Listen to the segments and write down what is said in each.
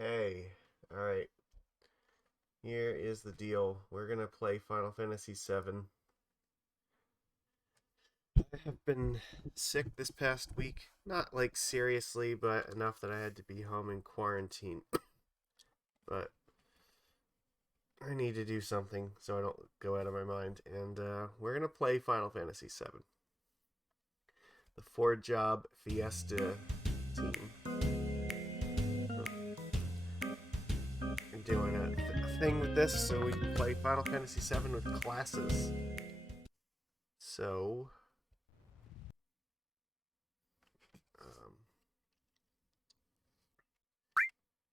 Okay, alright. Here is the deal. We're gonna play Final Fantasy VII. I have been sick this past week. Not like seriously, but enough that I had to be home in quarantine. But I need to do something so I don't go out of my mind. And we're gonna play Final Fantasy VII. The 4-job Fiesta team. We're doing a thing with this so we can play Final Fantasy VII with classes. So,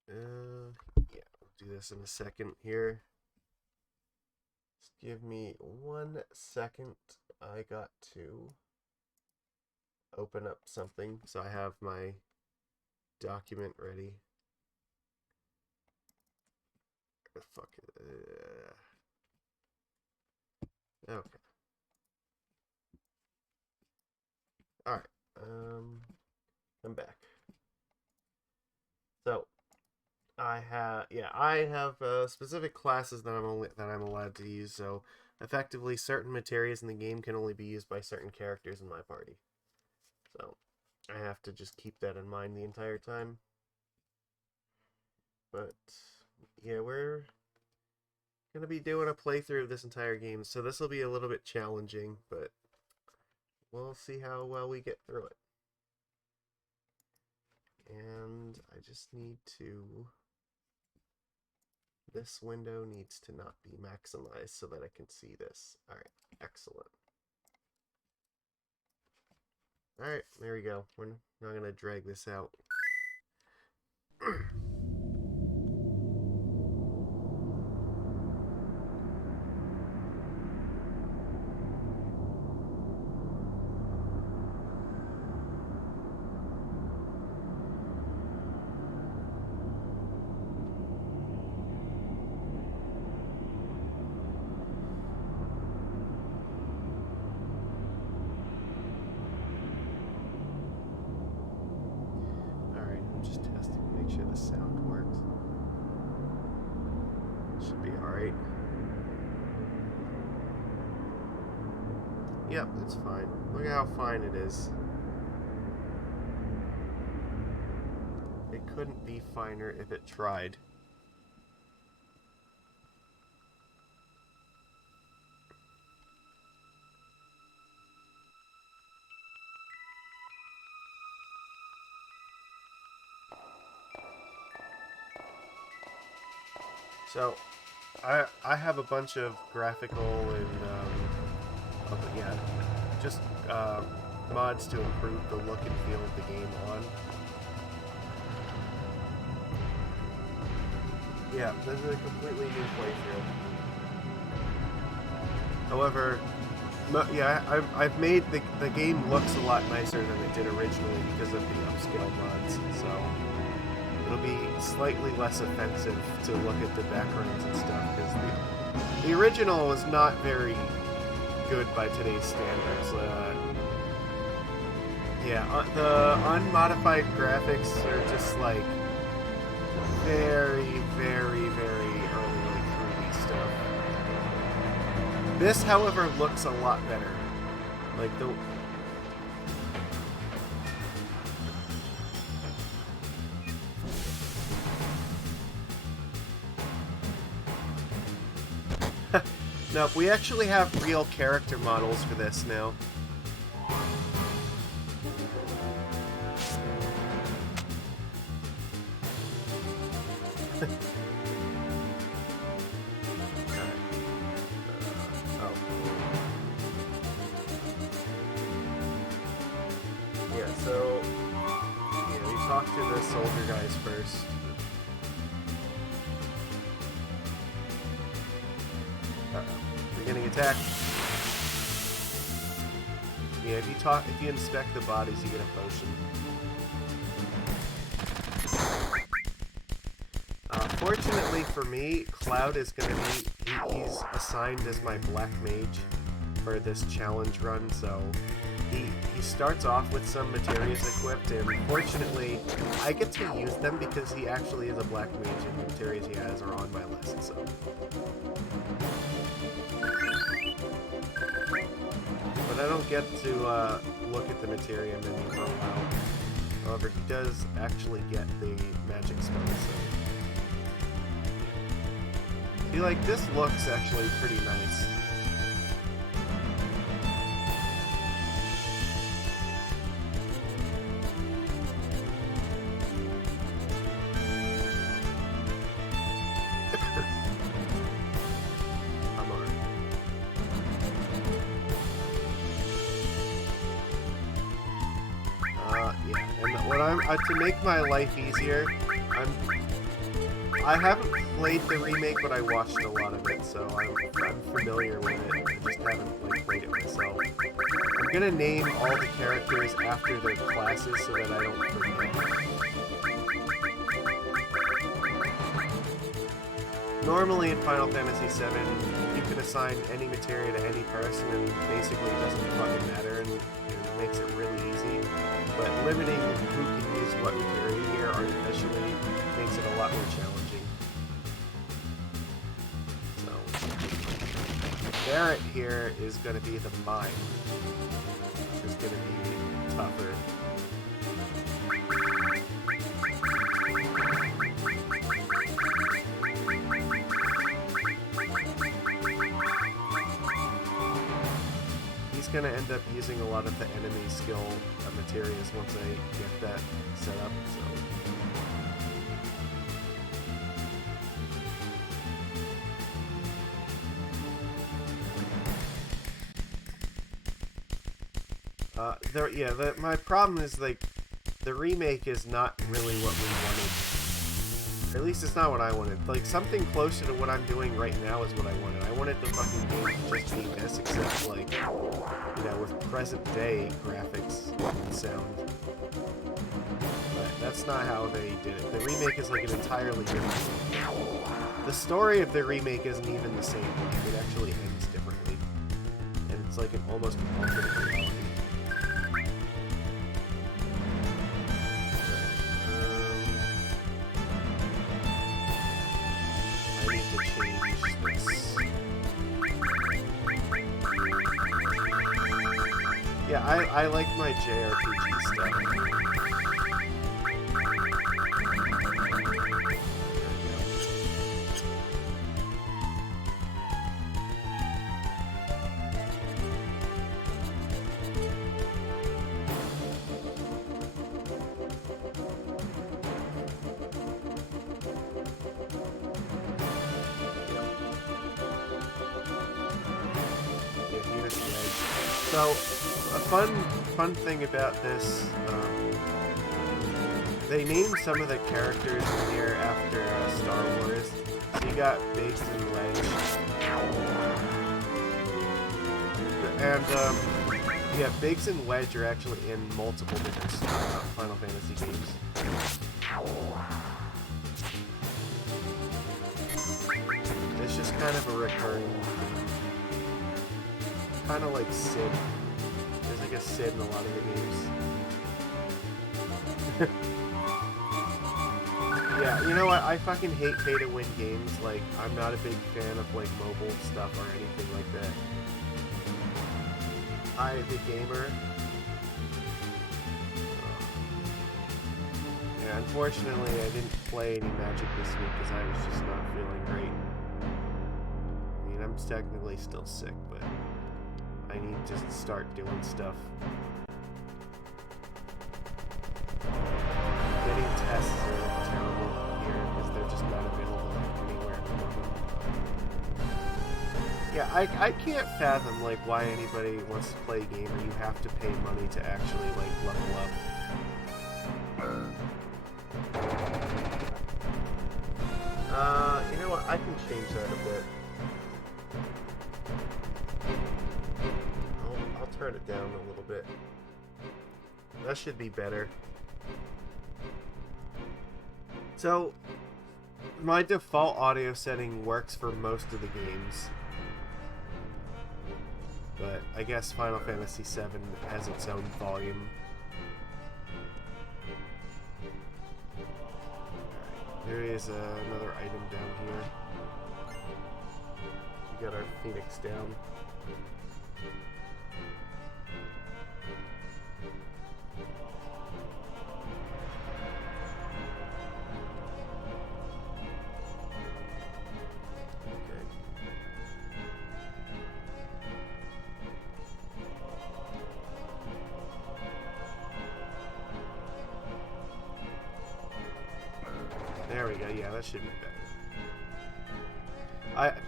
yeah, we'll do this in a second here. Just give me 1 second. I got to open up something so I have my document ready. Where the fuck is it? Okay. Alright. I'm back. So I have specific classes that I'm allowed to use. So effectively, certain materials in the game can only be used by certain characters in my party. So I have to just keep that in mind the entire time. But yeah, we're gonna be doing a playthrough of this entire game, so this will be a little bit challenging, but we'll see how well we get through it. And I just need to... This window needs to not be maximized so that I can see this. Alright, excellent. Alright, there we go. We're not going to drag this out. Just testing to make sure the sound works. Should be alright. Yep, it's fine. Look at how fine it is. It couldn't be finer if it tried. So, I have a bunch of graphical and just mods to improve the look and feel of the game on. Yeah, this is a completely new playthrough. However, I've made the game looks a lot nicer than it did originally because of the upscale mods. So. It'll be slightly less offensive to look at the backgrounds and stuff, because the original was not very good by today's standards. The unmodified graphics are just like very, very, very early like 3D stuff. This, however, looks a lot better. Like the... No, we actually have real character models for this now. Yeah, so we talk to the soldier guys first. Getting attacked. Yeah, if you inspect the bodies, you get a potion. Fortunately for me, Cloud is gonna be he's assigned as my black mage for this challenge run, so he starts off with some materials equipped, and fortunately, I get to use them because he actually is a black mage, and the materials he has are on my list, so. But I don't get to look at the materia menu for a while. However, he does actually get the magic spell, so. See, like, this looks actually pretty nice. To make my life easier, I haven't played the remake, but I watched a lot of it, so I'm familiar with it. I just haven't like played it myself. I'm gonna name all the characters after their classes so that I don't forget. Normally in Final Fantasy VII, you can assign any materia to any person, and basically it doesn't fucking matter, and it makes it really easy. But limiting who can use what materia here artificially makes it a lot more challenging. So, Barrett here is going to be the mine, which is going to be tougher. He's going to end up using a lot of the enemy skill materials once I get that set up, so. My problem is, like, the remake is not really what we wanted. Or at least it's not what I wanted. Like, something closer to what I'm doing right now is what I wanted. I wanted the fucking game to just be this, except, like, you know, with present-day graphics and sound. But that's not how they did it. The remake is, like, an entirely different thing. The story of the remake isn't even the same. It actually ends differently. And it's, like, an almost alternate reality. Yeah, I like my JRPG stuff. So, a fun thing about this, they named some of the characters in here after Star Wars. So you got Biggs and Wedge. And, yeah, Biggs and Wedge are actually in multiple different Final Fantasy games. It's just kind of a recurring theme. Kind of like Sid. There's like a Sid in a lot of the games. Yeah, you know what? I fucking hate pay-to-win games. Like, I'm not a big fan of, like, mobile stuff or anything like that. I, the gamer... Yeah, unfortunately, I didn't play any Magic this week because I was just not feeling great. I mean, I'm technically still sick, but... I need to start doing stuff. Getting tests are terrible here because they're just not available anywhere at the moment. Yeah, I can't fathom like why anybody wants to play a game where you have to pay money to actually like level up. You know what? I can change that a bit. I'll turn it down a little bit. That should be better. So, my default audio setting works for most of the games. But I guess Final Fantasy VII has its own volume. There is another item down here. We got our Phoenix down. There we go, yeah, that should be better.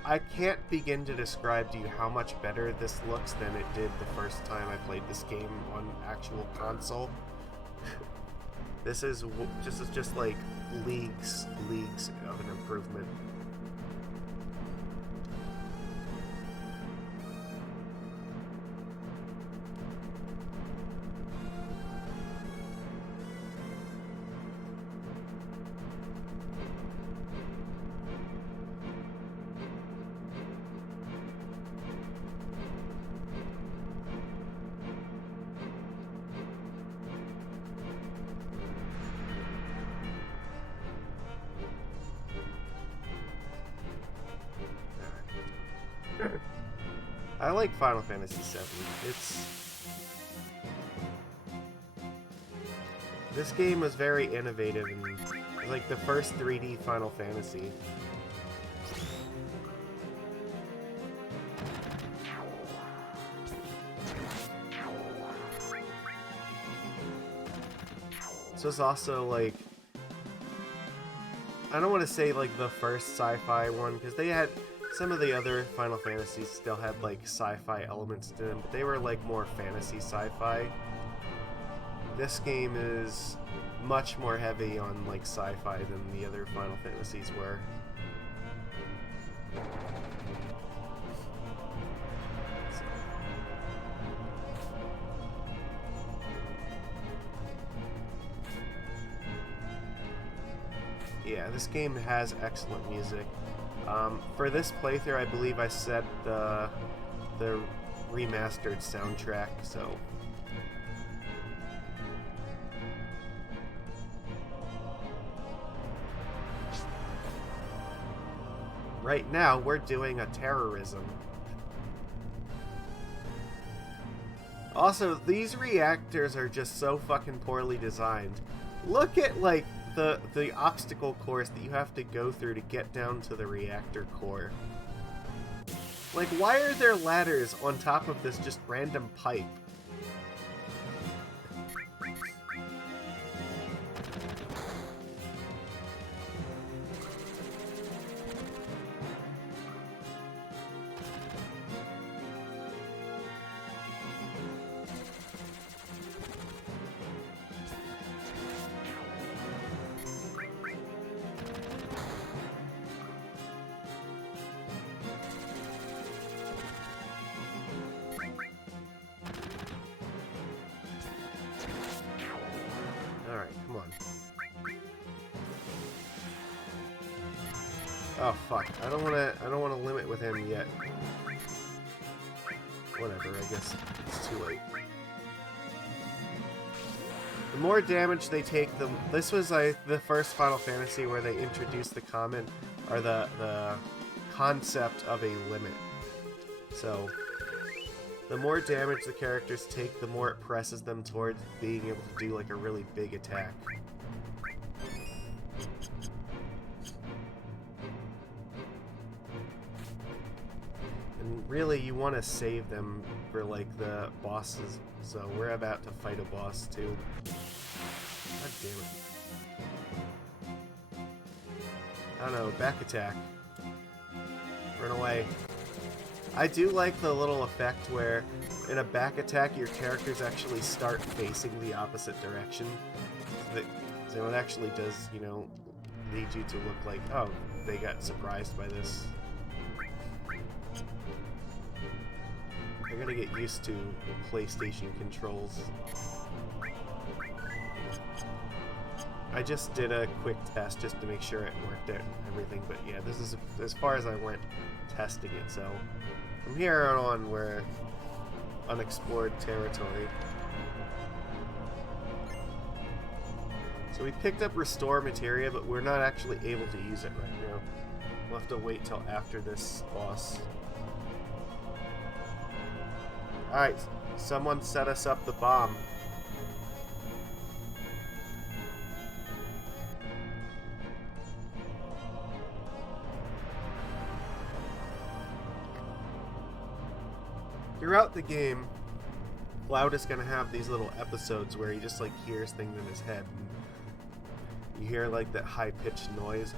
I can't begin to describe to you how much better this looks than it did the first time I played this game on actual console. This is just like leagues of an improvement. I like Final Fantasy VII. This game was very innovative and was like the first 3D Final Fantasy. This was also like, I don't want to say like the first sci-fi one, because they had some of the other Final Fantasies still had like sci-fi elements to them, but they were like more fantasy sci-fi. This game is much more heavy on like sci-fi than the other Final Fantasies were. Yeah, this game has excellent music. For this playthrough, I believe I set the remastered soundtrack, so... Right now, we're doing a terrorism. Also, these reactors are just so fucking poorly designed. Look at, like, the obstacle course that you have to go through to get down to the reactor core. Like, why are there ladders on top of this just random pipe? Oh fuck! I don't wanna limit with him yet. Whatever. I guess it's too late. The more damage they take, this was the first Final Fantasy where they introduced the comment or the concept of a limit. So the more damage the characters take, the more it presses them towards being able to do like a really big attack. Really, you want to save them for, like, the bosses, so we're about to fight a boss, too. God damn it. I don't know, back attack. Run away. I do like the little effect where, in a back attack, your characters actually start facing the opposite direction. So it actually does, you know, lead you to look like, oh, they got surprised by this. I gotta get used to PlayStation controls. I just did a quick test just to make sure it worked out and everything, but yeah, this is as far as I went testing it, so from here on unexplored territory. So we picked up Restore Materia, but we're not actually able to use it right now. We'll have to wait till after this boss. Alright, someone set us up the bomb. Throughout the game, Cloud is going to have these little episodes where he just like hears things in his head. And you hear like that high-pitched noise.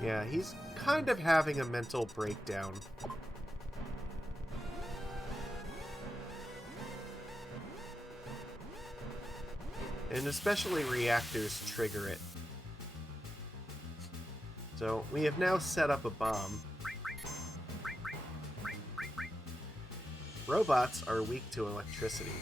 Yeah, he's kind of having a mental breakdown. And especially reactors trigger it. So we have now set up a bomb. Robots are weak to electricity.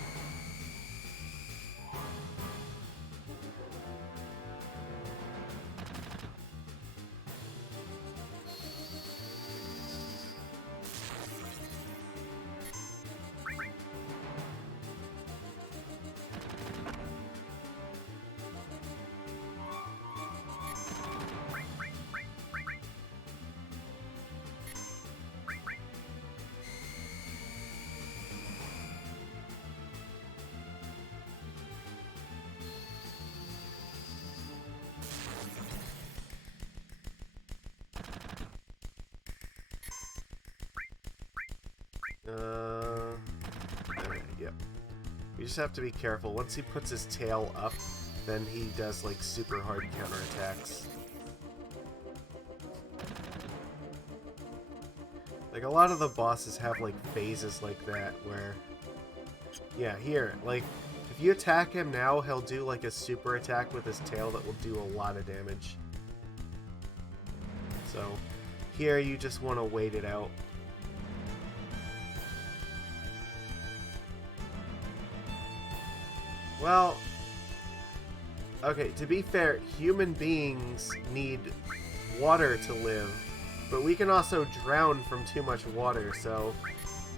Yep. You just have to be careful. Once he puts his tail up, then he does like super hard counterattacks. Like a lot of the bosses have like phases like that where, yeah, here, like if you attack him now, he'll do like a super attack with his tail that will do a lot of damage. So here you just want to wait it out. Well, okay, to be fair, human beings need water to live, but we can also drown from too much water, so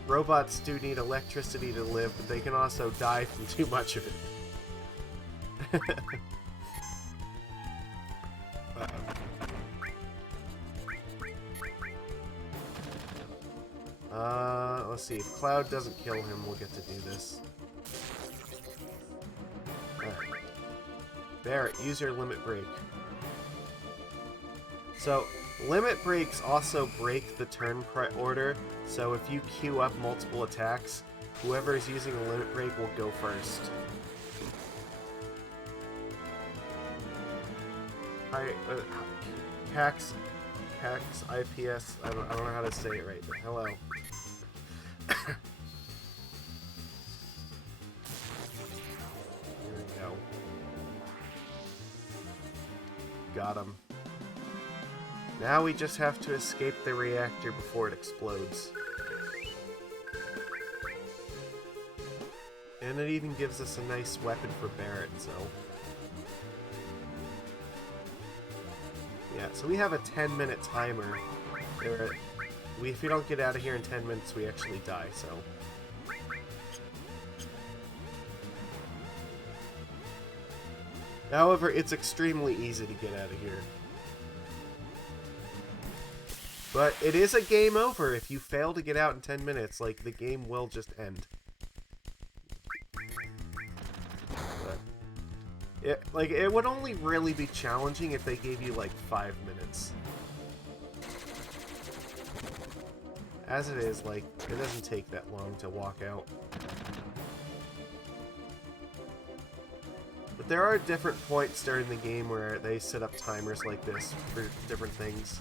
robots do need electricity to live, but they can also die from too much of it. Let's see, if Cloud doesn't kill him, we'll get to do this. Barret, use your limit break. So, limit breaks also break the turn order, so if you queue up multiple attacks, whoever is using a limit break will go first. Cax IPS, I don't know how to say it right, but hello. There we go. Got him. Now we just have to escape the reactor before it explodes. And it even gives us a nice weapon for Barret, so... Yeah, so we have a 10-minute timer. If we don't get out of here in 10 minutes, we actually die, so... However, it's extremely easy to get out of here. But it is a game over. If you fail to get out in 10 minutes, like, the game will just end. But it would only really be challenging if they gave you, like, 5 minutes. As it is, like, it doesn't take that long to walk out. But there are different points during the game where they set up timers like this for different things.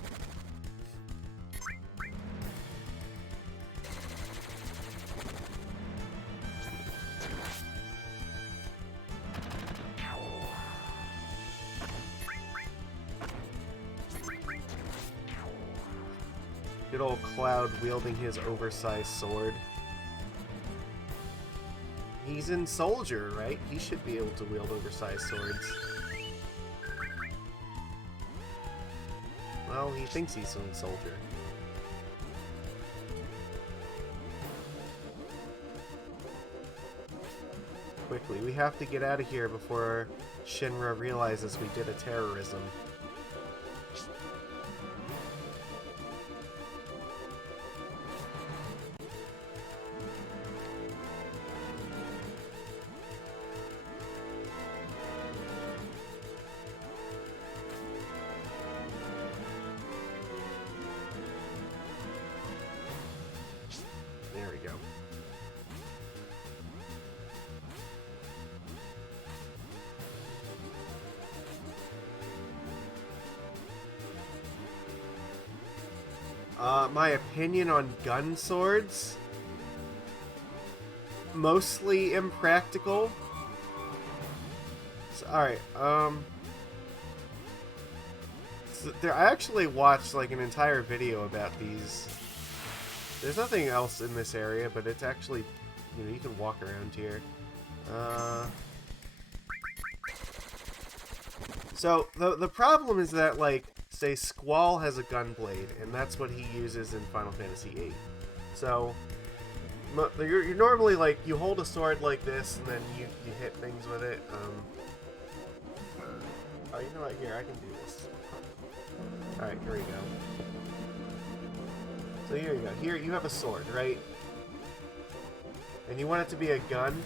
Good old Cloud wielding his oversized sword. He's in Soldier, right? He should be able to wield oversized swords. Well, he thinks he's in Soldier. quickly. We have to get out of here before Shinra realizes we did a terrorism. There we go. My opinion on gun swords? Mostly impractical. So, alright, so I actually watched like an entire video about these. There's nothing else in this area, but it's actually, you know, you can walk around here. So the problem is that, like, say Squall has a gun blade, and that's what he uses in Final Fantasy VIII. So you're normally like, you hold a sword like this, and then you hit things with it. Oh, you know what? Here, I can do this. Alright, here we go. So here you go. Here you have a sword, right? And you want it to be a gun.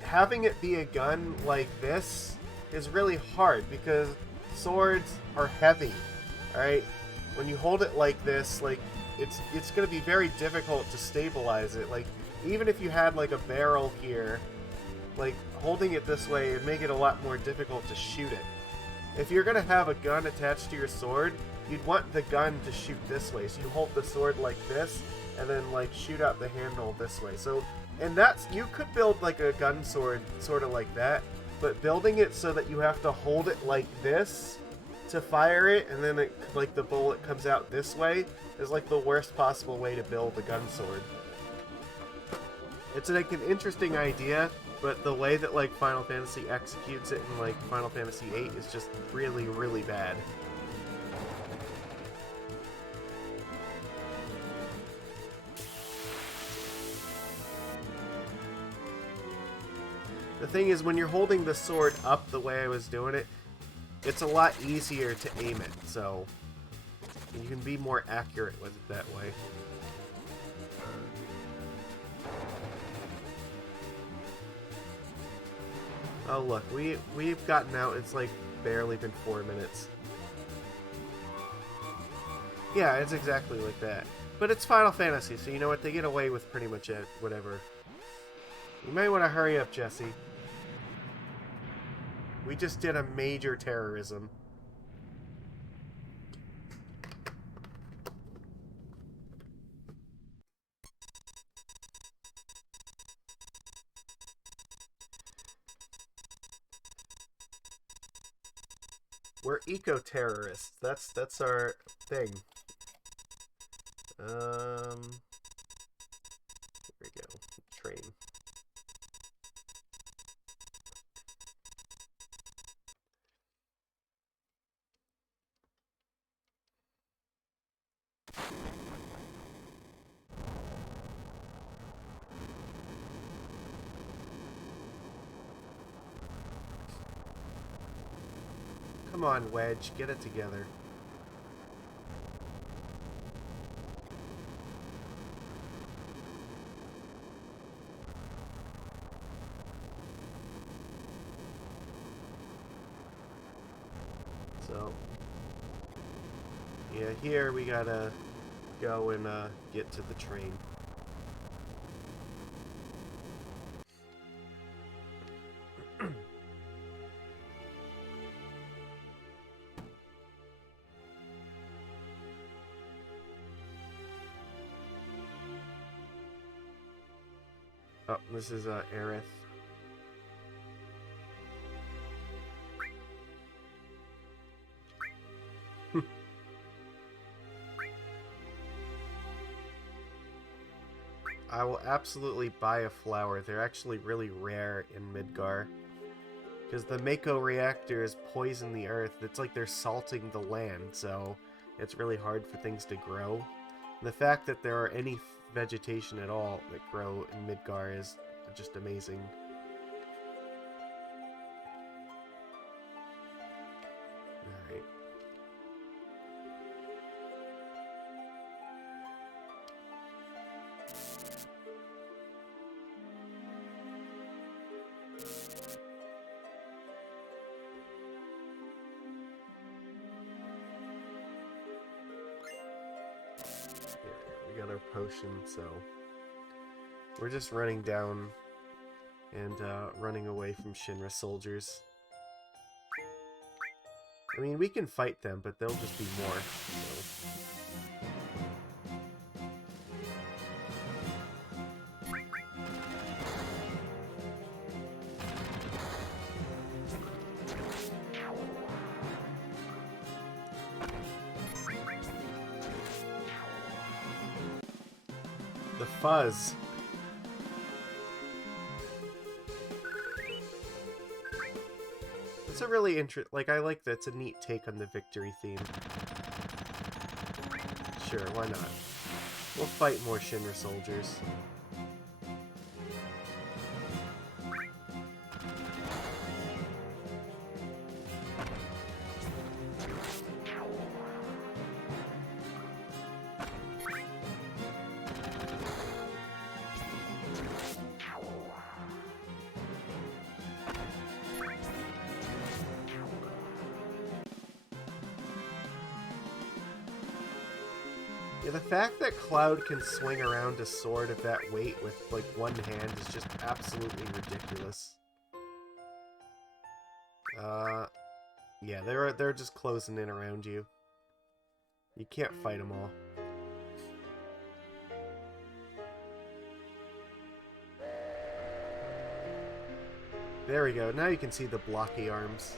Having it be a gun like this is really hard because swords are heavy. Alright? When you hold it like this, like, it's going to be very difficult to stabilize it. Like, even if you had like a barrel here, like, holding it this way would make it a lot more difficult to shoot it. If you're going to have a gun attached to your sword, you'd want the gun to shoot this way. So you hold the sword like this, and then, like, shoot out the handle this way. So, and that's, you could build, like, a gun sword sort of like that, but building it so that you have to hold it like this to fire it, and then, it, like, the bullet comes out this way, is, like, the worst possible way to build a gun sword. It's, like, an interesting idea, but the way that, like, Final Fantasy executes it in, like, Final Fantasy VIII is just really, really bad. The thing is, when you're holding the sword up the way I was doing it, it's a lot easier to aim it, so you can be more accurate with it that way. Oh look, we've gotten out, it's like barely been 4 minutes. Yeah, it's exactly like that. But it's Final Fantasy, so you know what, they get away with pretty much whatever. You might want to hurry up, Jesse. We just did a major terrorism. We're eco-terrorists. That's our thing. Here we go. Train. Come on, Wedge, get it together. So, yeah, here we gotta go and get to the train. Oh, this is Aerith. I will absolutely buy a flower. They're actually really rare in Midgar. Because the Mako reactors poison the earth. It's like they're salting the land, so it's really hard for things to grow. And the fact that there are any vegetation at all that grow in Midgar is just amazing. Alright. We got our potion, so we're just running down and running away from Shinra soldiers. I mean, we can fight them, but they'll just be more. So. The fuzz. It's a really like, I like that. It's a neat take on the victory theme. Sure, why not? We'll fight more Shinra soldiers. Yeah, the fact that Cloud can swing around a sword of that weight with, like, one hand is just absolutely ridiculous. Yeah, they're just closing in around you. You can't fight them all. There we go. Now you can see the blocky arms.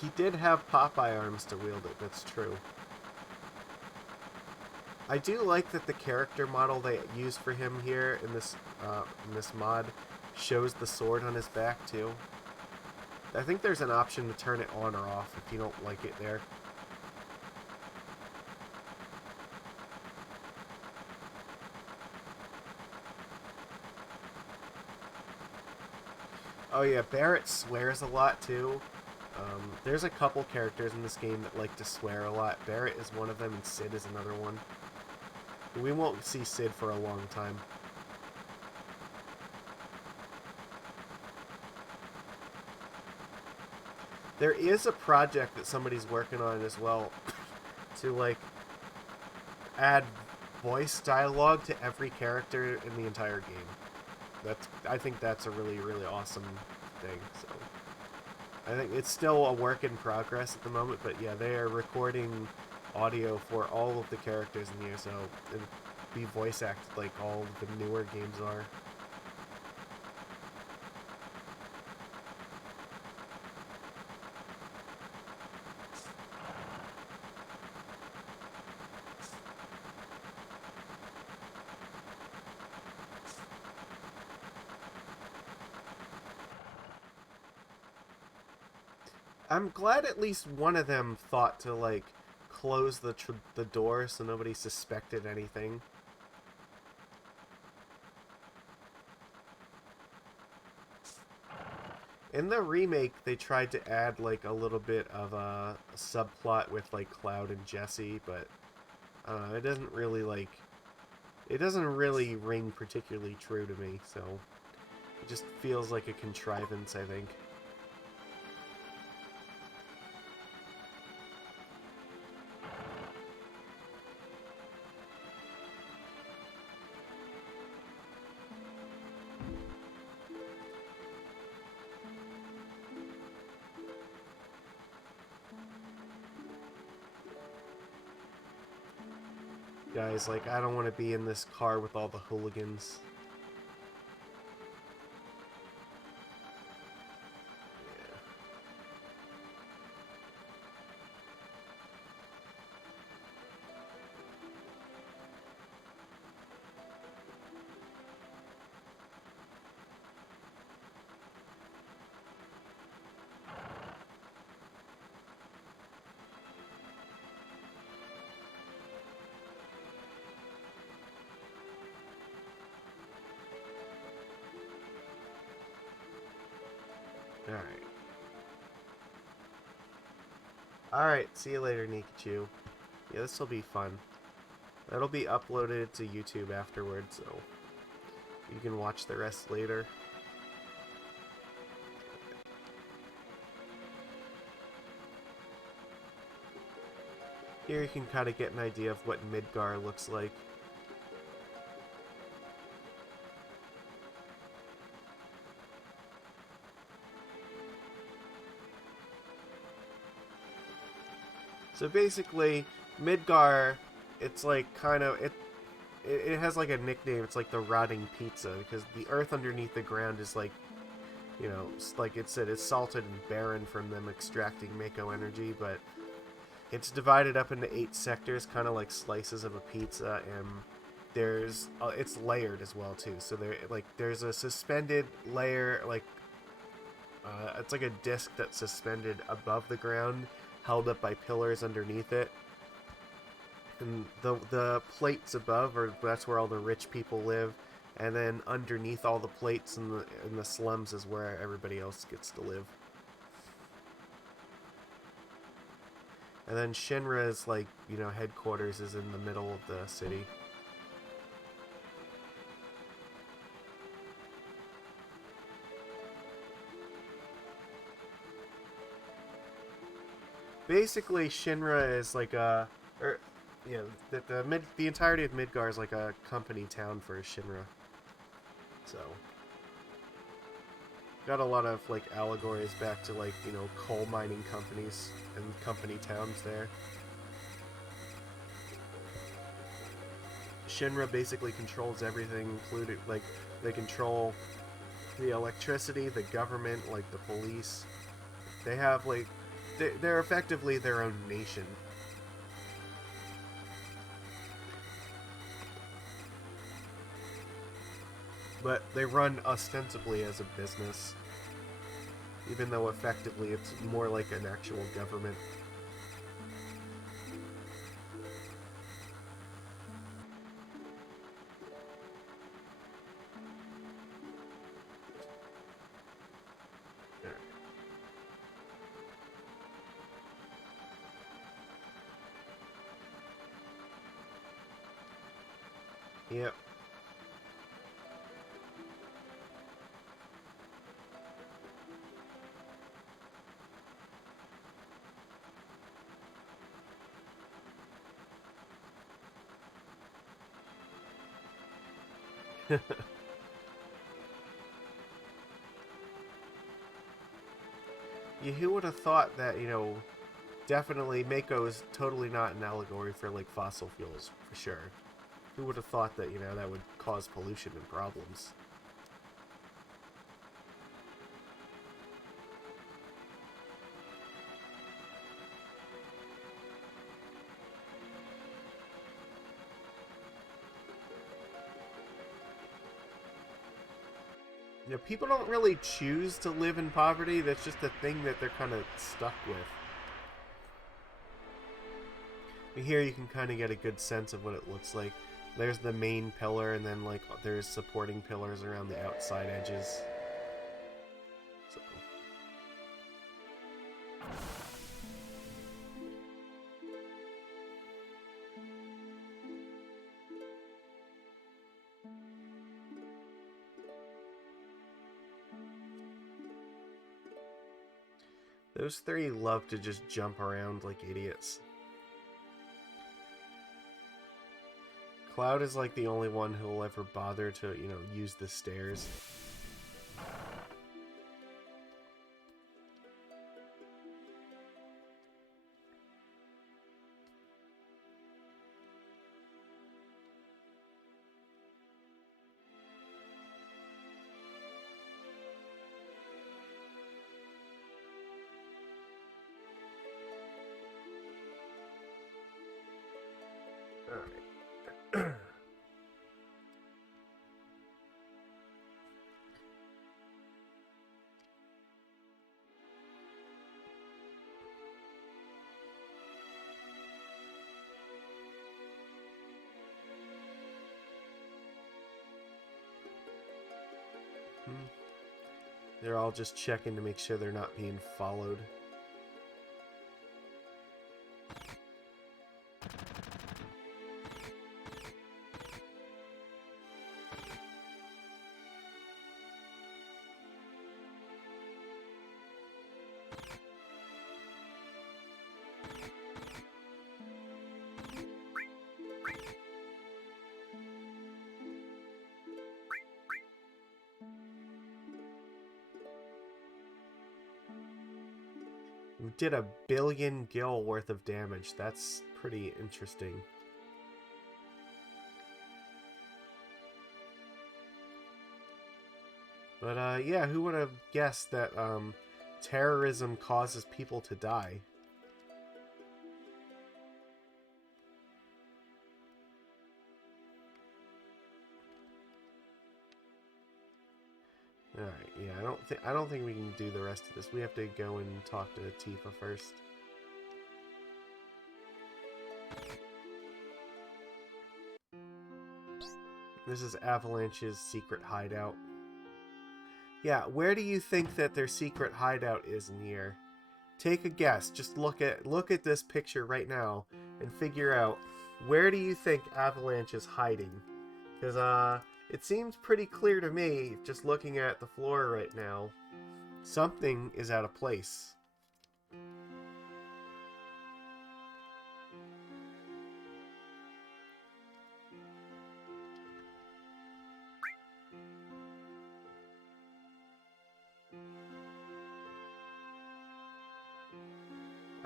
He did have Popeye arms to wield it, that's true. I do like that the character model they used for him here in this mod shows the sword on his back too. I think there's an option to turn it on or off if you don't like it there. Oh yeah, Barrett swears a lot too. There's a couple characters in this game that like to swear a lot. Barrett is one of them, and Sid is another one. We won't see Sid for a long time. There is a project that somebody's working on as well to, like, add voice dialogue to every character in the entire game. I think that's a really, really awesome thing, so... I think it's still a work in progress at the moment, but yeah, they are recording audio for all of the characters in here, so it'll be voice acted like all of the newer games are. I'm glad at least one of them thought to, like, close the door so nobody suspected anything. In the remake, they tried to add, like, a little bit of a subplot with, like, Cloud and Jessie, but it doesn't really, like... It doesn't really ring particularly true to me, so... It just feels like a contrivance, I think. Guys, like, I don't want to be in this car with all the hooligans. Alright. Alright, see you later, Nikachu. Yeah, this will be fun. That'll be uploaded to YouTube afterwards, so you can watch the rest later. Here you can kind of get an idea of what Midgar looks like. So basically, Midgar, it's like kind of it has like a nickname. It's like the rotting pizza because the earth underneath the ground is like, you know, like it said, it's salted and barren from them extracting Mako energy, but it's divided up into 8 sectors, kind of like slices of a pizza, and there's it's layered as well too. So there's a suspended layer, like it's like a disc that's suspended above the ground, held up by pillars underneath it. And the plates above that's where all the rich people live, and then underneath all the plates in the slums is where everybody else gets to live. And then Shinra's, like, you know, headquarters is in the middle of the city. Basically, Shinra is like a, the entirety of Midgar is like a company town for Shinra. So, got a lot of like allegories back to, like, you know, coal mining companies and company towns there. Shinra basically controls everything, including, like, they control the electricity, the government, like the police. They have, like, they're effectively their own nation. But they run ostensibly as a business, even though effectively it's more like an actual government. Yep. Who would have thought that, you know, definitely Mako is totally not an allegory for, like, fossil fuels, for sure. Who would have thought that, you know, that would cause pollution and problems? You know, people don't really choose to live in poverty. That's just a thing that they're kind of stuck with. But here you can kind of get a good sense of what it looks like. There's the main pillar, and then, like, there's supporting pillars around the outside edges. So. Those 3 love to just jump around like idiots. Cloud is like the only one who will ever bother to, you know, use the stairs. Alright. They're all just checking to make sure they're not being followed. We did 1 billion gil worth of damage. That's pretty interesting. But yeah, who would have guessed that terrorism causes people to die? All right, yeah, I don't think we can do the rest of this. We have to go and talk to Tifa first. This is Avalanche's secret hideout. Yeah, where do you think that their secret hideout is in here? Take a guess. Just look at this picture right now and figure out where do you think Avalanche is hiding? Because it seems pretty clear to me, just looking at the floor right now, something is out of place.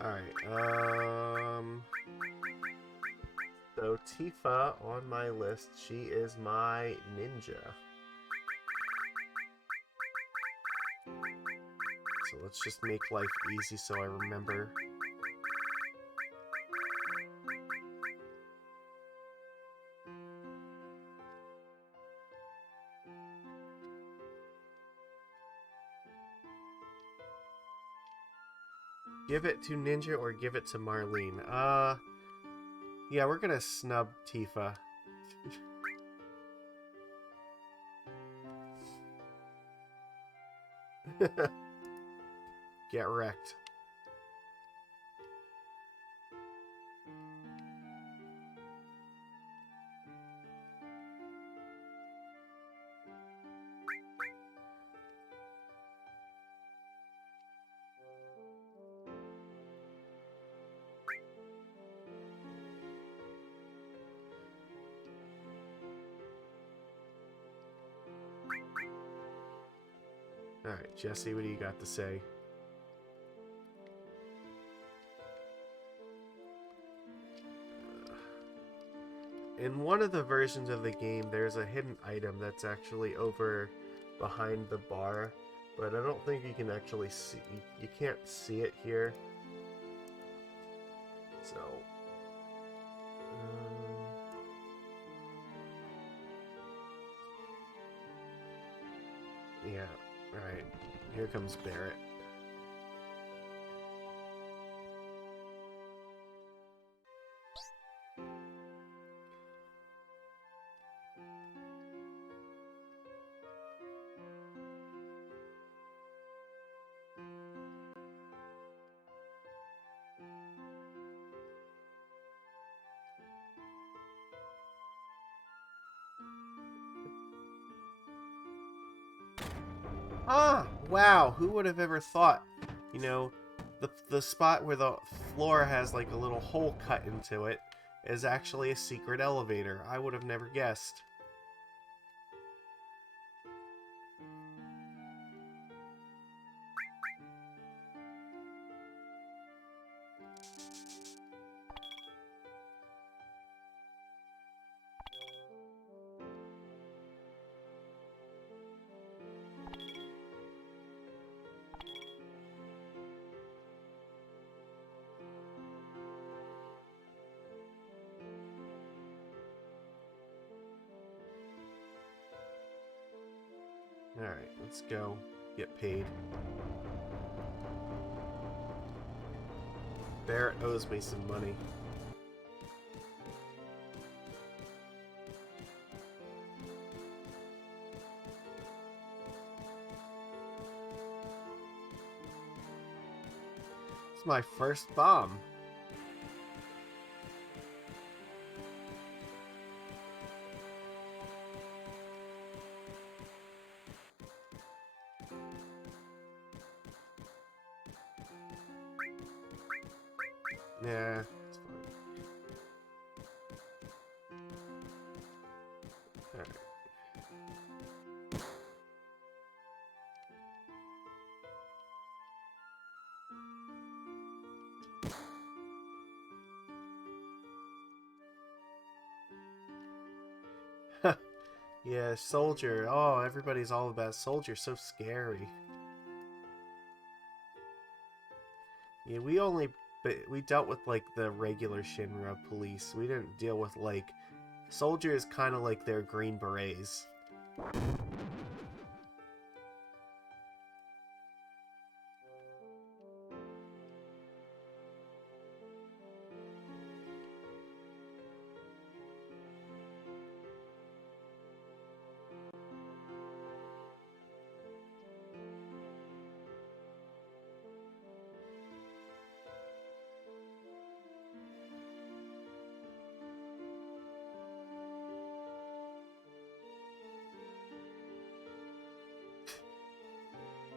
Alright, so Tifa on my list, she is my ninja. So let's just make life easy so I remember. Give it to Ninja or give it to Marlene? Yeah, we're gonna snub Tifa. Get wrecked. Alright, Jesse, what do you got to say? In one of the versions of the game, there's a hidden item that's actually over behind the bar, but I don't think you can actually see. You can't see it here. So, yeah. Alright, here comes Barrett. Ah, wow, who would have ever thought, you know, the spot where the floor has like a little hole cut into it is actually a secret elevator. I would have never guessed. Alright, let's go get paid. Barrett owes me some money. It's my first bomb. Yeah, it's fine. Alright. Yeah, Soldier. Oh, everybody's all about Soldier. So scary. Yeah, we dealt with like the regular Shinra police. We didn't deal with like Soldier is kind of like their Green Berets.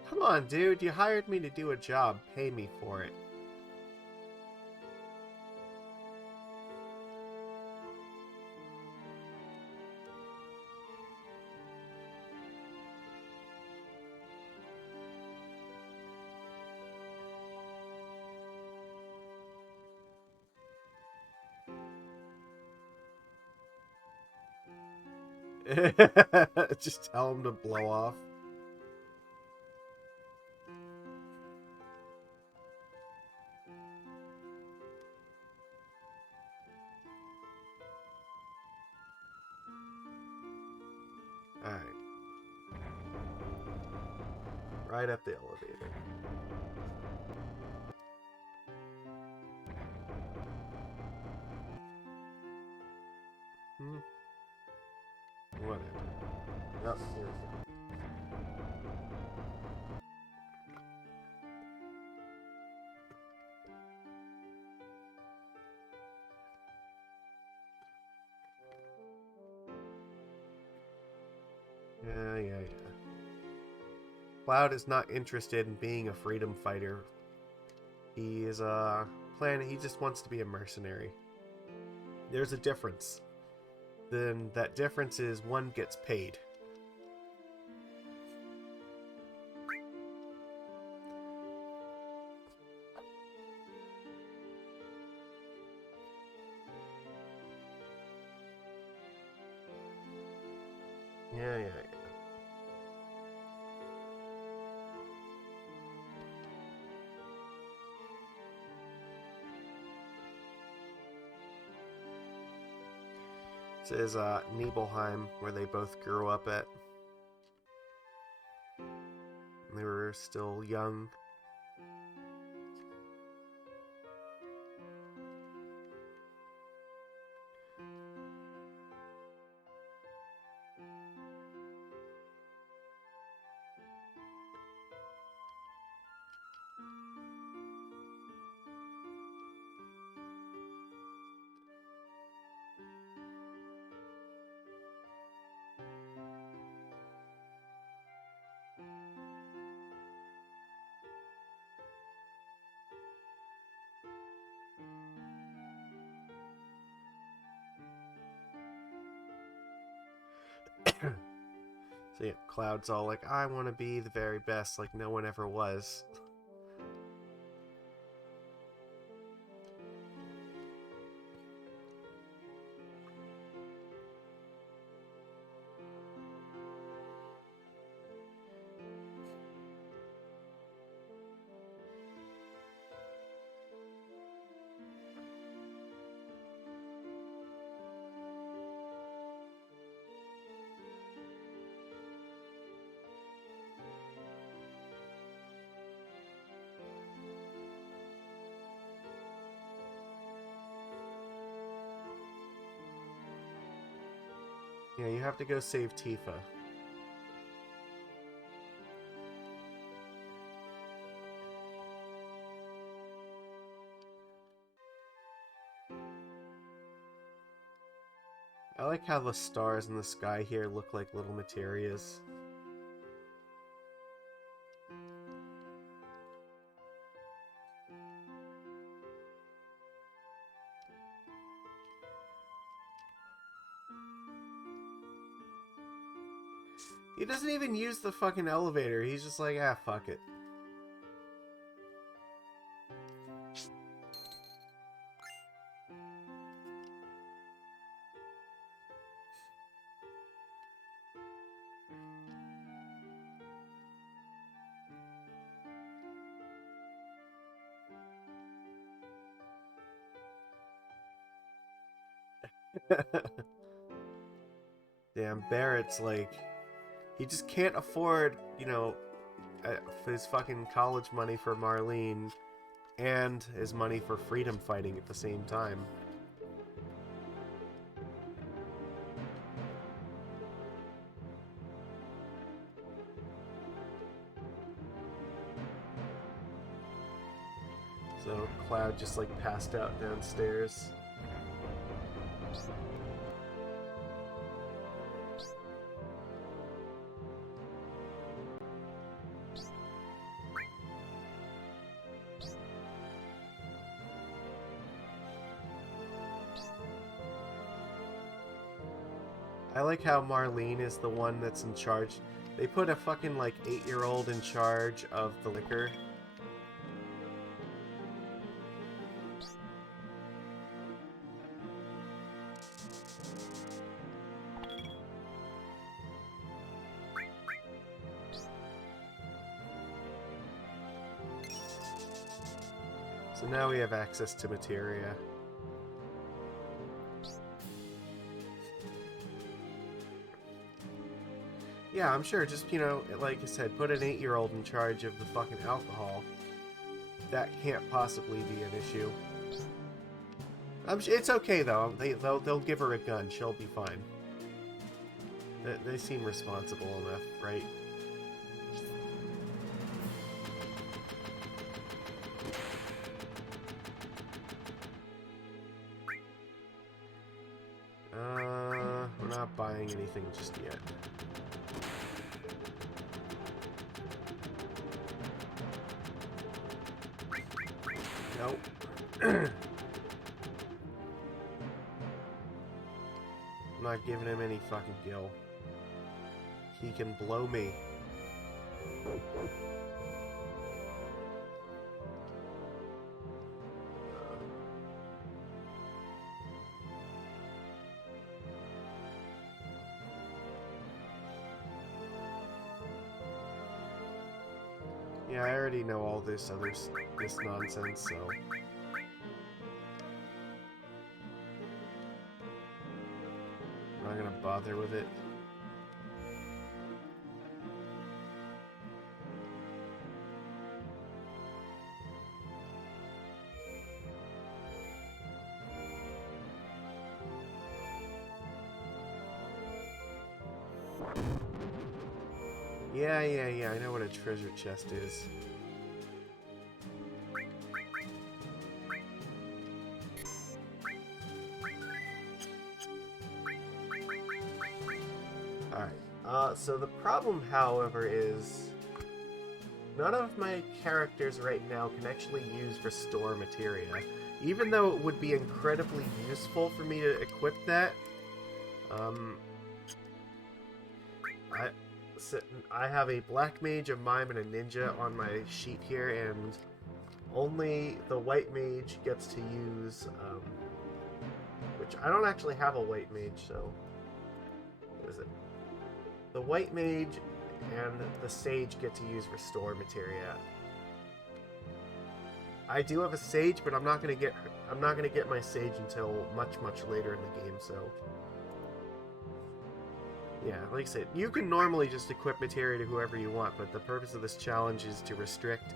Come on, dude. You hired me to do a job. Pay me for it. Just tell him to blow off. Alright. Right up the elevator. Whatever. Oh, here we go. Yeah. Cloud is not interested in being a freedom fighter. He is he just wants to be a mercenary. There's a difference. Then that difference is one gets paid. Yeah. This is Nibelheim, where they both grew up at. They were still young. So yeah, Cloud's all like, I want to be the very best, like no one ever was. Yeah, you have to go save Tifa. I like how the stars in the sky here look like little materias. He doesn't even use the fucking elevator. He's just like, ah, fuck it. Damn, Barrett's like, he just can't afford, you know, his fucking college money for Marlene and his money for freedom fighting at the same time. So Cloud just like passed out downstairs. I like how Marlene is the one that's in charge. They put a fucking like 8-year-old in charge of the liquor. So now we have access to materia. Yeah, I'm sure. Just, you know, like I said, put an 8-year-old in charge of the fucking alcohol. That can't possibly be an issue. It's okay though. They'll give her a gun. She'll be fine. They seem responsible enough, right? We're not buying anything just yet. Nope. I'm not giving him any fucking gil. He can blow me. Yeah, I already know all this nonsense, so... I'm not gonna bother with it. Yeah, I know what a treasure chest is. Alright, so the problem, however, is none of my characters right now can actually use Restore Materia. Even though it would be incredibly useful for me to equip that, I have a Black Mage, a Mime, and a Ninja on my sheet here, and only the White Mage gets to use, which I don't actually have a White Mage, so, what is it? The White Mage and the Sage get to use Restore Materia. I do have a Sage, but I'm not gonna get my Sage until much later in the game, so... Yeah, like I said, you can normally just equip materia to whoever you want, but the purpose of this challenge is to restrict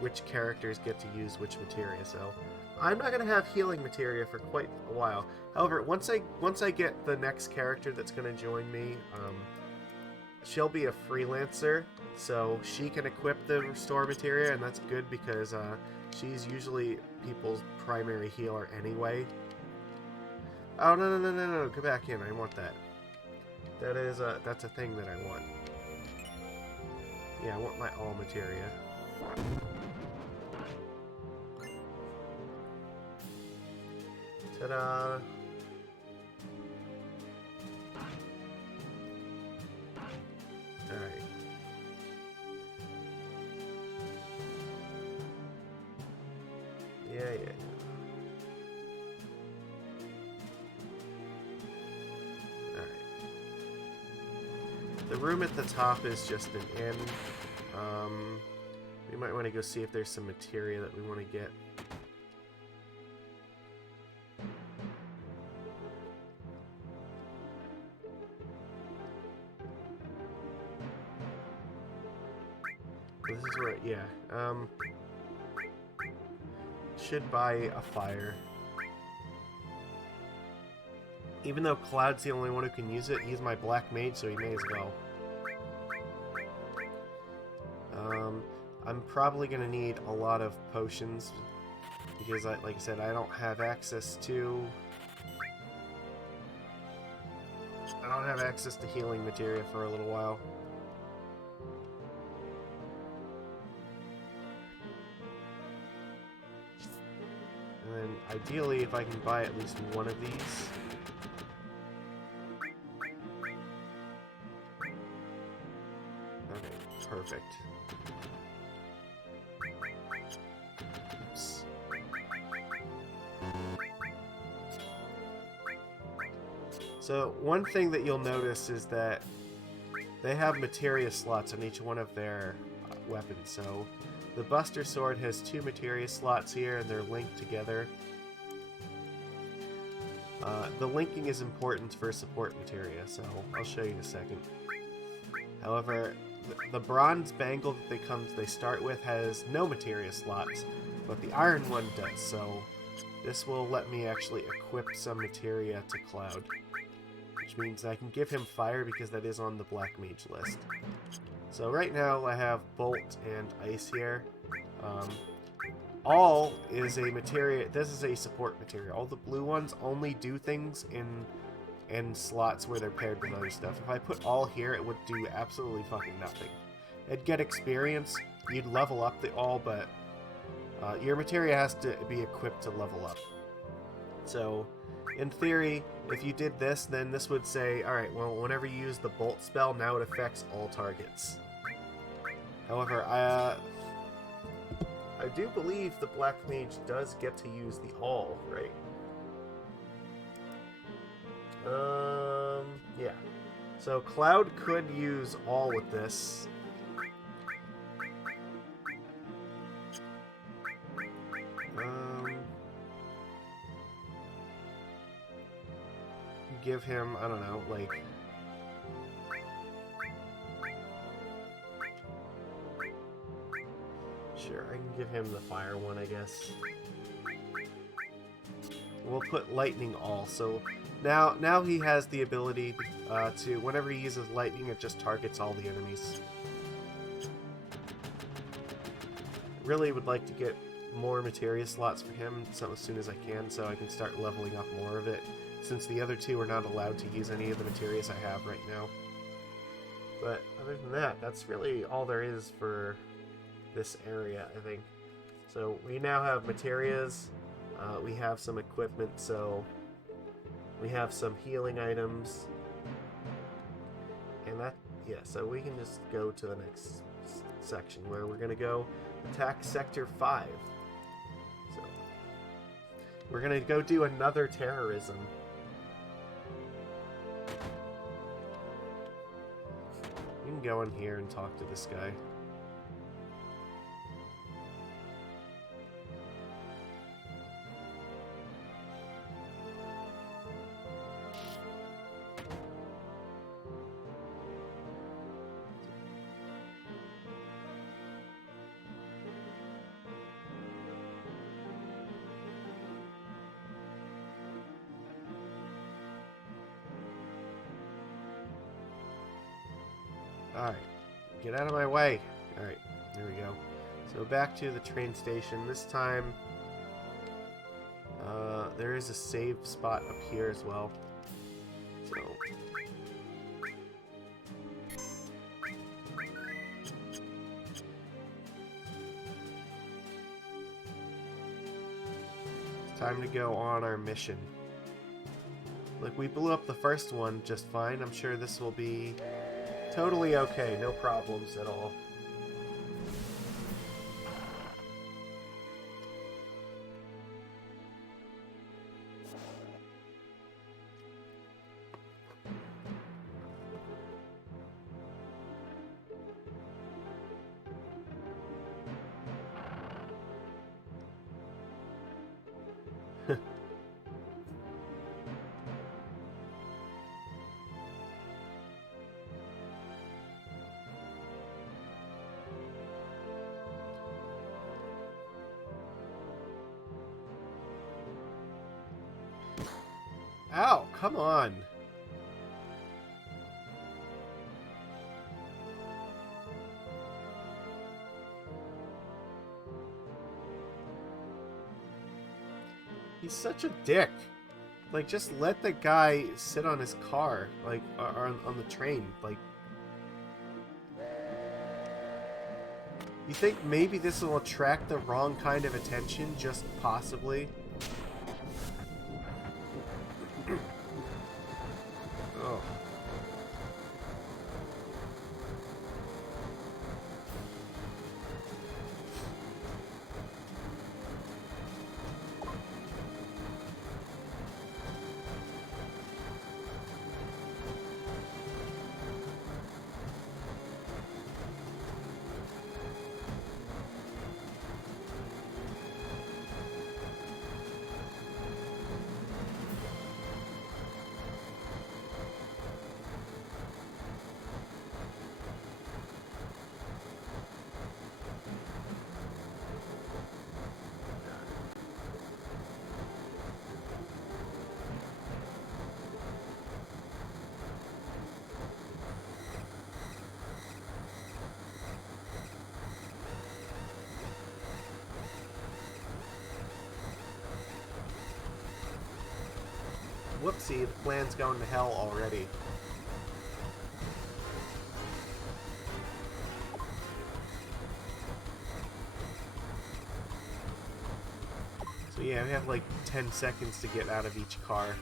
which characters get to use which materia. So I'm not gonna have healing materia for quite a while. However, once I get the next character that's gonna join me, she'll be a freelancer, so she can equip the restore materia, and that's good because she's usually people's primary healer anyway. Oh, no, go back in. I want that. That's a thing that I want. Yeah, I want my all materia. Ta-da! Alright. Yeah. The room at the top is just an inn. We might want to go see if there's some materia that we want to get. This is where, yeah. Should buy a fire. Even though Cloud's the only one who can use it, he's my black mage, so he may as well. I'm probably going to need a lot of potions, because, like I said, I don't have access to... I don't have access to healing materia for a little while. And then, ideally, if I can buy at least one of these... Okay, perfect. Oops. So, one thing that you'll notice is that they have materia slots on each one of their weapons. So, the Buster Sword has 2 materia slots here, and they're linked together. The linking is important for support materia, so I'll show you in a second. However, the bronze bangle that they start with has no materia slots, but the iron one does, so this will let me actually equip some materia to Cloud, which means I can give him fire because that is on the black mage list. So right now I have bolt and ice here. All is a materia. This is a support materia. All the blue ones only do things in slots where they're paired with other stuff. If I put all here, it would do absolutely fucking nothing. It'd get experience, you'd level up the all, but your materia has to be equipped to level up. So, in theory, if you did this, then this would say, alright, well, whenever you use the bolt spell, now it affects all targets. However, I do believe the black mage does get to use the all, right? Yeah. So Cloud could use all with this. Give him, I don't know, like... Sure, I can give him the fire one, I guess. We'll put lightning all, so now he has the ability to, whenever he uses lightning, it just targets all the enemies. Really would like to get more materia slots for him as soon as I can, so I can start leveling up more of it, since the other two are not allowed to use any of the materias I have right now. But other than that, that's really all there is for this area, I think. So we now have materias, we have some equipment, so we have some healing items, and that, yeah, so we can just go to the next section where we're going to go attack Sector 5. So we're going to go do another terrorism. You can go in here and talk to this guy. Alright. Get out of my way. Alright. There we go. So back to the train station. This time, there is a save spot up here as well. So... it's time to go on our mission. Look, we blew up the first one just fine. I'm sure this will be totally okay. No problems at all. Ow, come on. He's such a dick. Like, just let the guy sit on his car, like, or on the train. Like, you think maybe this will attract the wrong kind of attention, just possibly? Oh. Whoopsie, the plan's going to hell already. So yeah, we have like 10 seconds to get out of each car.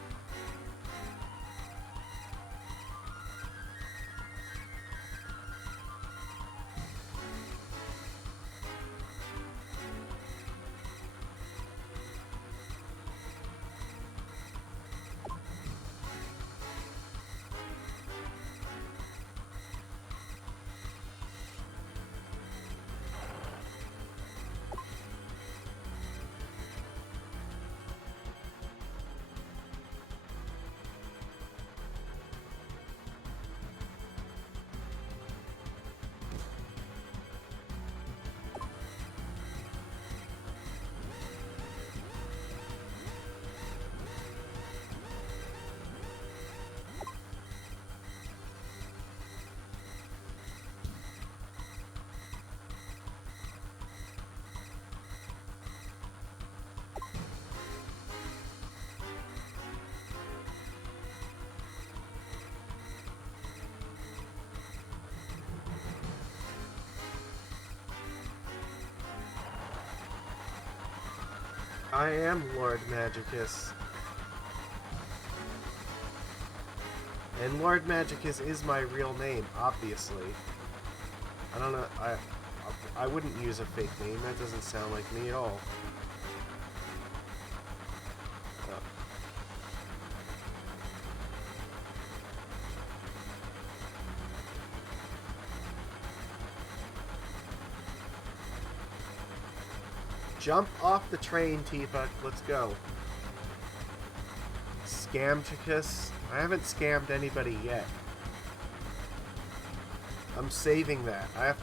I am Lord Magicus. And Lord Magicus is my real name, obviously. I don't know, I wouldn't use a fake name, that doesn't sound like me at all. Jump off the train, Tifa. Let's go. Scamticus? I haven't scammed anybody yet. I'm saving that.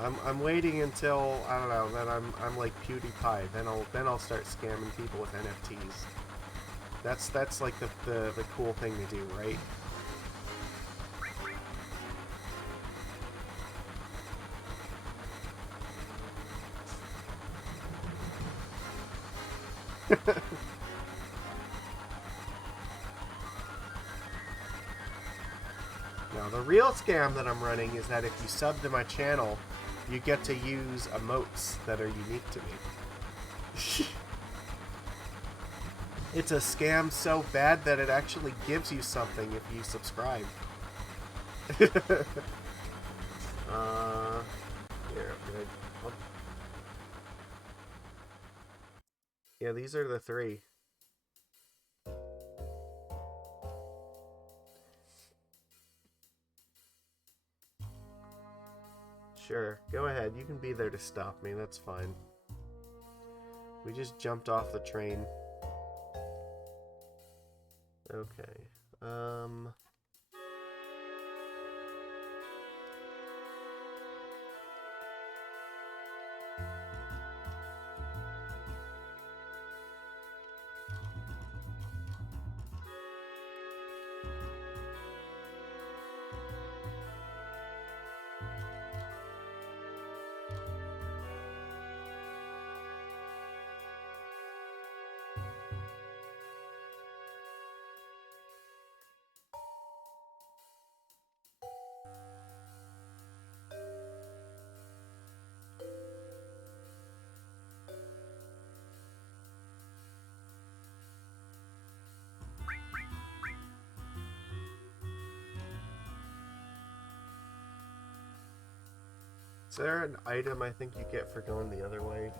I'm waiting until, I don't know, then I'm like PewDiePie. Then I'll start scamming people with NFTs. That's like the cool thing to do, right? Now, the real scam that I'm running is that if you sub to my channel, you get to use emotes that are unique to me. It's a scam so bad that it actually gives you something if you subscribe. Here, yeah, these are the 3. Sure, go ahead. You can be there to stop me. That's fine. We just jumped off the train. Okay. Is there an item I think you get for going the other way?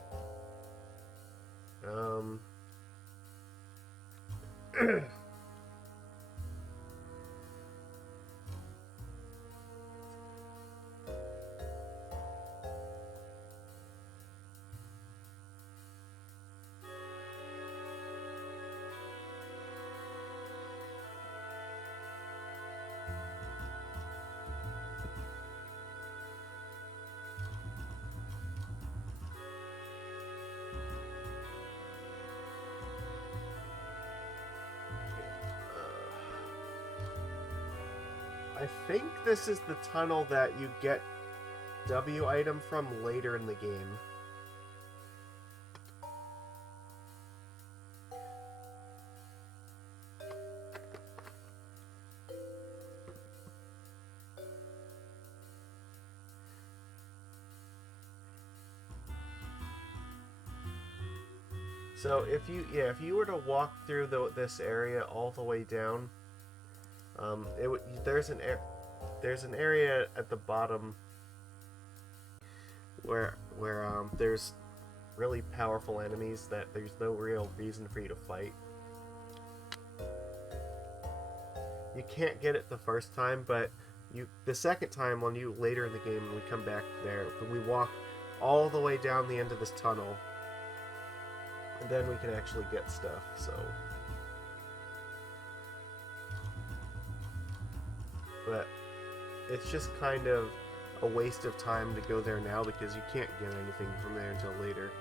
I think this is the tunnel that you get W item from later in the game. So if you were to walk through this area all the way down, there's an area at the bottom where there's really powerful enemies that there's no real reason for you to fight. You can't get it the first time, but the second time when you later in the game when we come back there, we walk all the way down the end of this tunnel, and then we can actually get stuff. So. But it's just kind of a waste of time to go there now because you can't get anything from there until later.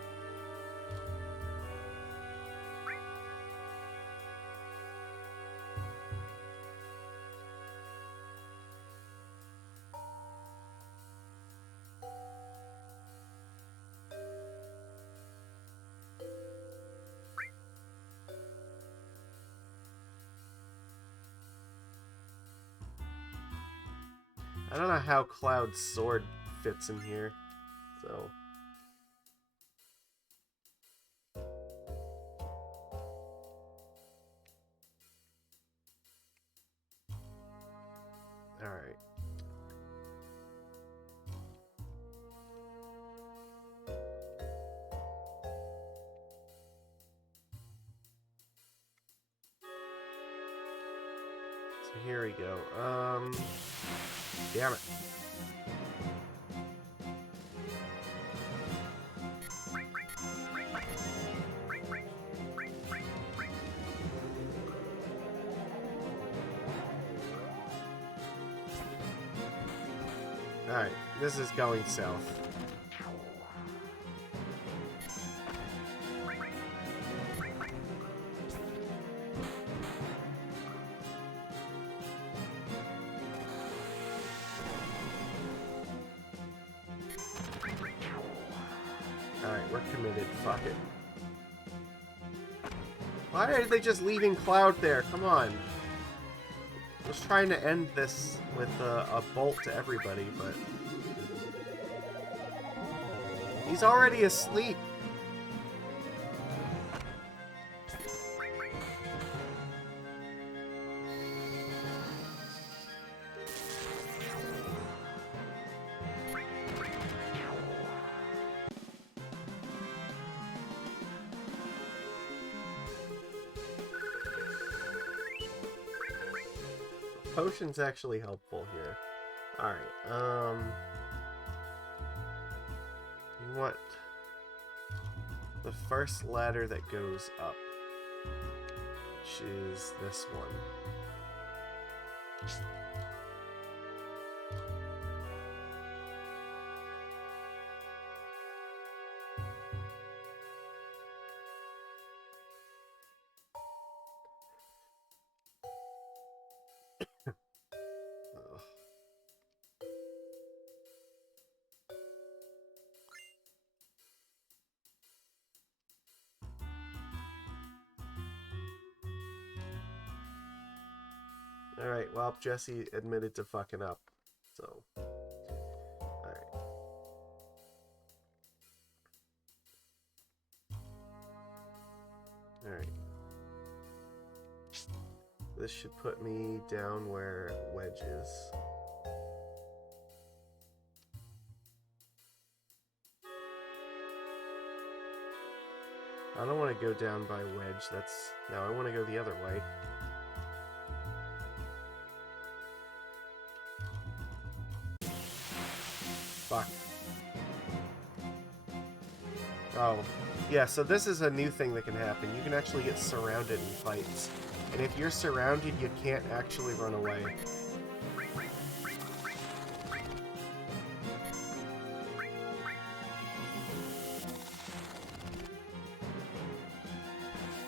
I don't know how Cloud's sword fits in here, so... Alright. So here we go. Damn it. Alright, this is going south. we're committed. Fuck it. Why are they just leaving Cloud there? Come on. I was trying to end this with a bolt to everybody, but... He's already asleep. Potion's actually helpful here. Alright, you want the first ladder that goes up, which is this one. Alright, well, Jesse admitted to fucking up, so... Alright. Alright. This should put me down where Wedge is. I don't want to go down by Wedge, that's... No, I want to go the other way. Fuck. Oh. Yeah, so this is a new thing that can happen. You can actually get surrounded in fights. And if you're surrounded, you can't actually run away.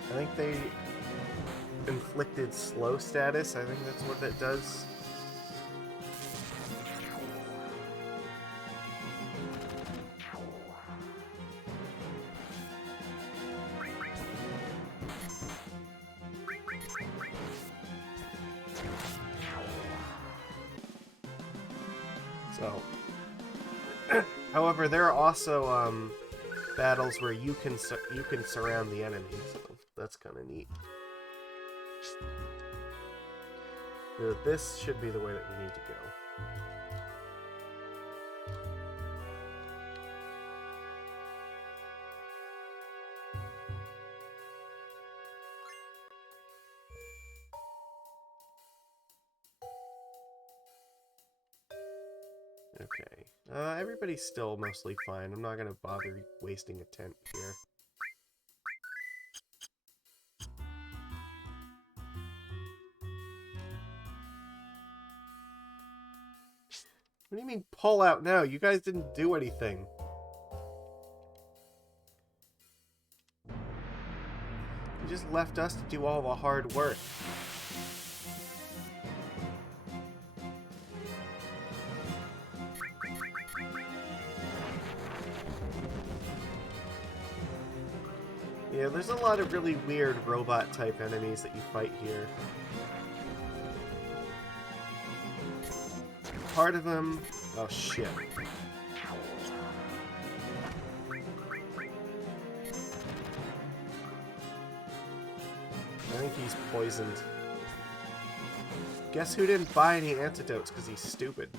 I think they inflicted slow status. I think that's what that does. So, however, there are also battles where you can surround the enemy, so that's kind of neat. But this should be the way that we need to go. Okay. Everybody's still mostly fine. I'm not gonna bother wasting a tent here. What do you mean pull out now? You guys didn't do anything. You just left us to do all the hard work. Yeah, there's a lot of really weird robot-type enemies that you fight here. Part of them... Oh, shit. I think he's poisoned. Guess who didn't buy any antidotes because he's stupid?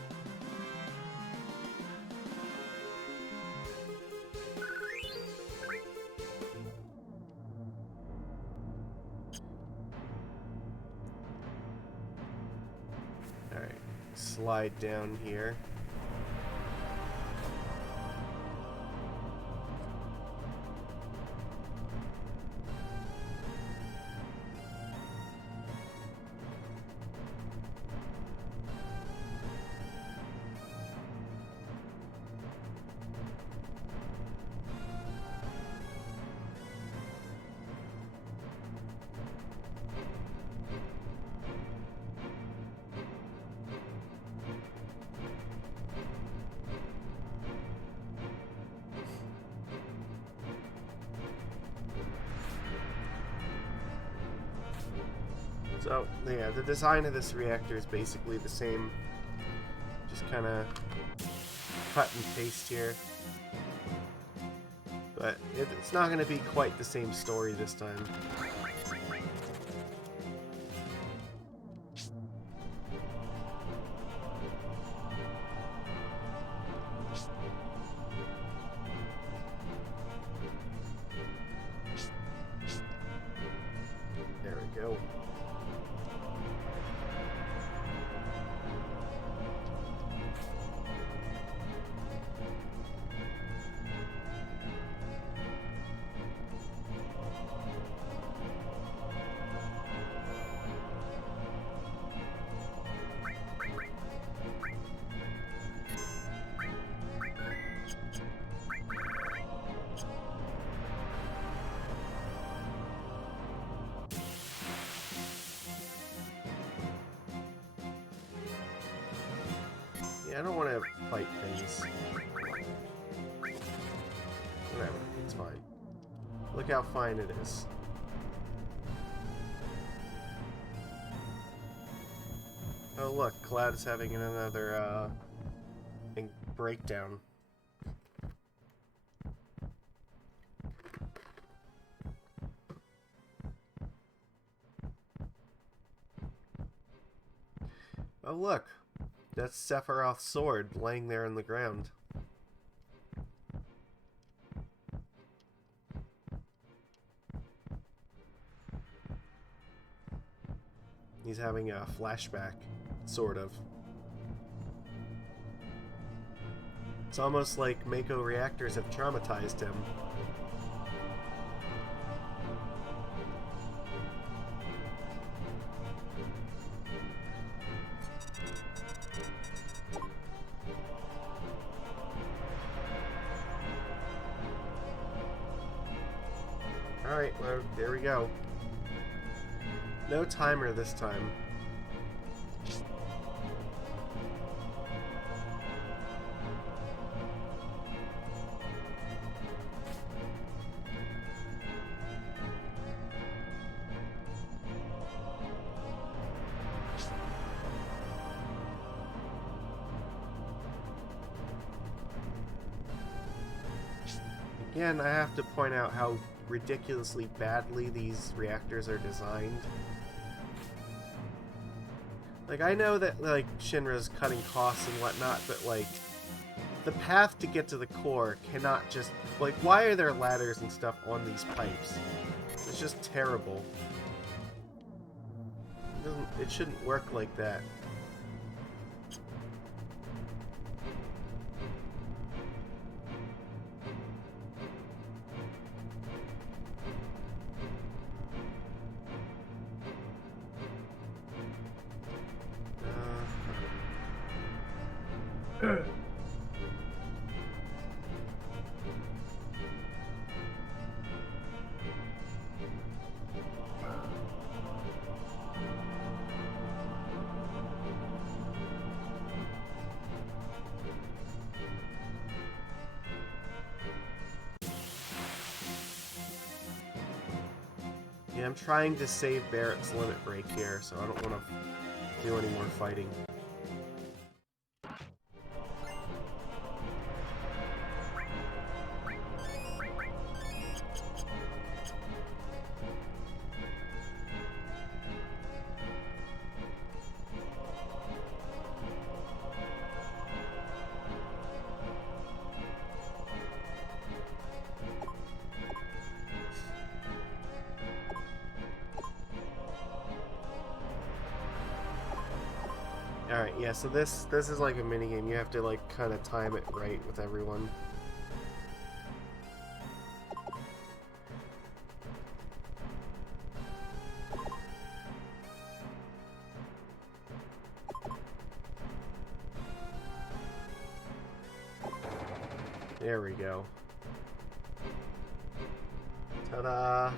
Slide down here. So, yeah, the design of this reactor is basically the same. Just kind of cut and paste here. But it's not going to be quite the same story this time. There we go. Yeah, I don't want to fight things. Whatever, it's fine. Look how fine it is. Oh look, Cloud is having another breakdown. Oh look, that's Sephiroth's sword laying there on the ground. He's having a flashback, sort of. It's almost like Mako reactors have traumatized him. Alright, well, there we go. No timer this time. Again, I have to point out how ridiculously badly these reactors are designed. Like, I know that, like, Shinra's cutting costs and whatnot, but, like, the path to get to the core cannot just... Like, why are there ladders and stuff on these pipes? It's just terrible. It shouldn't work like that. Yeah, I'm trying to save Barrett's limit break here, so I don't want to do any more fighting. Alright, yeah, so this is like a minigame. You have to, like, kind of time it right with everyone. There we go. Ta-da!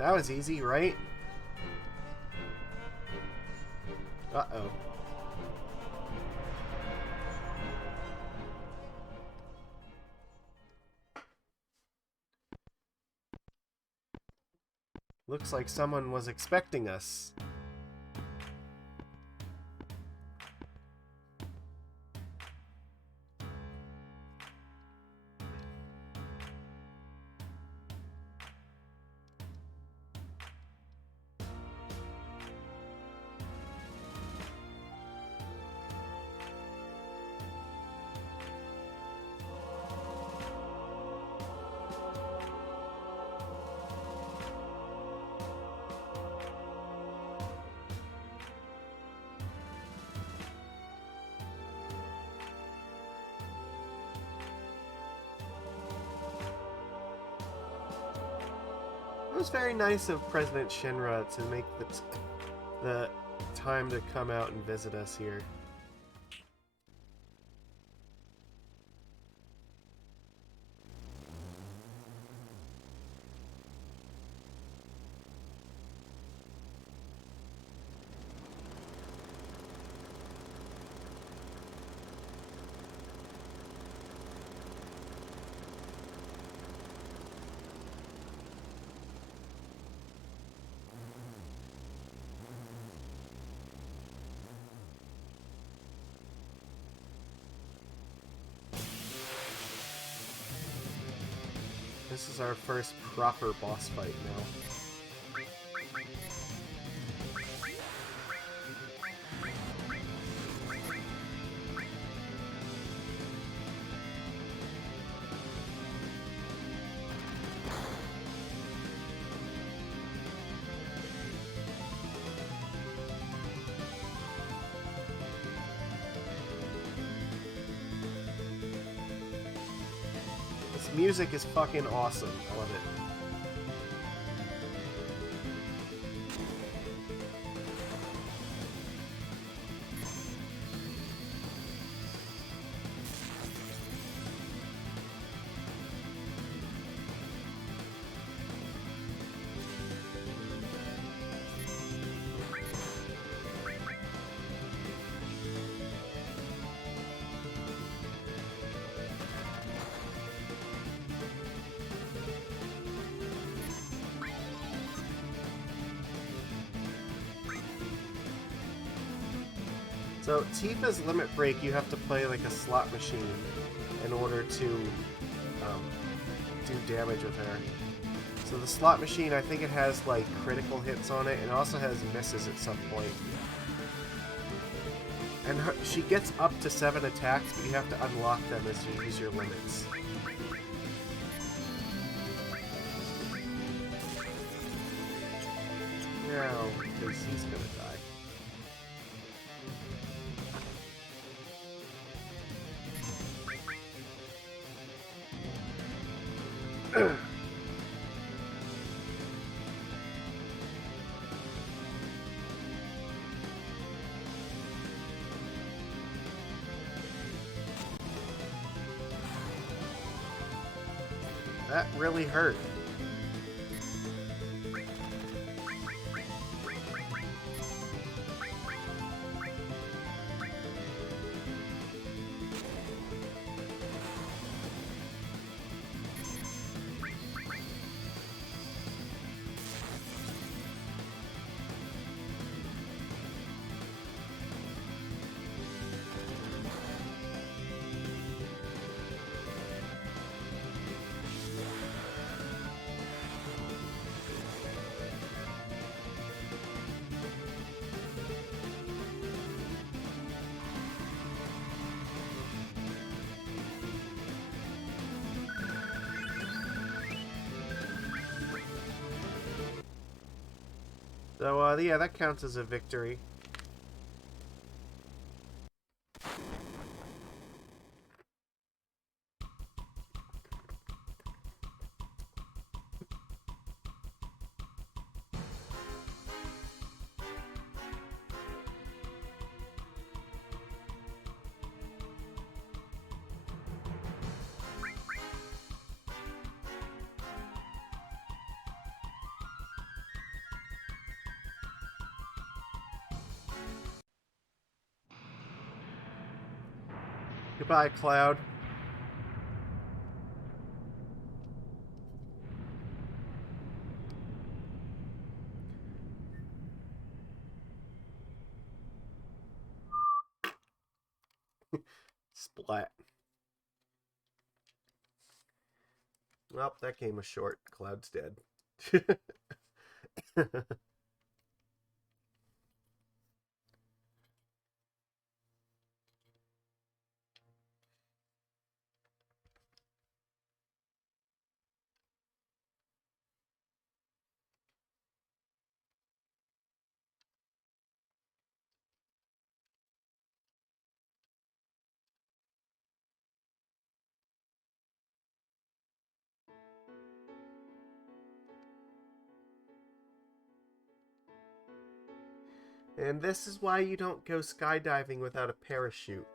That was easy, right? Uh-oh. Looks like someone was expecting us. It was very nice of President Shinra to make the time to come out and visit us here. This is our first proper boss fight now. This music is fucking awesome. I love it. So, Tifa's Limit Break, you have to play like a slot machine in order to do damage with her. So the slot machine, I think it has like critical hits on it, and it also has misses at some point. And she gets up to 7 attacks, but you have to unlock them as you use your limits. Now, because he's gonna die. That really hurt. So, yeah, that counts as a victory. Goodbye, Cloud. Splat. Well, that game was short. Cloud's dead. And this is why you don't go skydiving without a parachute.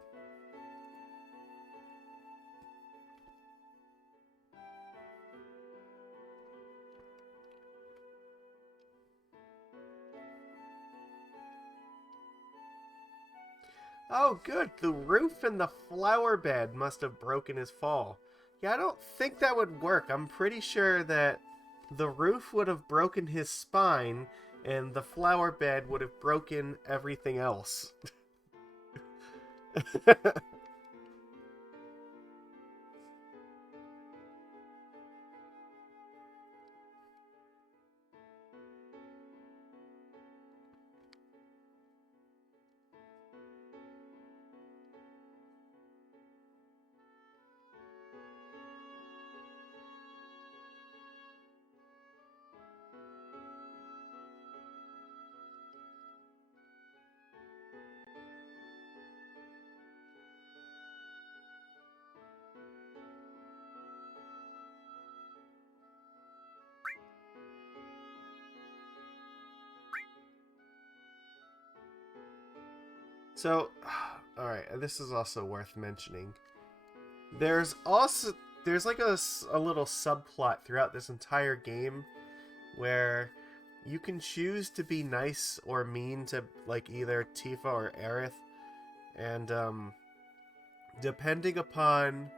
Oh, good. The roof and the flower bed must have broken his fall. Yeah, I don't think that would work. I'm pretty sure that the roof would have broken his spine and the flower bed would have broken everything else. So, alright, this is also worth mentioning. There's also there's like a little subplot throughout this entire game where you can choose to be nice or mean to like either Tifa or Aerith, and depending upon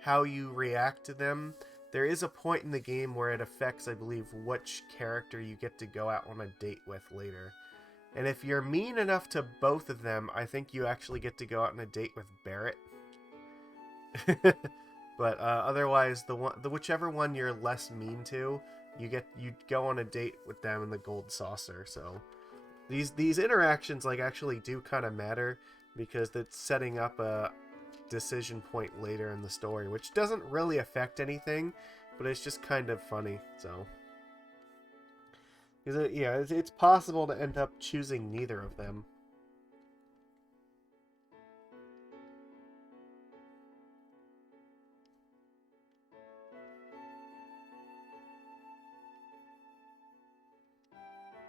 how you react to them, there is a point in the game where it affects, I believe, which character you get to go out on a date with later. And if you're mean enough to both of them, I think you actually get to go out on a date with Barrett. But otherwise, the whichever one you're less mean to, you go on a date with them in the gold saucer. So these interactions like actually do kind of matter because it's setting up a decision point later in the story, which doesn't really affect anything, but it's just kind of funny. So because it's possible to end up choosing neither of them.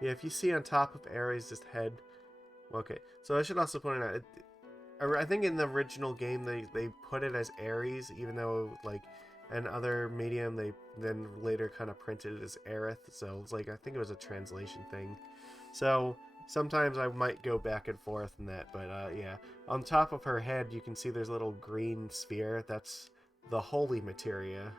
Yeah, if you see on top of Ares' head. Okay, so I should also point out, I think in the original game they put it as Ares, even though like in other medium they then later kind of printed it as Aerith. So it's like I think it was a translation thing. So sometimes I might go back and forth in that, but yeah, on top of her head you can see there's a little green sphere. That's the holy materia.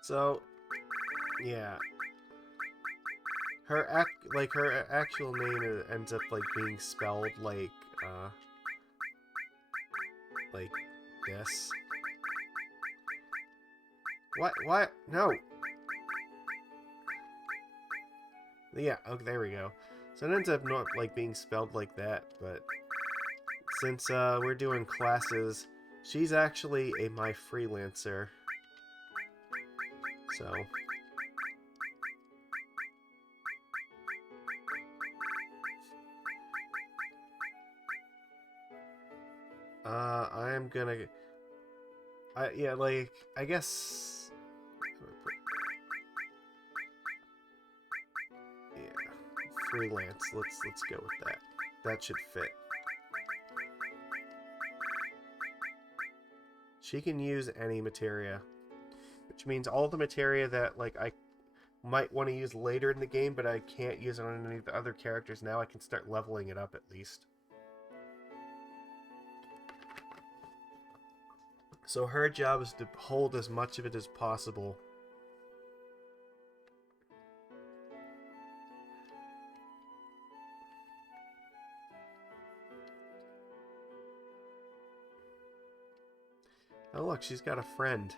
So yeah, her actual name ends up like being spelled like this. What? No. Yeah, okay, there we go. So it ends up not like being spelled like that, but since we're doing classes, she's actually a my freelancer. So I'm gonna yeah, like, I guess, yeah, freelance. Let's go with that. That should fit. She can use any materia, which means all the materia that, like, I might want to use later in the game, but I can't use it on any of the other characters now. I can start leveling it up at least. So her job is to hold as much of it as possible. Oh look, she's got a friend.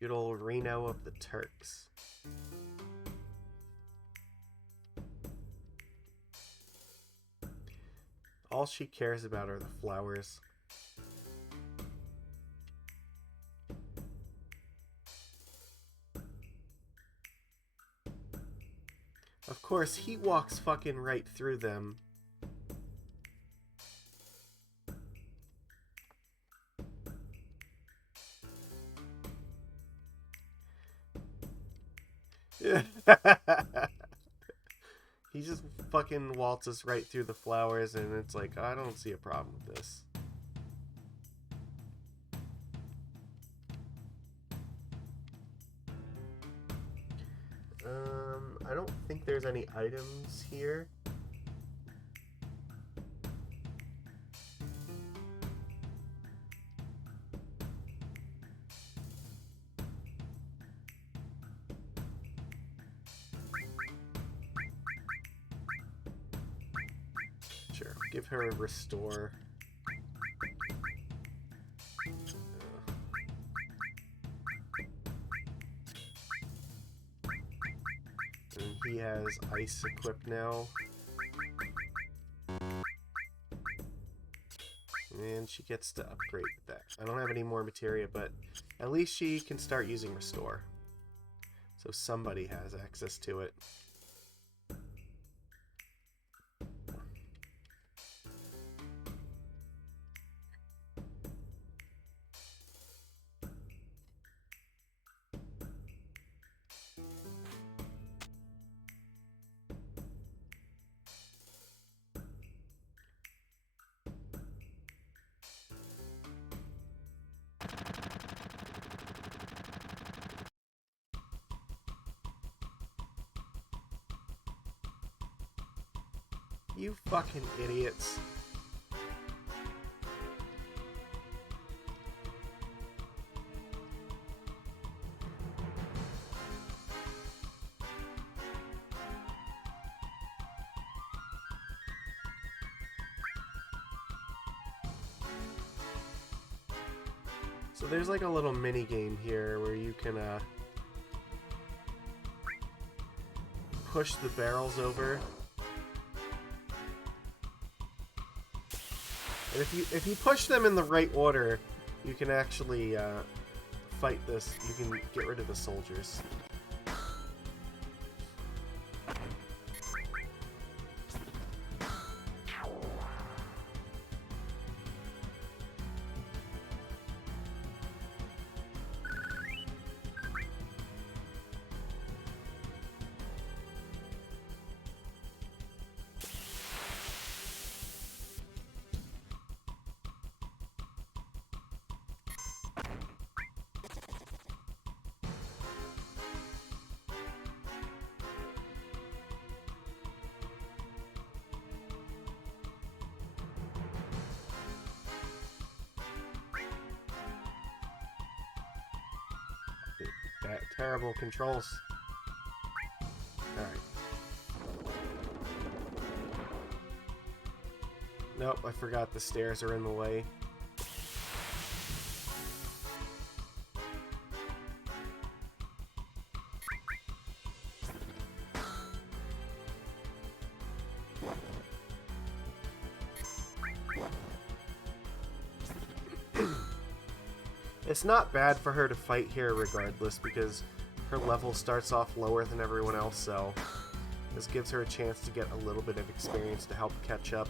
Good old Reno of the Turks. All she cares about are the flowers. Of course, he walks fucking right through them. He just fucking waltzes right through the flowers, and it's like, I don't see a problem with this. I don't think there's any items here. Sure, give her a restore. And he has ice equipped now. And she gets to upgrade with that. I don't have any more materia, but at least she can start using restore. So somebody has access to it. You fucking idiots. So there's like a little mini game here where you can push the barrels over. And if you push them in the right order, you can actually fight this. You can get rid of the soldiers. Terrible controls. Alright. Nope, I forgot the stairs are in the way. It's not bad for her to fight here regardless, because her level starts off lower than everyone else, so this gives her a chance to get a little bit of experience to help catch up.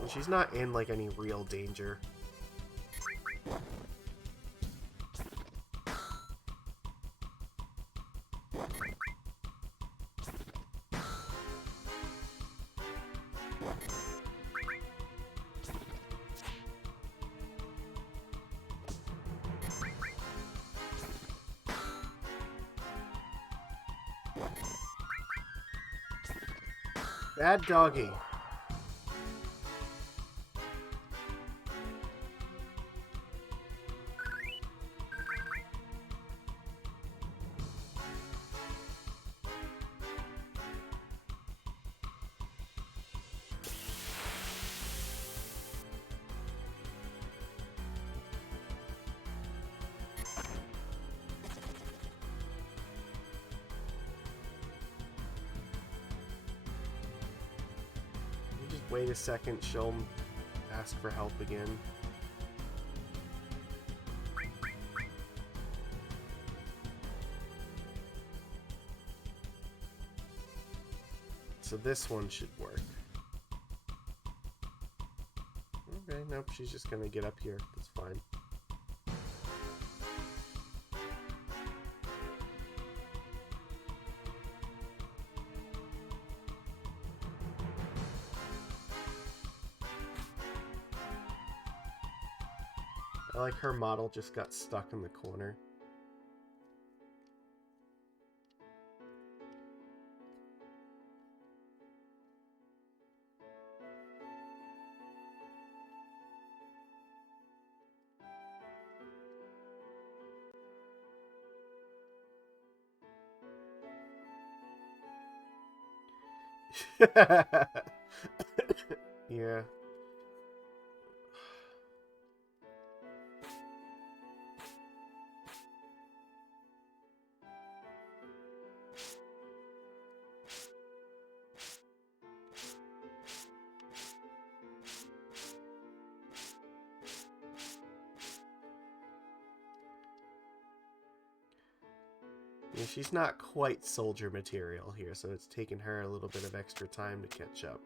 And she's not in, like, any real danger. Bad doggy. Wait a second, she'll ask for help again. So this one should work. Okay, nope, she's just gonna get up here. That's fine. I like her model just got stuck in the corner. Yeah. Yeah, she's not quite soldier material here, so it's taken her a little bit of extra time to catch up.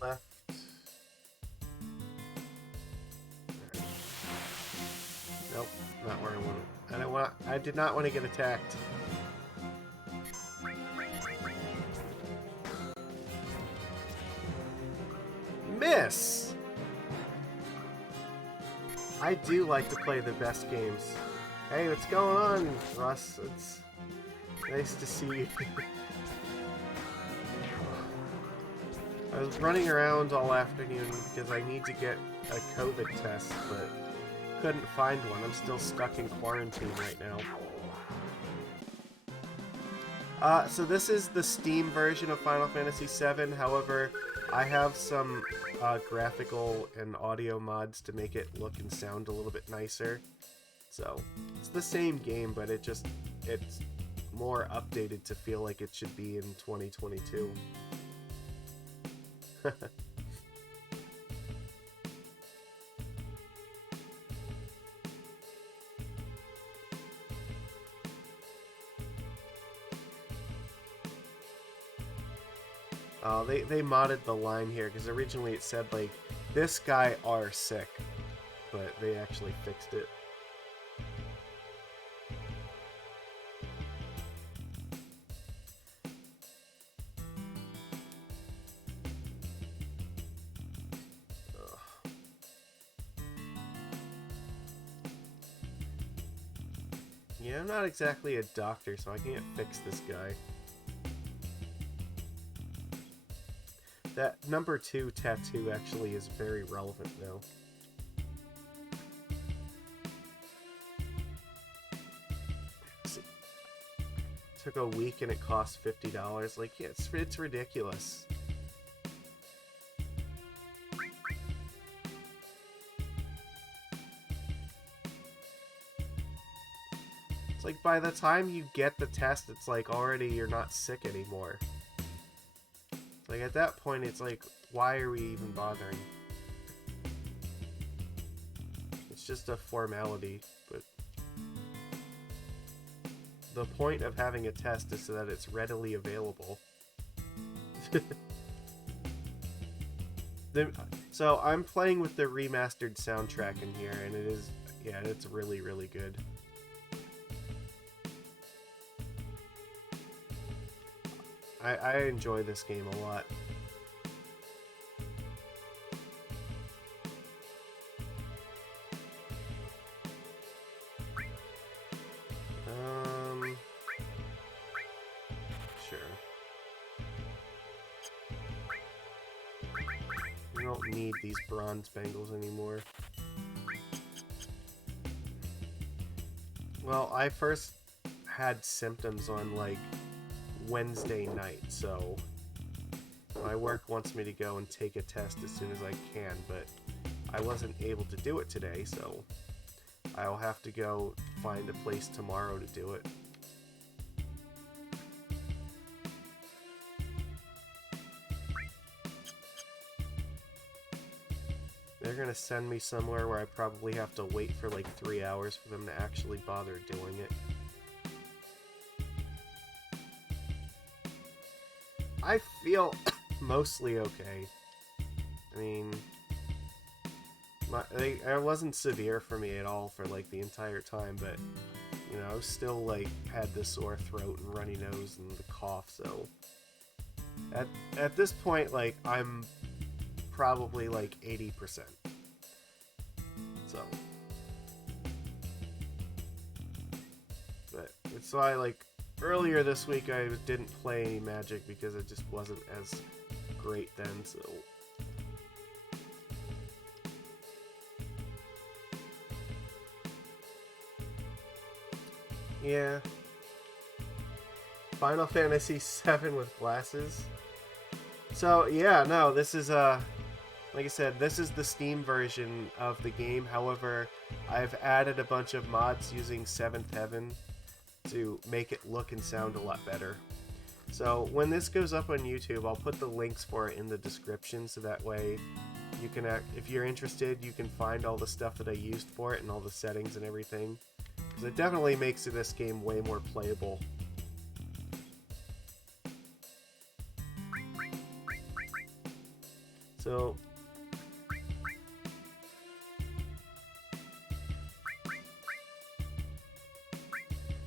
Left. Nope, not where I want. I did not want to get attacked. Miss! I do like to play the best games. Hey, what's going on, Russ? It's nice to see you. I was running around all afternoon because I need to get a COVID test, but couldn't find one. I'm still stuck in quarantine right now. So this is the Steam version of Final Fantasy VII. However, I have some graphical and audio mods to make it look and sound a little bit nicer. So it's the same game, but it's more updated to feel like it should be in 2022. They modded the line here, because originally it said, like, this guy are sick, but they actually fixed it. Yeah, I'm not exactly a doctor, so I can't fix this guy. That number 2 tattoo actually is very relevant now. Took a week and it cost $50. Like, yeah, it's ridiculous. It's like by the time you get the test, it's like already you're not sick anymore. Like, at that point, it's like, why are we even bothering? It's just a formality, but the point of having a test is so that it's readily available. So I'm playing with the remastered soundtrack in here, and it is, yeah, it's really, really good. I enjoy this game a lot. Sure. We don't need these bronze bangles anymore. Well, I first had symptoms on, like, Wednesday night, so my work wants me to go and take a test as soon as I can, but I wasn't able to do it today, so I'll have to go find a place tomorrow to do it. They're gonna send me somewhere where I probably have to wait for like 3 hours for them to actually bother doing it. I feel mostly okay. I mean, it wasn't severe for me at all for like the entire time, but you know, I still like had the sore throat and runny nose and the cough, so at this point, like, I'm probably like 80%. So, but it's why, like, earlier this week I didn't play any Magic because it just wasn't as great then, so yeah. Final Fantasy VII with glasses. So yeah, no, this is like I said, this is the Steam version of the game. However, I've added a bunch of mods using 7th Heaven to make it look and sound a lot better. So when this goes up on YouTube, I'll put the links for it in the description, so that way you can, if you're interested, you can find all the stuff that I used for it and all the settings and everything. Because it definitely makes this game way more playable.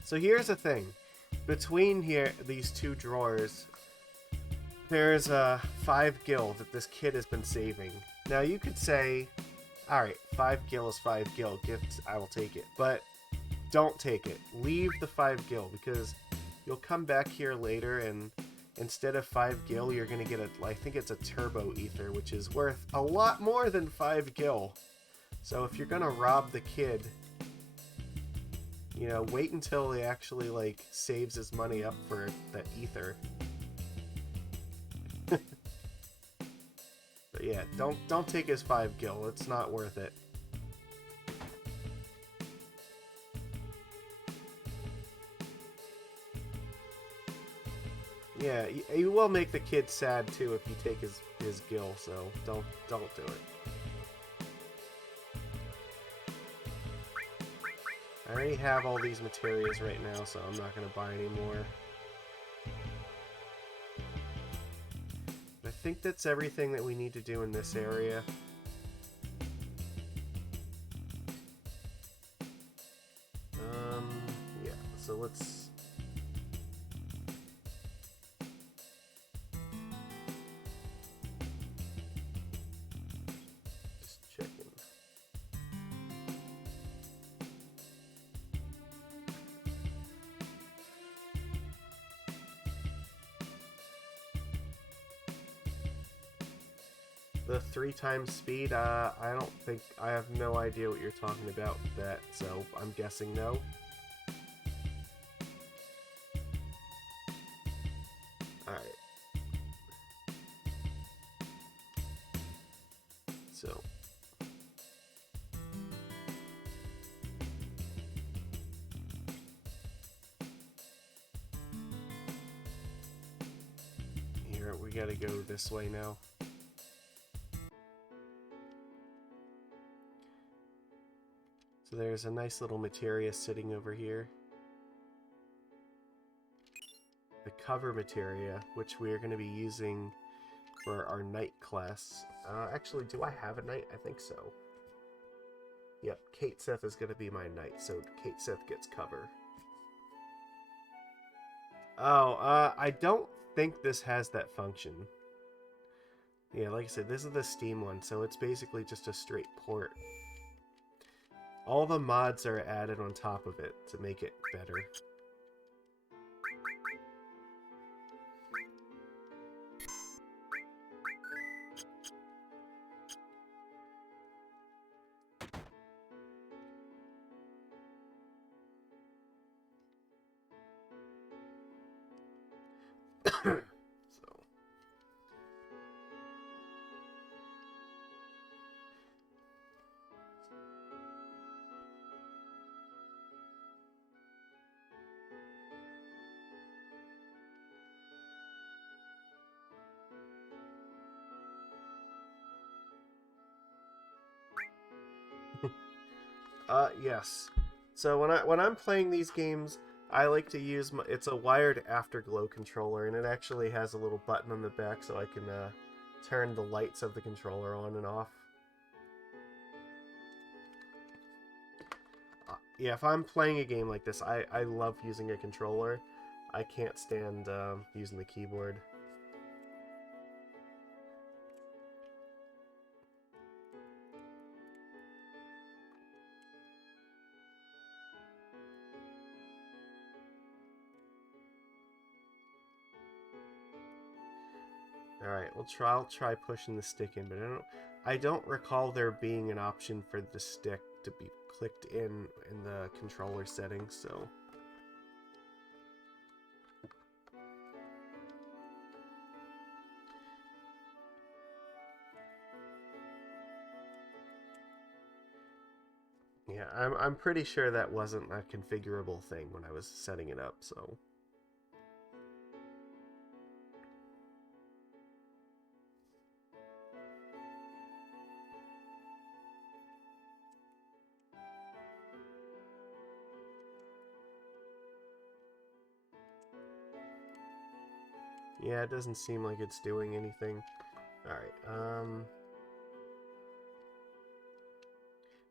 So here's the thing. Between these two drawers, there's a 5 gil that this kid has been saving. Now you could say, alright, 5 gil is 5 gil. Gifts, I will take it. But don't take it. Leave the 5 gil, because you'll come back here later and instead of 5 gil, you're going to get I think it's a turbo ether, which is worth a lot more than 5 gil. So if you're going to rob the kid, you know, wait until he actually, like, saves his money up for that ether. But yeah, don't take his 5 gil. It's not worth it. Yeah, you will make the kid sad too if you take his gil, so don't do it. I already have all these materials right now, so I'm not going to buy any more. I think that's everything that we need to do in this area. Yeah, so let's... just checking. The 3 times speed, I don't think, I have no idea what you're talking about with that, so I'm guessing no. Alright. So. Here, we gotta go this way now. So there's a nice little materia sitting over here. The cover materia, which we are going to be using for our knight class. Actually, do I have a knight? I think so. Yep, Kate Seth is going to be my knight, so Kate Seth gets cover. Oh, I don't think this has that function. Yeah, like I said, this is the Steam one, so it's basically just a straight port. All the mods are added on top of it to make it better. Yes. So when I'm playing these games, I like to use it's a wired afterglow controller, and it actually has a little button on the back so I can turn the lights of the controller on and off. Yeah, if I'm playing a game like this, I love using a controller. I can't stand using the keyboard. Alright, I'll try pushing the stick in, but I don't recall there being an option for the stick to be clicked in the controller settings, so... Yeah, I'm pretty sure that wasn't a configurable thing when I was setting it up, so... Yeah, it doesn't seem like it's doing anything. Alright,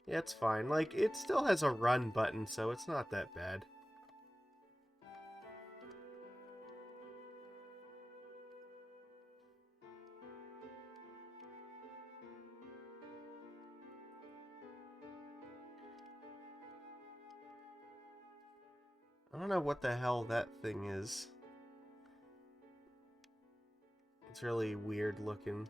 yeah, it's fine. Like, it still has a run button, so it's not that bad. don't know what the hell that thing is. It's really weird looking.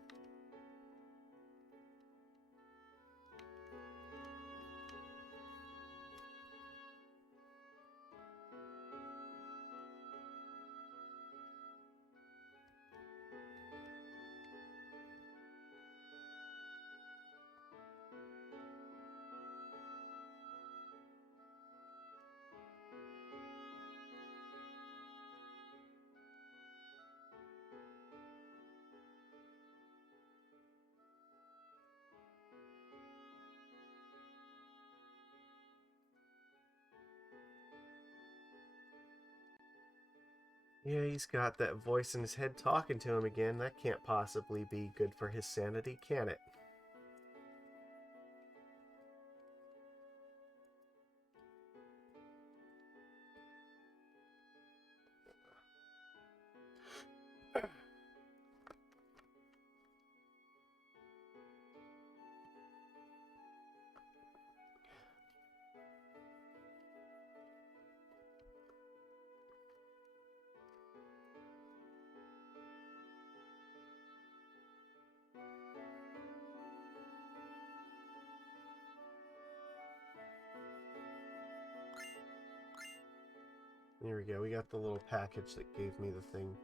Yeah, he's got that voice in his head talking to him again. That can't possibly be good for his sanity, can it? There we go. We got the little package that gave me the thing.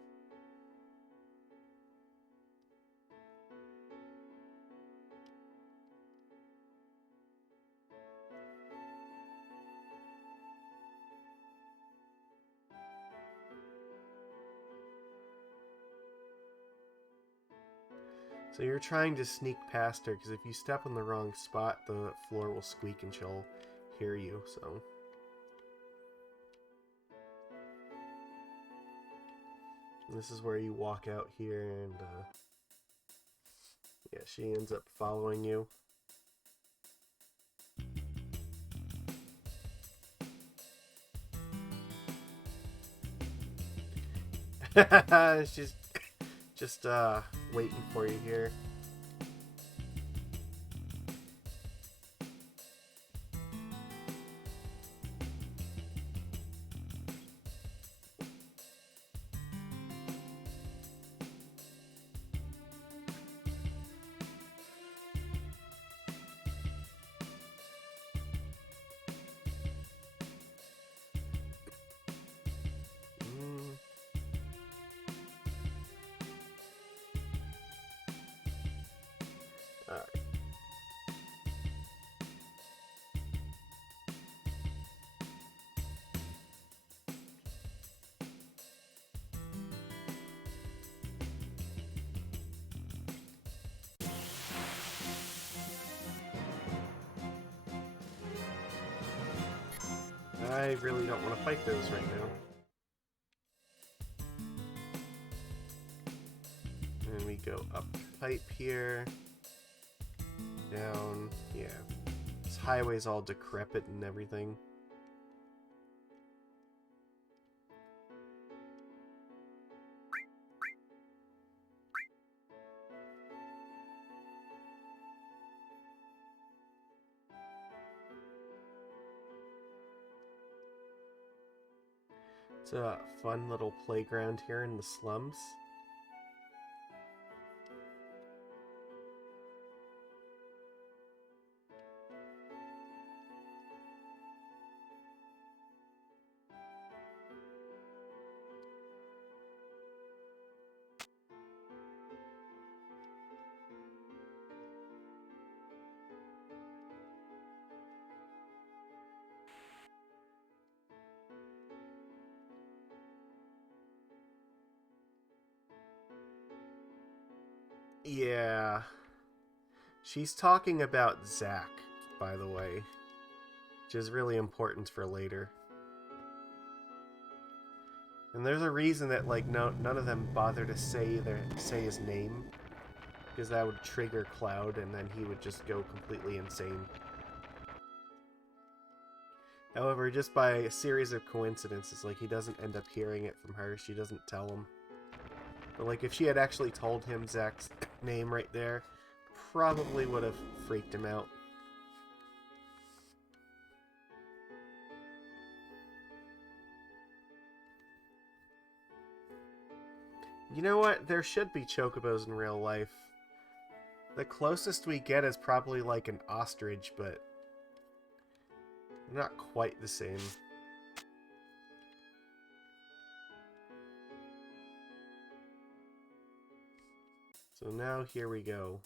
So you're trying to sneak past her, because if you step in the wrong spot, the floor will squeak and she'll hear you, so... And this is where you walk out here, and, yeah, she ends up following you. She's just waiting for you here. Alright. I really don't want to fight those right now. And we go up pipe here. Down. Yeah. This highway's all decrepit and everything. It's a fun little playground here in the slums. Yeah. She's talking about Zach, by the way. Which is really important for later. And there's a reason that, like, none of them bother to say his name. Because that would trigger Cloud, and then he would just go completely insane. However, just by a series of coincidences, like, he doesn't end up hearing it from her. She doesn't tell him. But, like, if she had actually told him Zach's name right there, probably would have freaked him out. You know what? There should be chocobos in real life. The closest we get is probably like an ostrich, but not quite the same. So now here we go.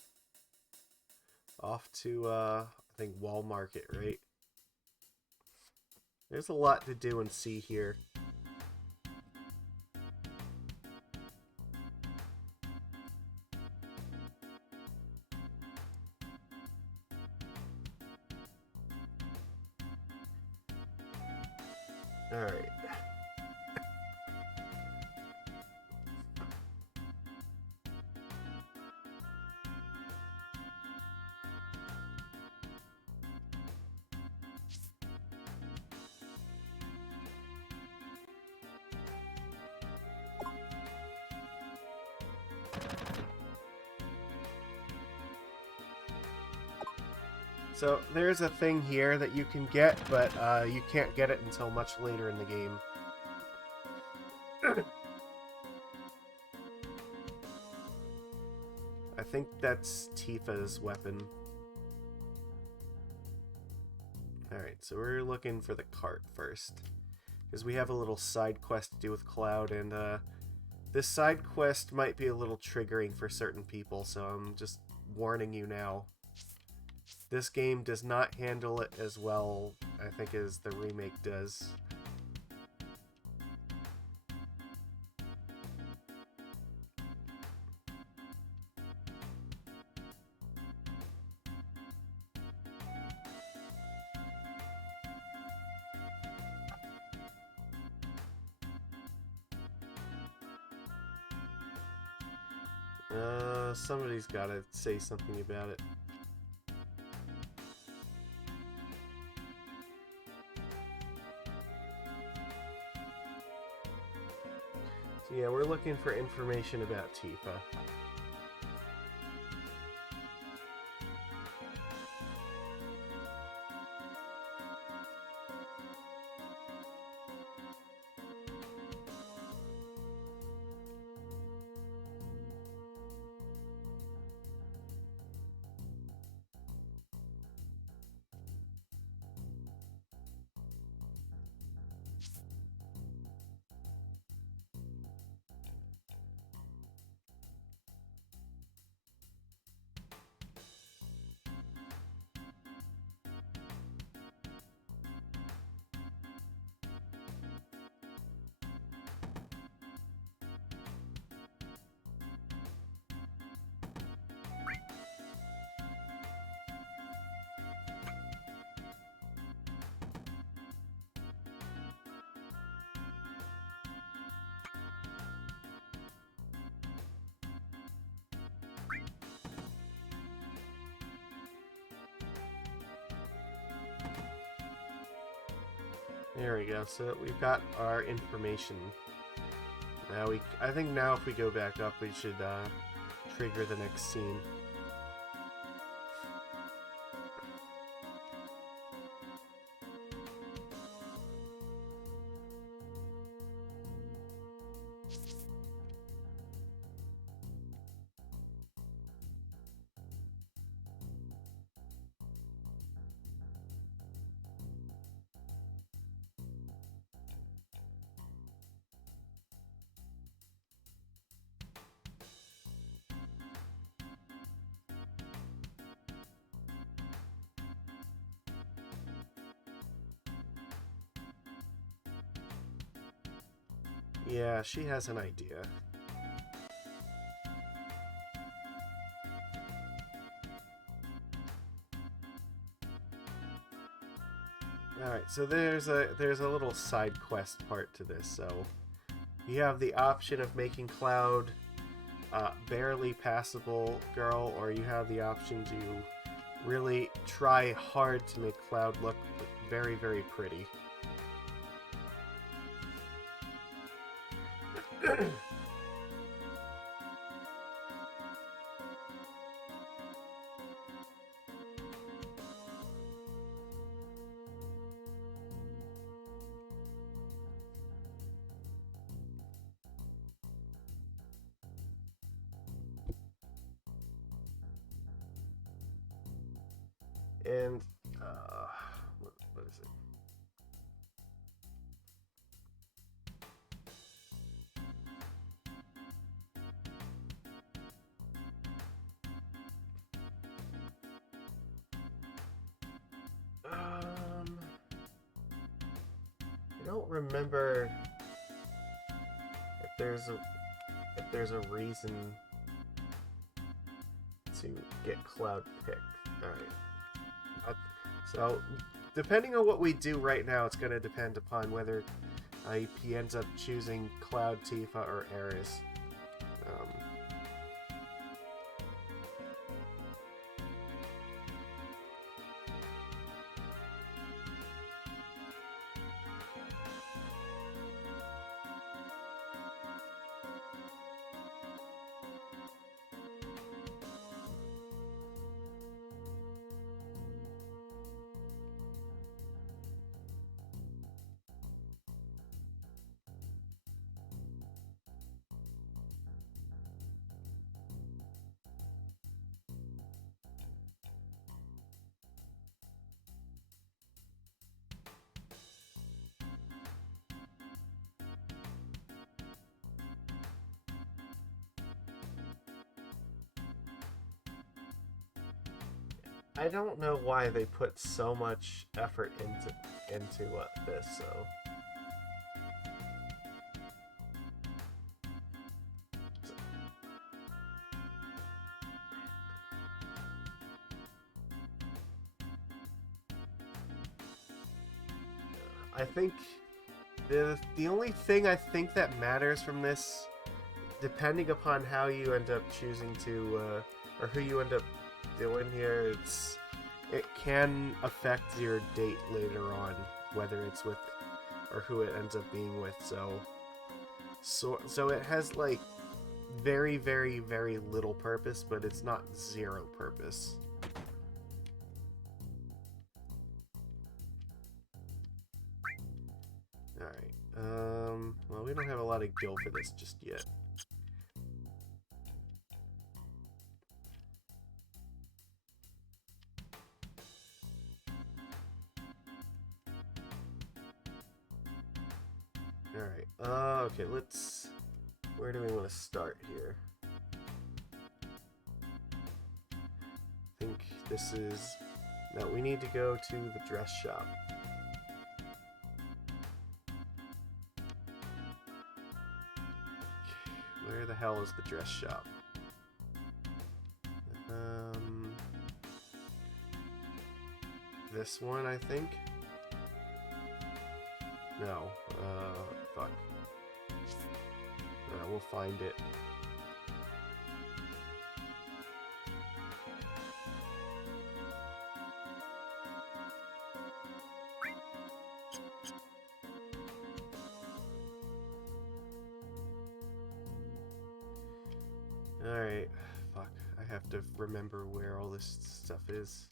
Off to, I think Wall Market, right? There's a lot to do and see here. Alright. So there's a thing here that you can get, but you can't get it until much later in the game. I think that's Tifa's weapon. Alright, so we're looking for the cart first. Because we have a little side quest to do with Cloud, and this side quest might be a little triggering for certain people, so I'm just warning you now. This game does not handle it as well, I think, as the remake does. Somebody's gotta say something about it. So yeah, we're looking for information about Tifa. There we go. So we've got our information. Now I think now if we go back up, we should trigger the next scene. Yeah, she has an idea. Alright, so there's a little side quest part to this. So you have the option of making Cloud barely passable girl, or you have the option to really try hard to make Cloud look very, very pretty. And what is it? I don't remember if there's a reason to get cloud pick. Alright. So, depending on what we do right now, it's going to depend upon whether he ends up choosing Cloud Tifa or Ares. I don't know why they put so much effort into this. So I think the only thing I think that matters from this, depending upon how you end up choosing to or who you end up doing here, it can affect your date later on, whether it's with or who it ends up being with. So it has like very, very, very little purpose, but it's not zero purpose. Alright. Well, we don't have a lot of gil for this just yet. Alright, okay, where do we want to start here? I think this is... No, we need to go to the dress shop. Where the hell is the dress shop? This one, I think? No, fuck. We'll find it. Alright, fuck. I have to remember where all this stuff is.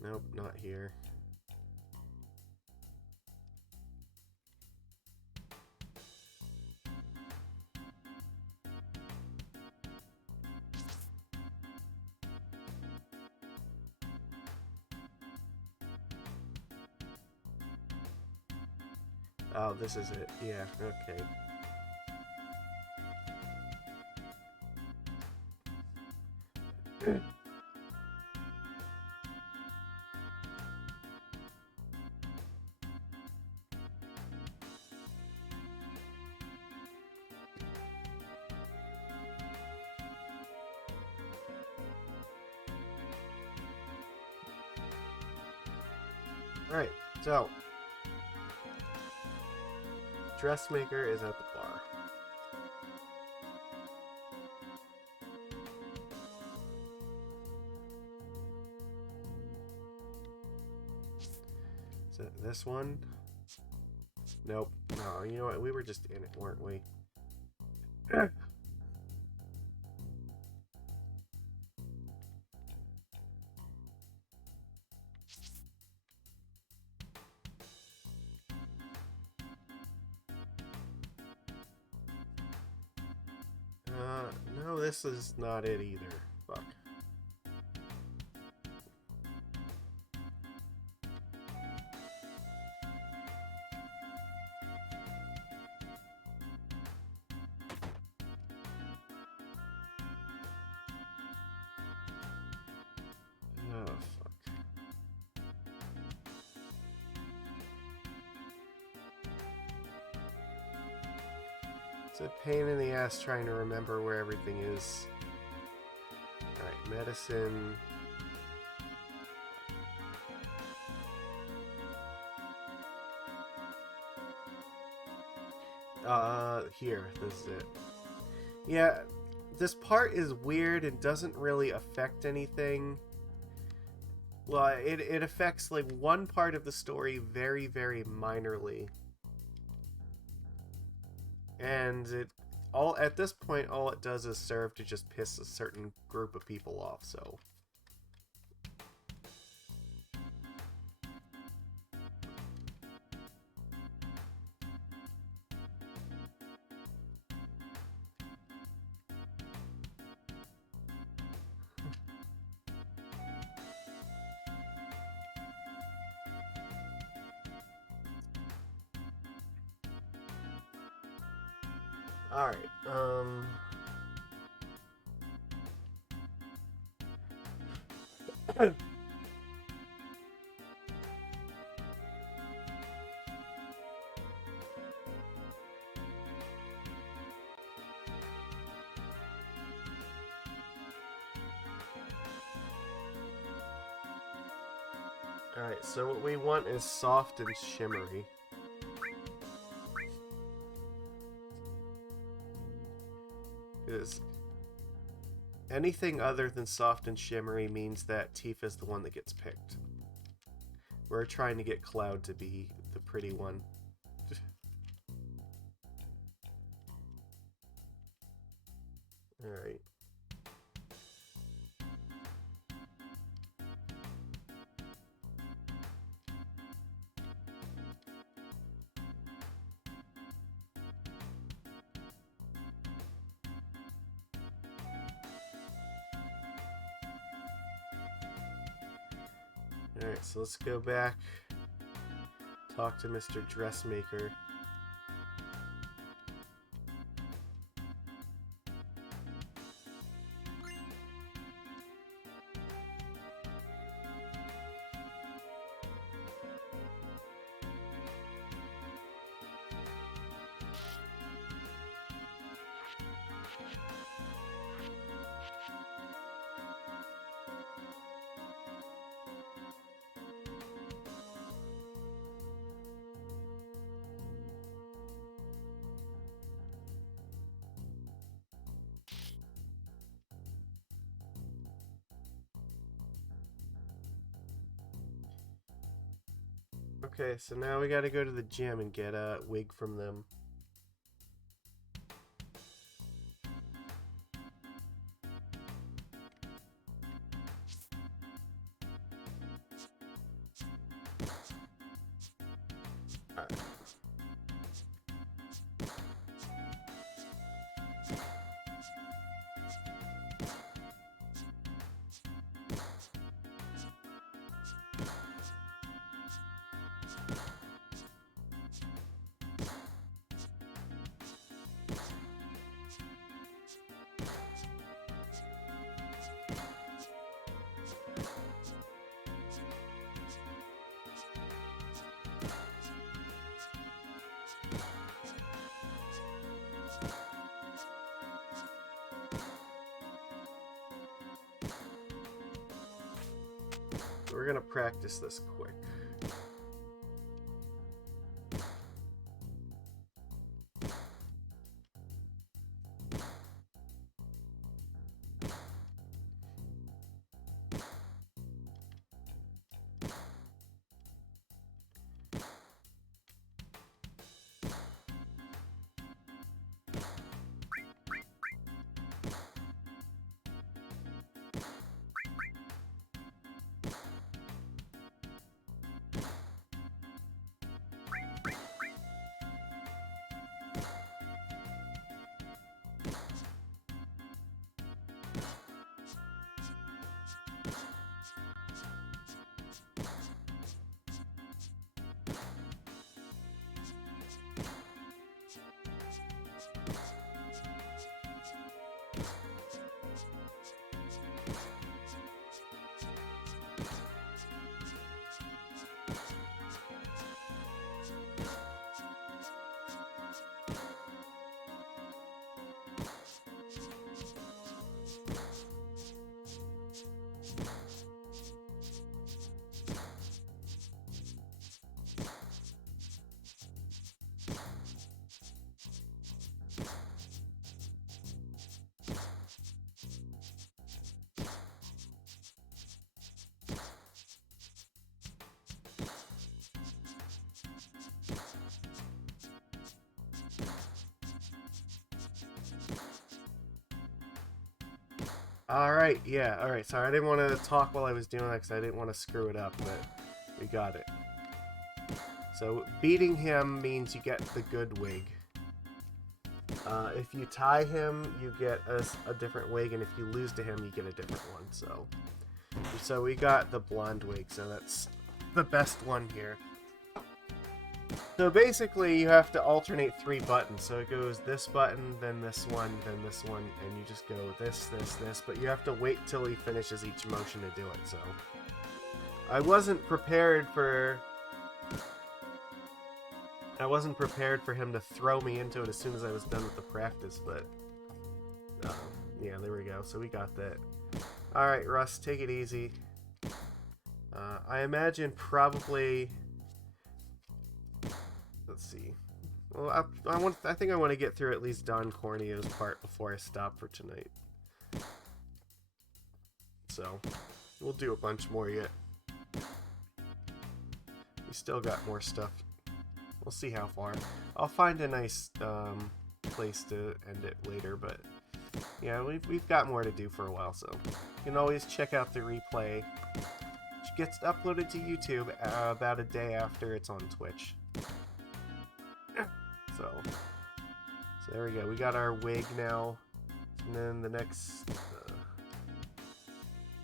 Nope, not here. Oh, this is it. Yeah, okay. Alright, so dressmaker is at the bar. Is it this one? Nope. No, you know what? We were just in it, weren't we? Oh, this is not it either. Fuck. Oh, fuck. It's a pain in the ass trying to remember where everything is. Alright, medicine. Here, this is it. Yeah, this part is weird and doesn't really affect anything. Well, it affects like one part of the story very, very minorly. And at this point, all it does is serve to just piss a certain group of people off, so. Alright, Alright, so what we want is soft and shimmery. Because anything other than soft and shimmery means that Tifa's the one that gets picked. We're trying to get Cloud to be the pretty one. Alright. Alright, so let's go back, talk to Mr. Dressmaker. Okay, so now we gotta go to the gym and get a wig from them. Alright. We're gonna practice this quick. Alright, yeah, alright. Sorry, I didn't want to talk while I was doing that because I didn't want to screw it up, but we got it. So, beating him means you get the good wig. If you tie him, you get a different wig, and if you lose to him, you get a different one. So we got the blonde wig, so that's the best one here. So basically, you have to alternate 3 buttons. So it goes this button, then this one, and you just go this, but you have to wait till he finishes each motion to do it, so... I wasn't prepared for him to throw me into it as soon as I was done with the practice, but... yeah, there we go. So we got that. Alright, Russ, take it easy. I imagine probably... Let's see. Well, I think I want to get through at least Don Corneo's part before I stop for tonight. So, we'll do a bunch more yet. We still got more stuff. We'll see how far. I'll find a nice place to end it later, but yeah, we've got more to do for a while, so you can always check out the replay, which gets uploaded to YouTube about a day after it's on Twitch. So there we go. We got our wig now, and then the next.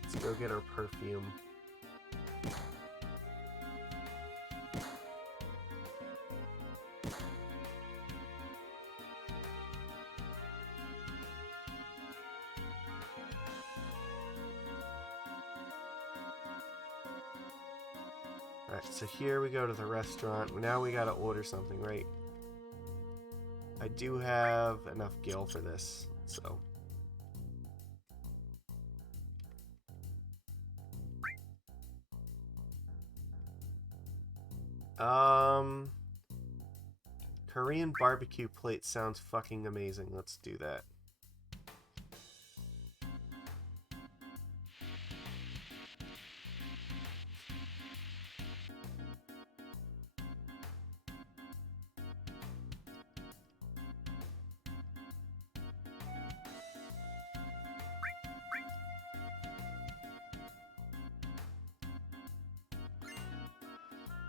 Let's go get our perfume. Alright, so here we go to the restaurant. Now we gotta order something, right? I do have enough gil for this, so... Korean barbecue plate sounds fucking amazing. Let's do that.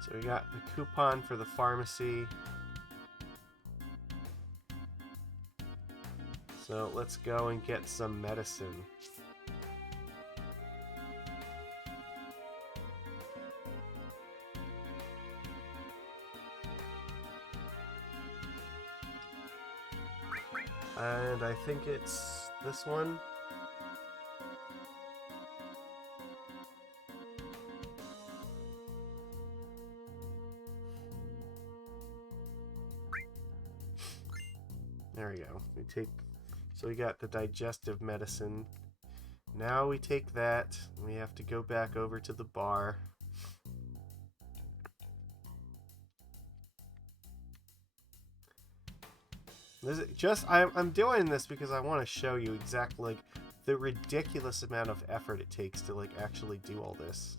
So we got the coupon for the pharmacy. So let's go and get some medicine. And I think it's this one. There we go. So we got the digestive medicine. Now we take that, and we have to go back over to the bar. I'm doing this because I want to show you exactly the ridiculous amount of effort it takes to actually do all this.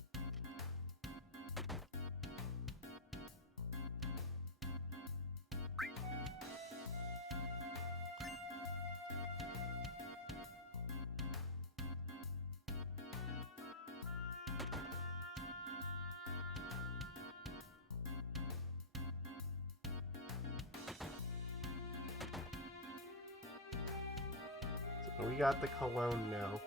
We got the cologne now.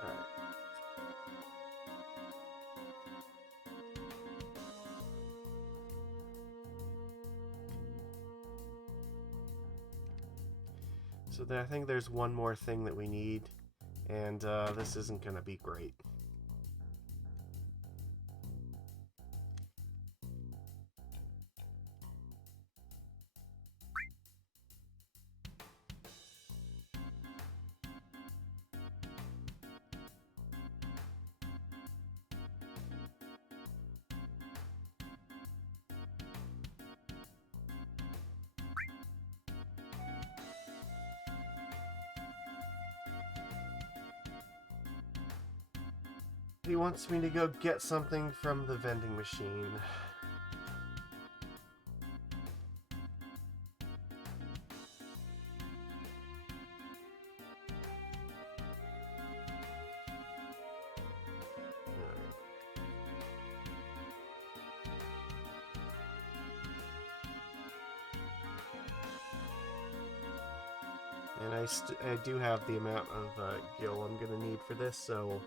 Alright. So I think there's one more thing that we need, and this isn't gonna be great. He wants me to go get something from the vending machine. And I do have the amount of gil I'm gonna need for this, so...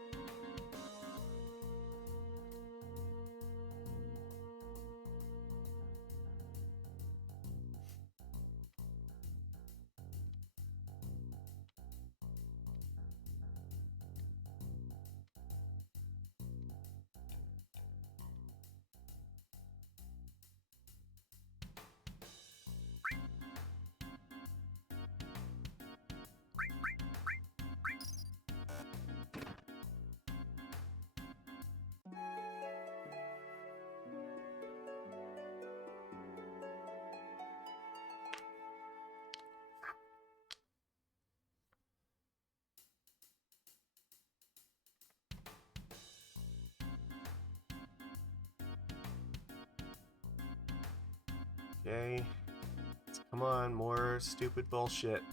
Okay. Come on, more stupid bullshit.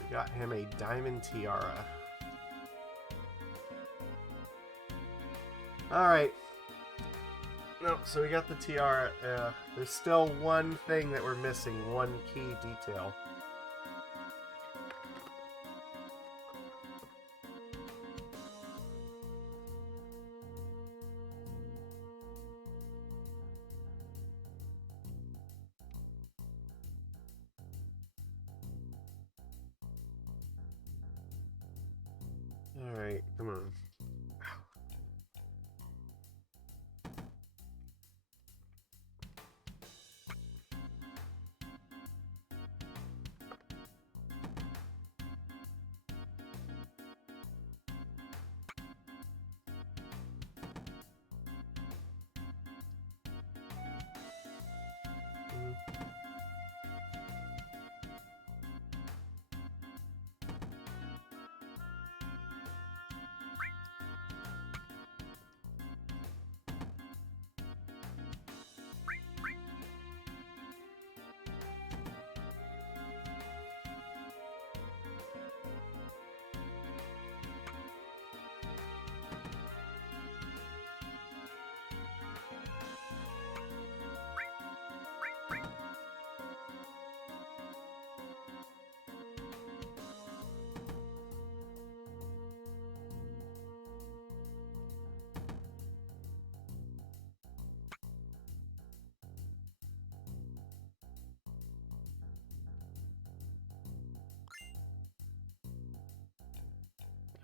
We got him a diamond tiara. Alright. No, so we got the tiara. There's still one thing that we're missing, one key detail. Alright, come on.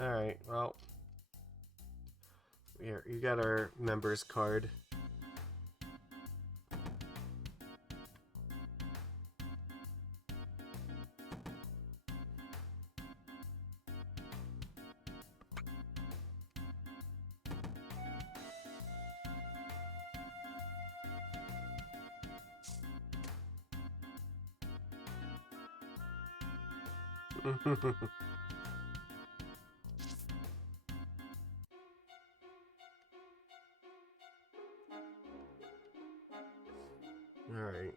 Alright, well. Here, you got our members card. Alright,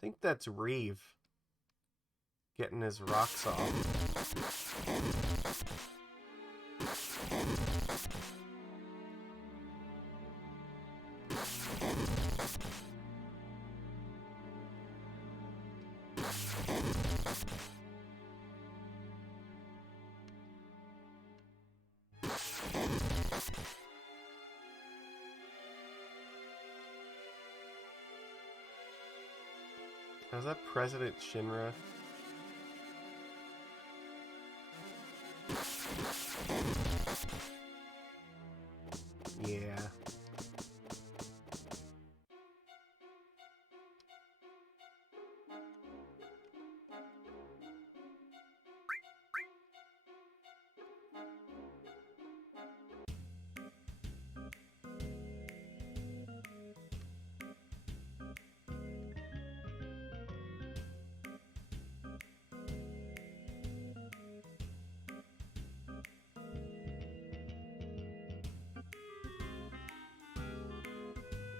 I think that's Reeve getting his rocks off. Is that President Shinra? Yeah.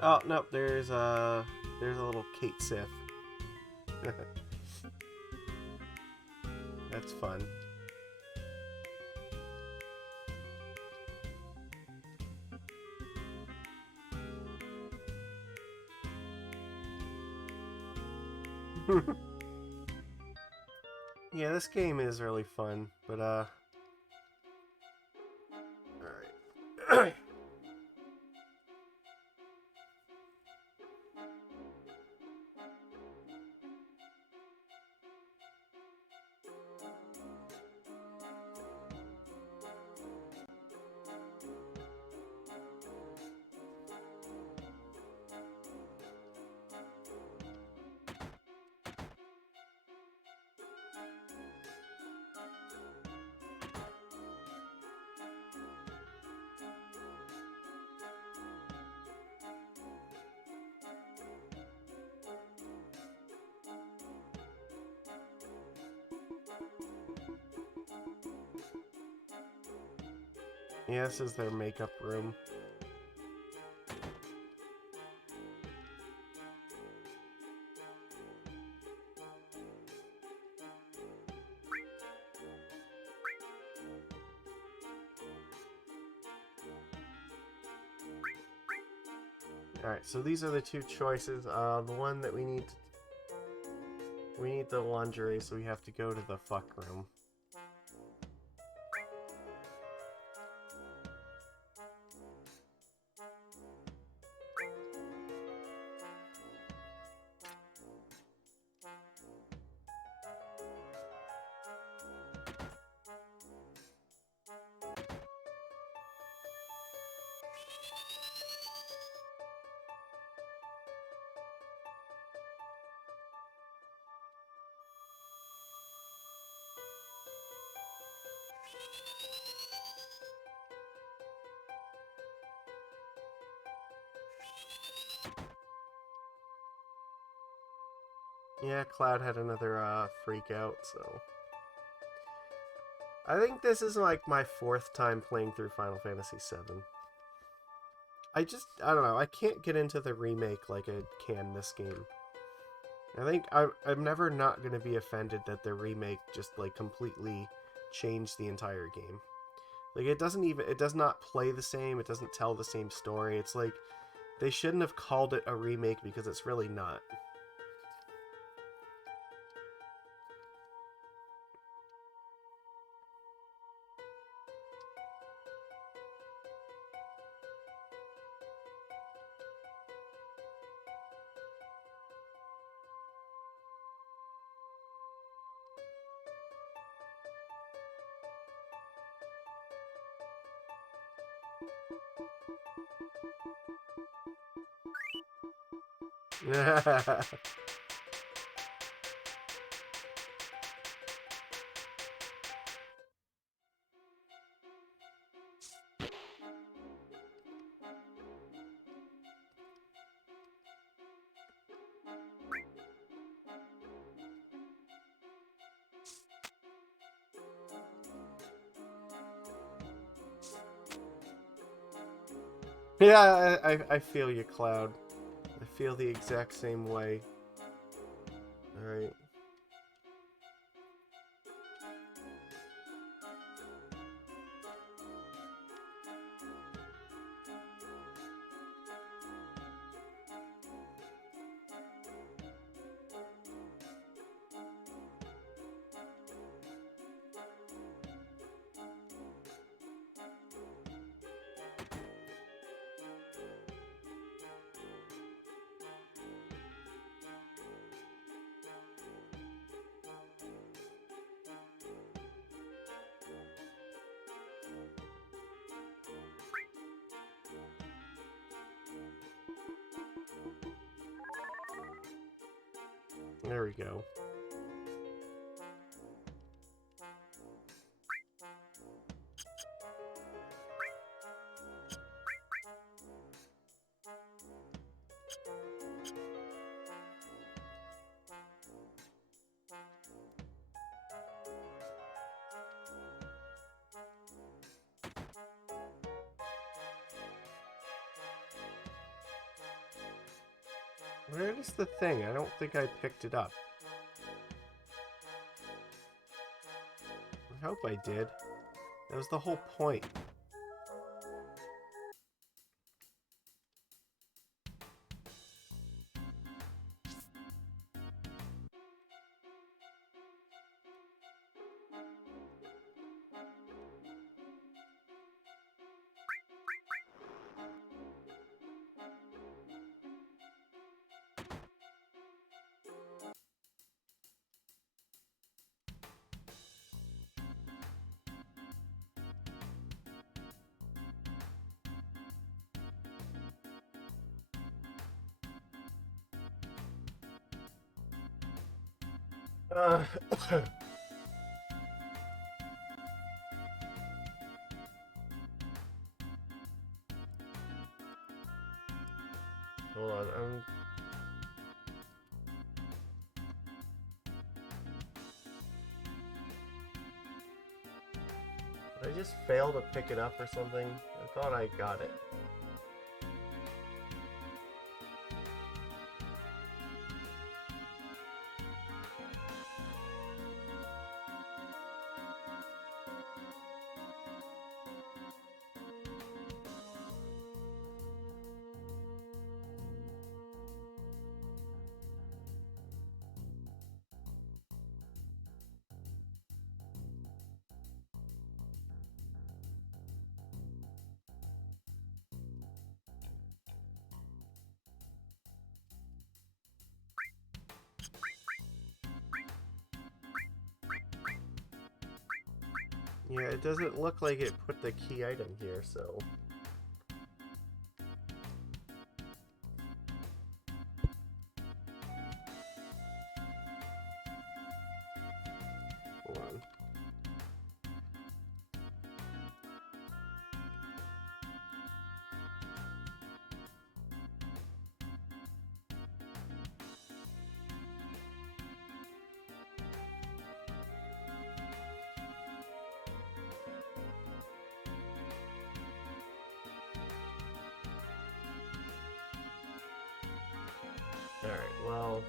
Oh, no, there's a little Kate Sith. That's fun. Yeah, this game is really fun, but alright. Yeah, this is their makeup room. Alright, so these are the two choices. The one that we need the lingerie, so we have to go to the fuck room. Yeah, Cloud had another freak out, so... I think this is like my 4th time playing through Final Fantasy VII. I don't know, I can't get into the remake like I can this game. I think I'm never not going to be offended that the remake just like completely changed the entire game. Like it does not play the same, it doesn't tell the same story. It's like they shouldn't have called it a remake because it's really not. Yeah, I feel you, Cloud. I feel the exact same way. Alright. There we go. Where is the thing? I don't think I picked it up. I hope I did. That was the whole point. Hold on, did I just fail to pick it up or something? I thought I got it. Yeah, it doesn't look like it put the key item here, so... Hold on. Alright, well...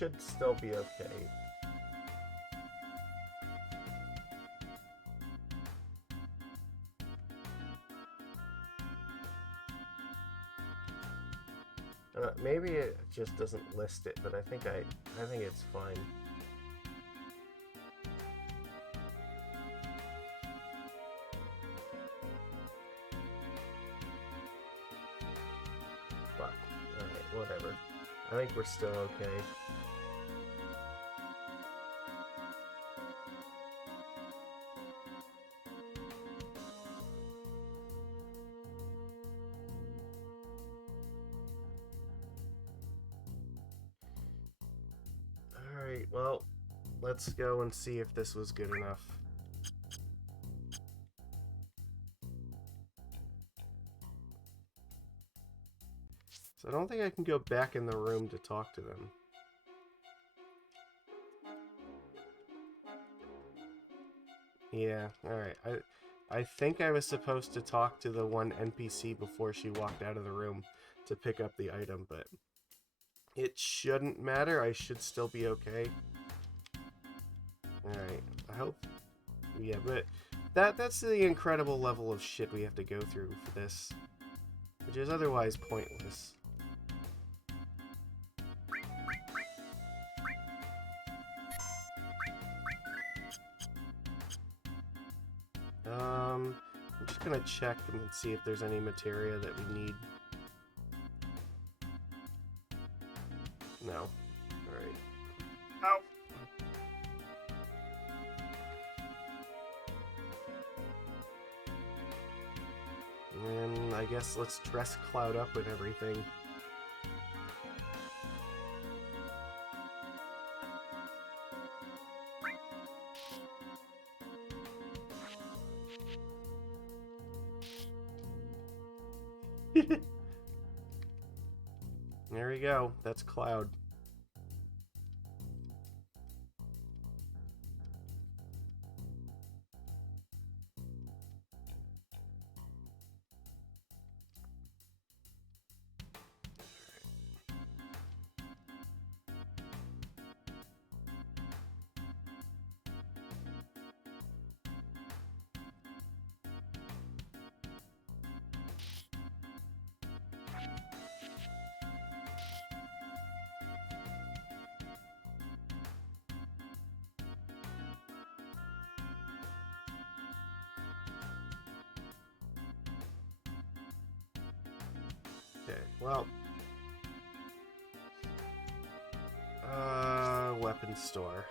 should still be okay. Maybe it just doesn't list it, but I think it's fine. Fuck. Alright, whatever. I think we're still okay. Alright, well, let's go and see if this was good enough. So I don't think I can go back in the room to talk to them. Yeah, alright. I think I was supposed to talk to the one NPC before she walked out of the room to pick up the item, but it shouldn't matter. I should still be okay. Alright, I hope... Yeah, but that's the incredible level of shit we have to go through for this, which is otherwise pointless. I'm just gonna check and see if there's any materia that we need. No. Alright. Ow! And I guess let's dress Cloud up with everything. There we go. That's Cloud. Okay, well... weapon store.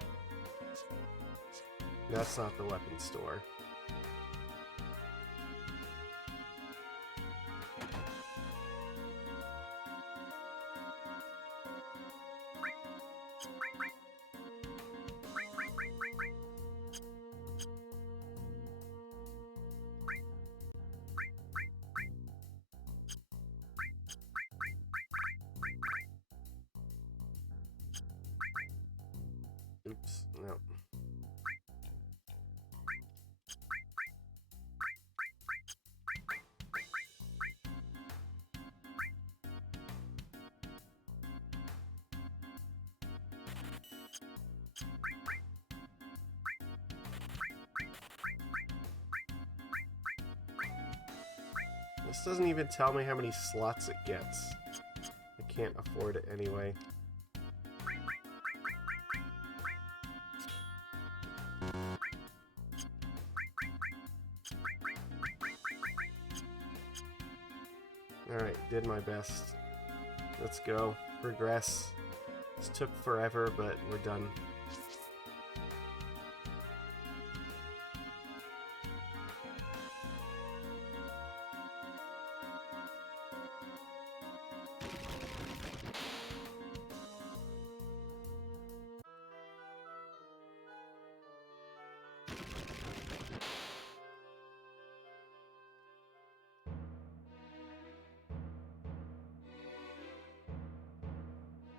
That's not the weapon store. Oops, no. This doesn't even tell me how many slots it gets. I can't afford it anyway. Alright, did my best. Let's go. Progress. This took forever, but we're done.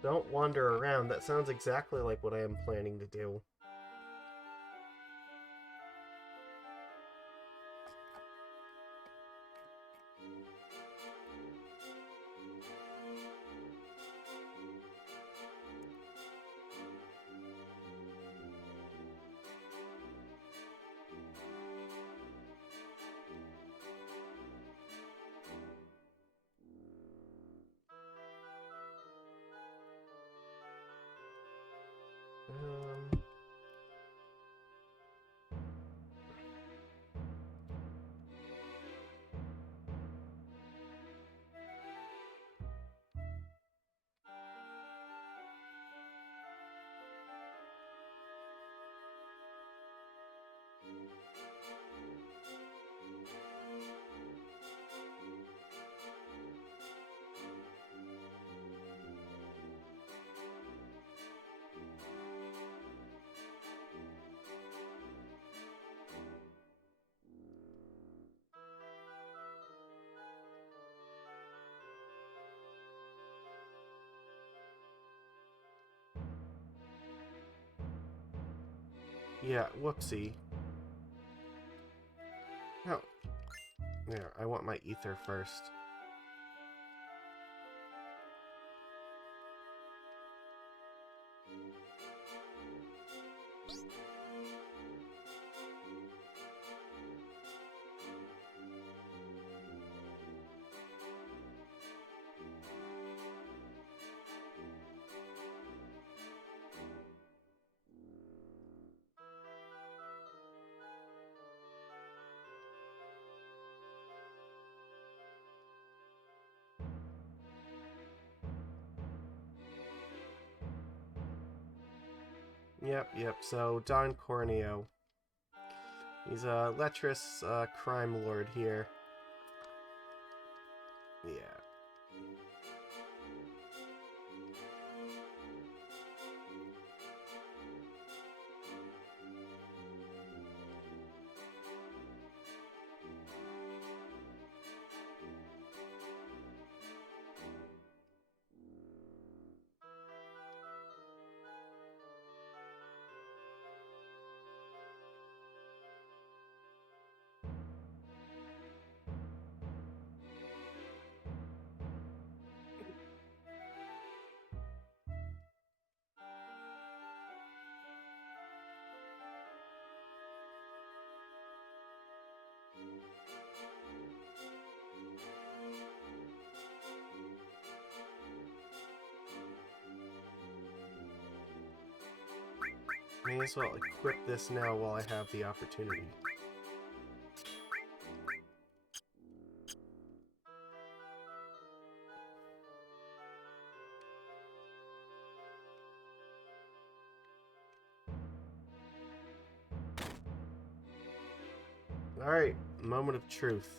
Don't wander around. That sounds exactly like what I am planning to do. Yeah, whoopsie. Oh, there, I want my ether first. Yep, so Don Corneo. He's a lecherous crime lord here. Yeah. May as well equip this now while I have the opportunity. Alright, moment of truth.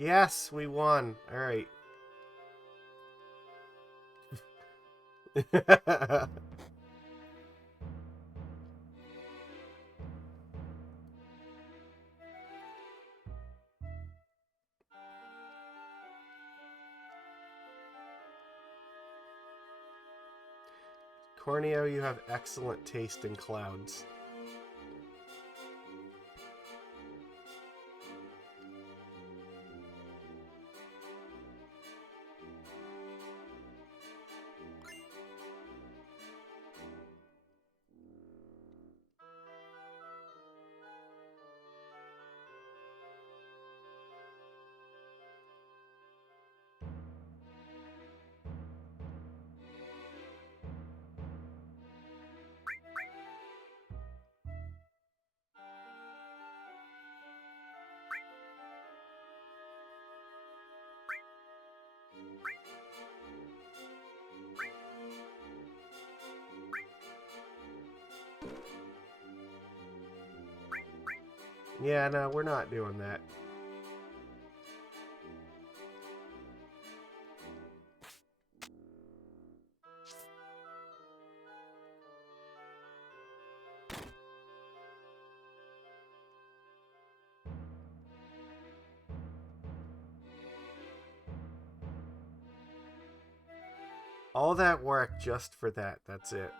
Yes, we won. Alright. Corneo, you have excellent taste in clouds. Yeah, no, we're not doing that. All that work just for that. That's it.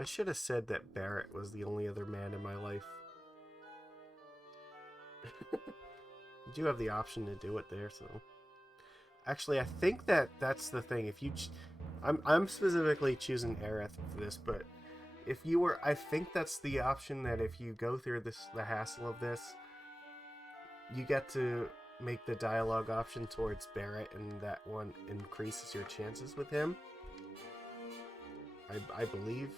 I should have said that Barrett was the only other man in my life. You do have the option to do it there, so... Actually, I think that's the thing. If you... I'm specifically choosing Aerith for this, but if you were... I think that's the option that if you go through the hassle of this, you get to make the dialogue option towards Barrett, and that one increases your chances with him. I believe...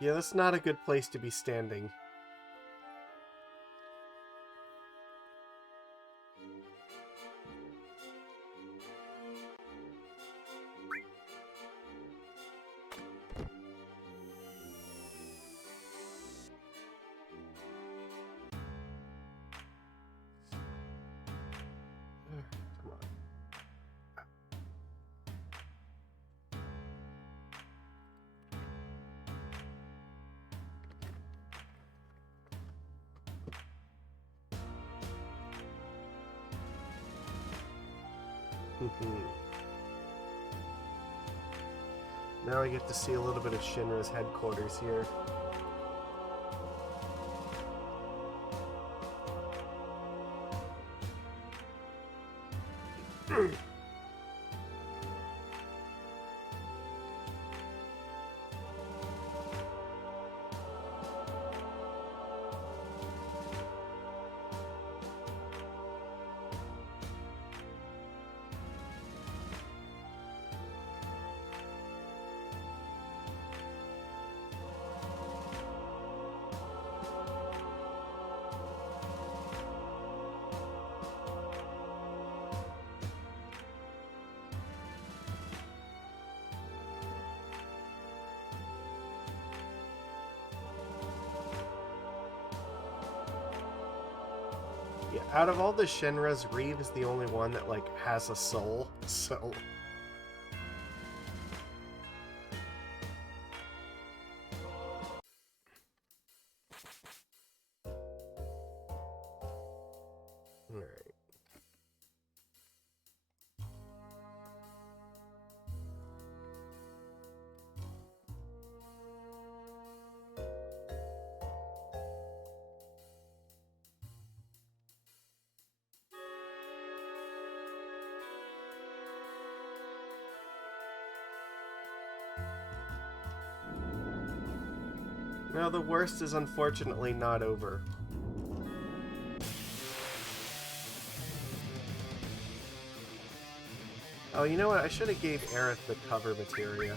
Yeah, that's not a good place to be standing. Now I get to see a little bit of Shinra's headquarters here. Yeah, out of all the Shinras, Reeve is the only one that, like, has a soul, so... Alright. No, the worst is unfortunately not over. Oh, you know what? I should have gave Aerith the cover materia.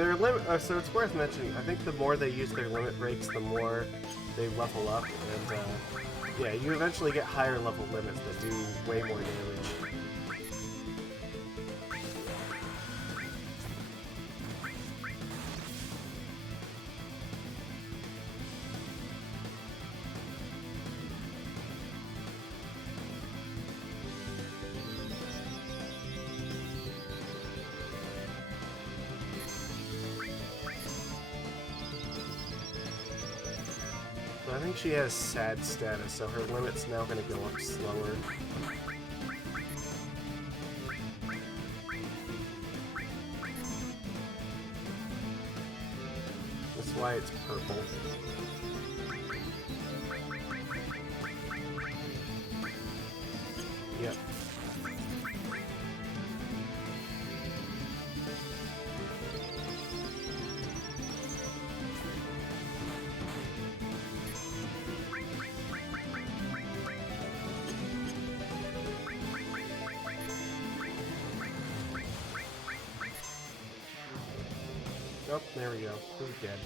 their limit. So it's worth mentioning. I think the more they use their limit breaks, the more they level up, and yeah, you eventually get higher level limits that do way more damage. I think she has sad status, so her limit's now going to go up slower. That's why it's purple. Yep. Oh, there we go. Who's dead?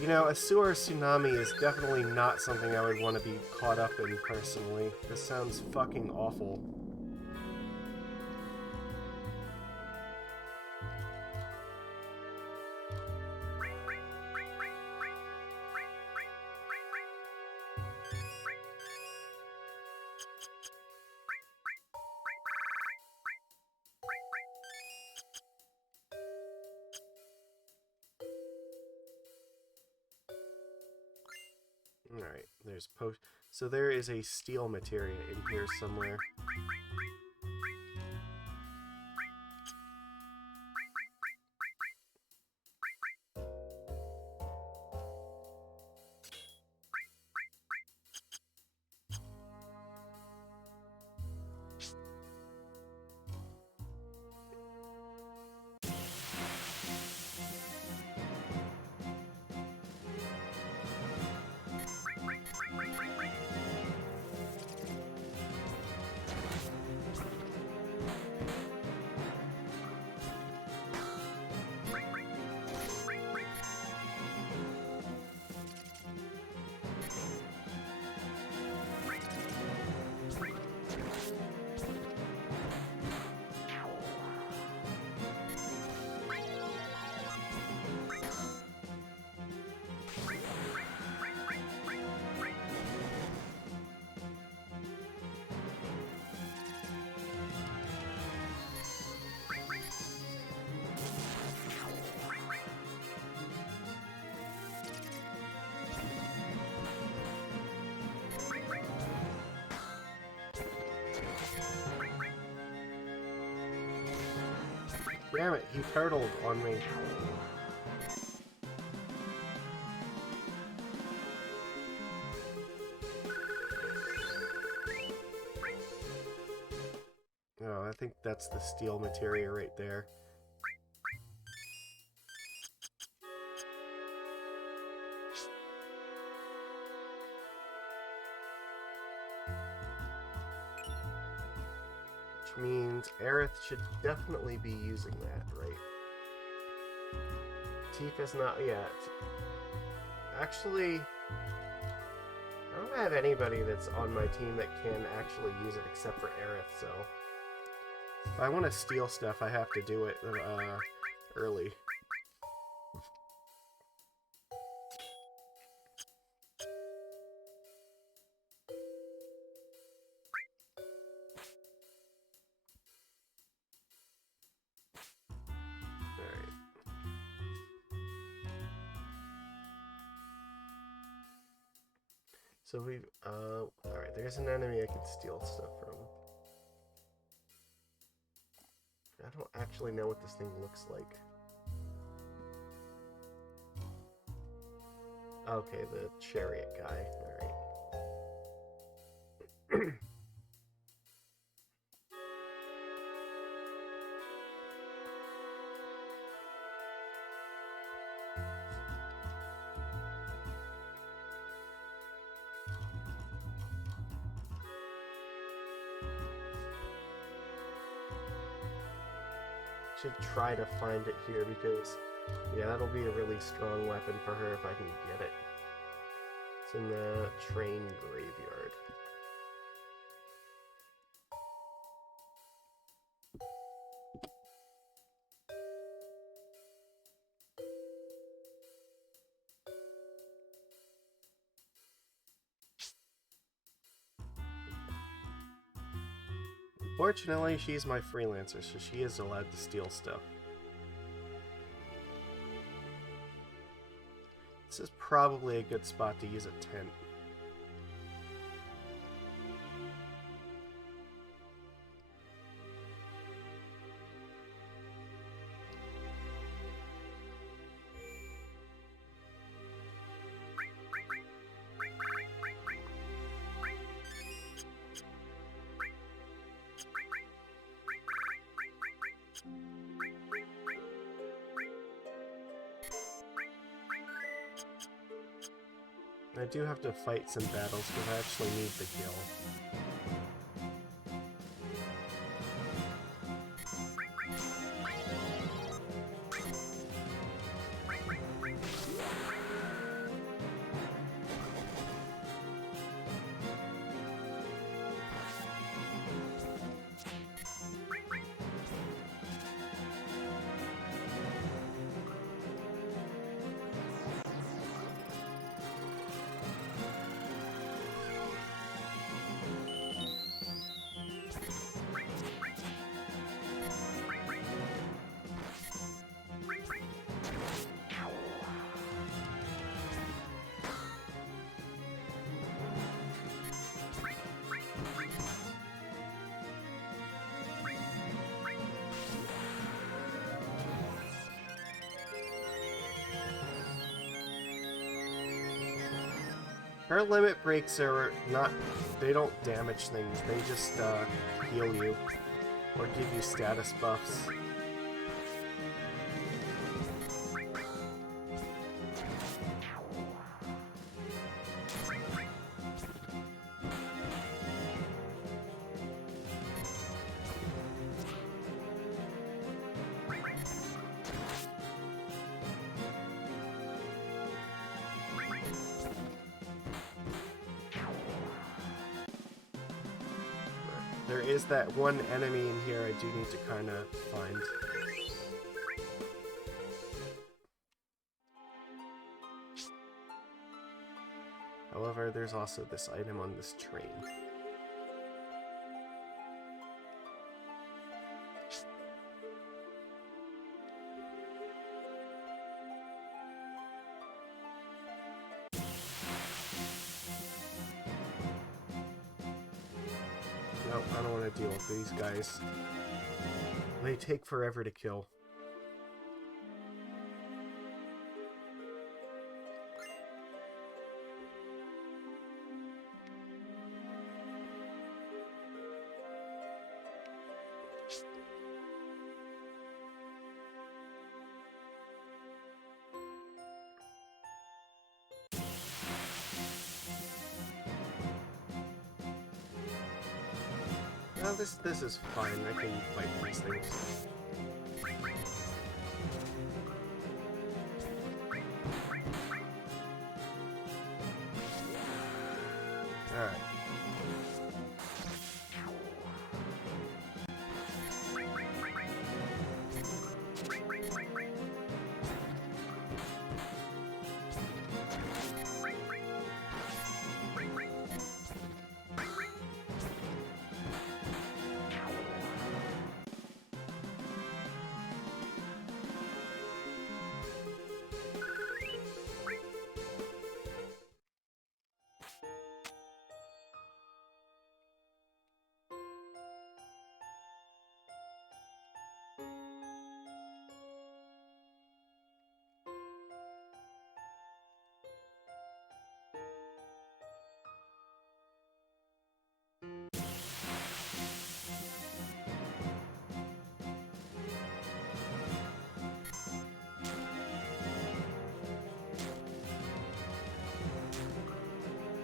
You know, a sewer tsunami is definitely not something I would want to be caught up in personally. This sounds fucking awful. Alright, there's post. So there is a steel materia in here somewhere. Damn it, he turtled on me. Oh, I think that's the steel materia right there. Which means Aerith should definitely be using that, right? Tifa's not yet. Actually, I don't have anybody that's on my team that can actually use it except for Aerith, so if I want to steal stuff, I have to do it early. Alright. So we've, alright, there's an enemy I can steal stuff from. I don't actually know what this thing looks like. Okay, the chariot guy. Alright. should try to find it here because, yeah, that'll be a really strong weapon for her if I can get it. It's in the train graveyard. Fortunately, she's my freelancer, so she is allowed to steal stuff. This is probably a good spot to use a tent. I do have to fight some battles because I actually need the kill. Her limit breaks are not, they don't damage things, they just heal you or give you status buffs. There is that one enemy in here I do need to kind of find. However, there's also this item on this train. Nope, I don't want to deal with these guys. They take forever to kill. Well, this is fine. I can fight these things. Alright.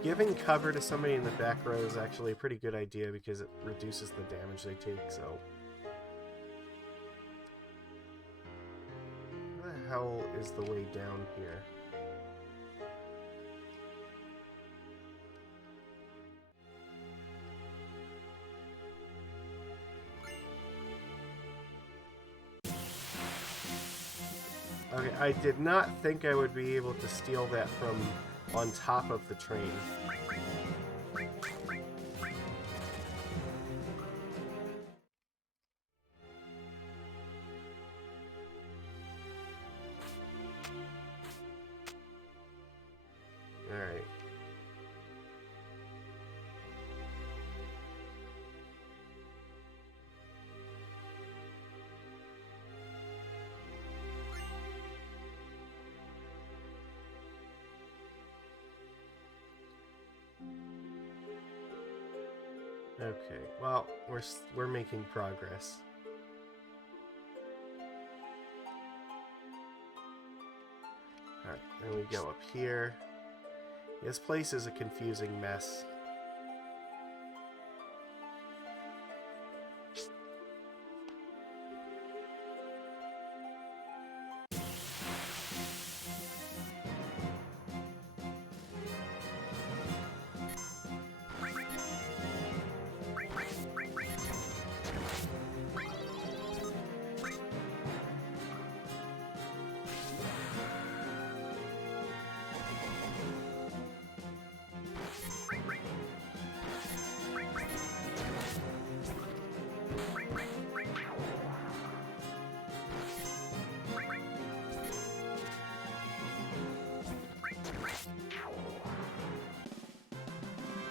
Giving cover to somebody in the back row is actually a pretty good idea because it reduces the damage they take, so... hell is the way down here? Okay, I did not think I would be able to steal that from on top of the train. Alright. Okay, well, we're making progress. Alright, then we go up here. This place is a confusing mess.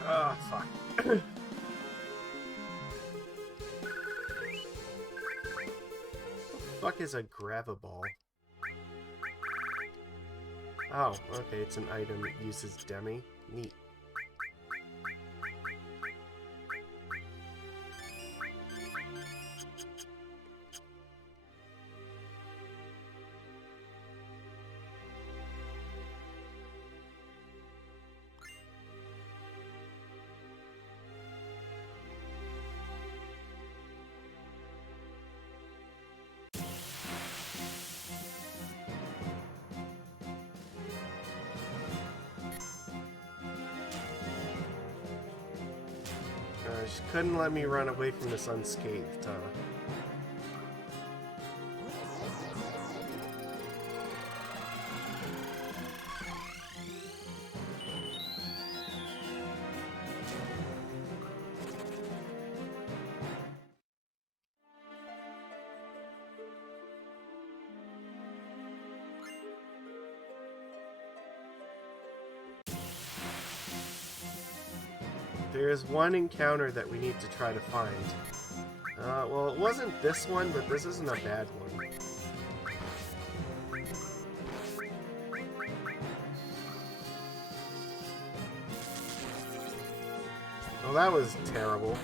Oh, fuck. What the fuck is a Gravaball? Oh, okay, it's an item that uses Demi. Neat. She couldn't let me run away from this unscathed, huh? There is one encounter that we need to try to find. Well, it wasn't this one, but this isn't a bad one. Well, that was terrible.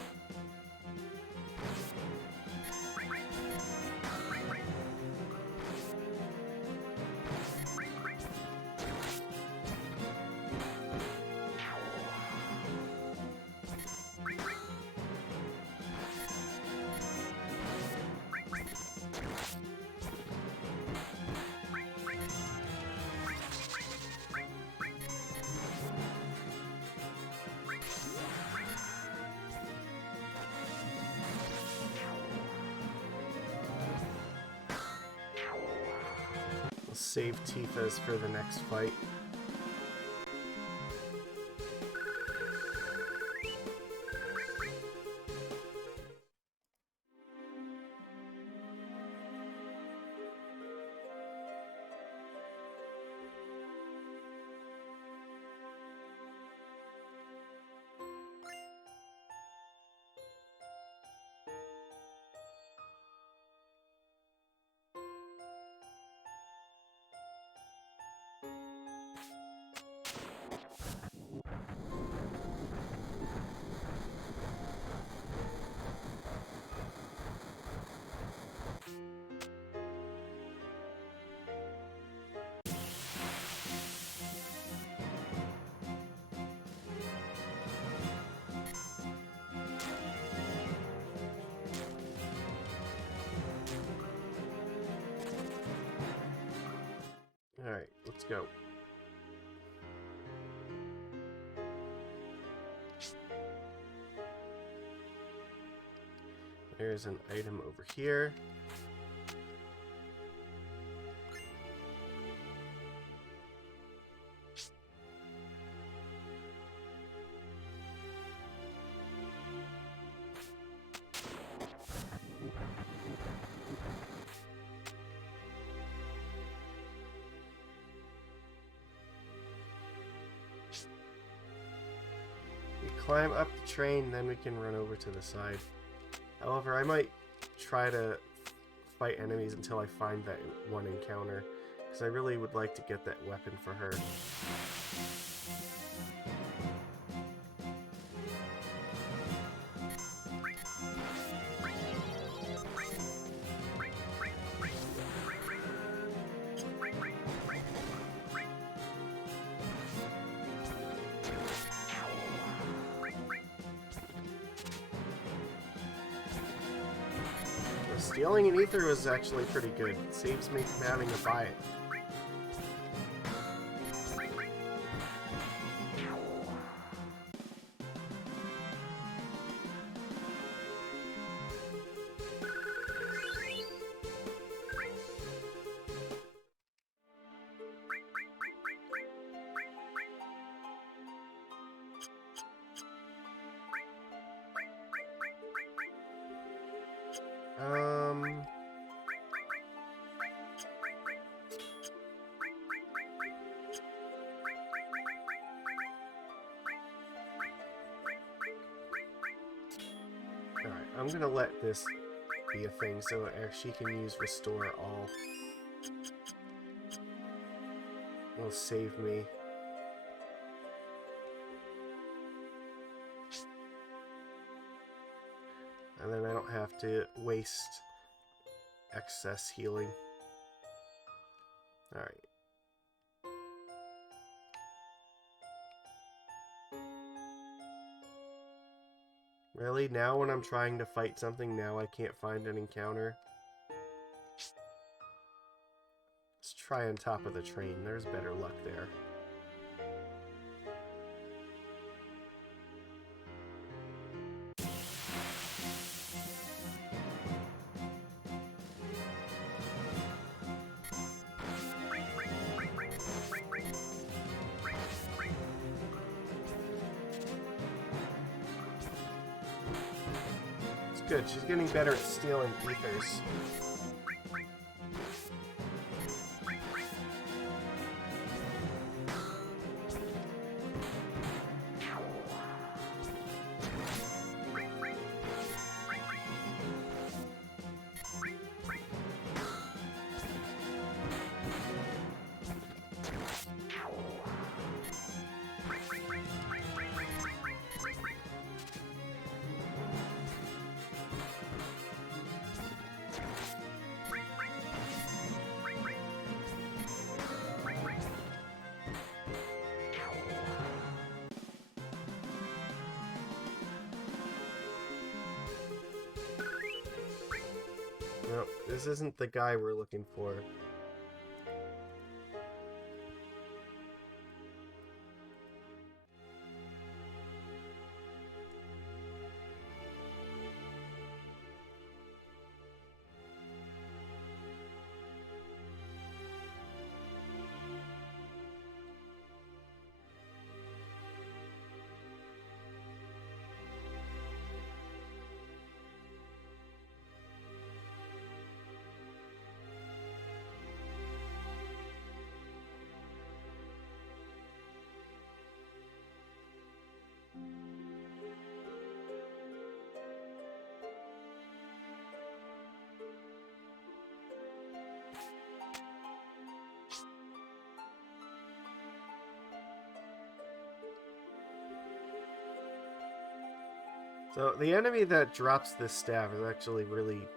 Save Tifa's for the next fight. go. There's an item over here. We climb up the train, then we can run over to the side. However, I might try to fight enemies until I find that one encounter, because I really would like to get that weapon for her. Stealing an ether was actually pretty good. It saves me from having to buy it. Alright, I'm gonna let this be a thing so she can use Restore All. Will save me. And then I don't have to waste excess healing. Alright. Really? Now when I'm trying to fight something, now I can't find an encounter? Let's try on top of the train. There's better luck there. Good, she's getting better at stealing ethers. No, this isn't the guy we're looking for. So the enemy that drops this staff is actually really,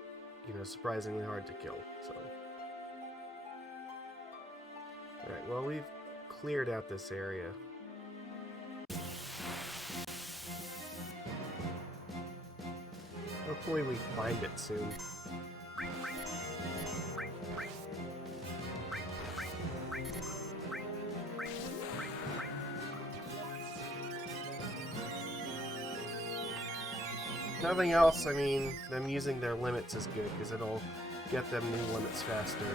surprisingly hard to kill. So, all right. Well, we've cleared out this area. Hopefully, we find it soon. nothing else, I mean, them using their limits is good, because it'll get them new limits faster.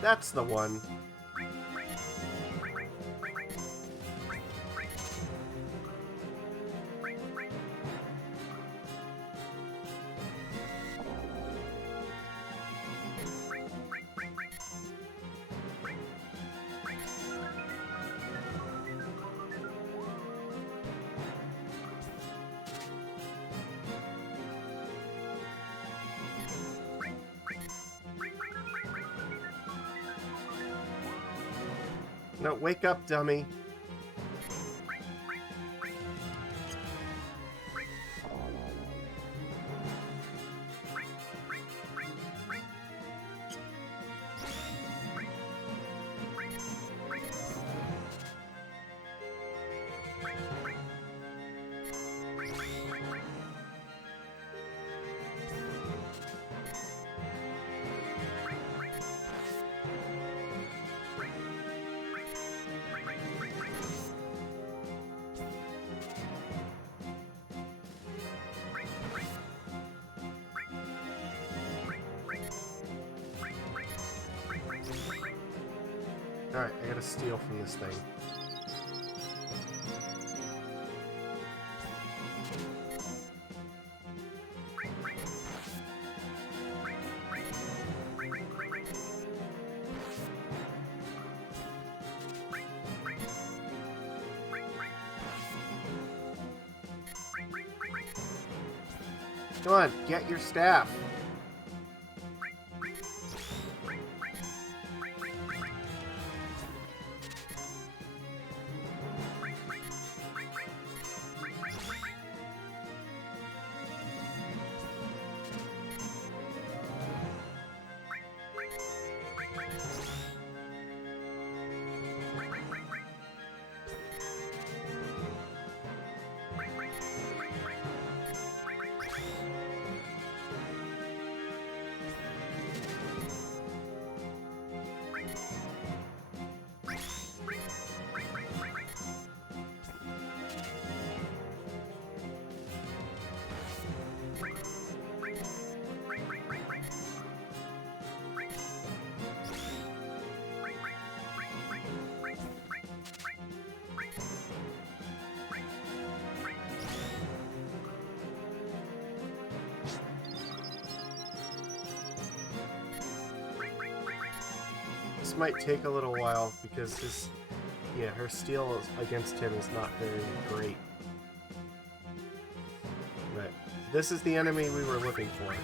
That's the one. No, wake up, dummy. Alright, I gotta steal from this thing. Come on, get your staff. This might take a little while because his, her steal against him is not very great. But this is the enemy we were looking for.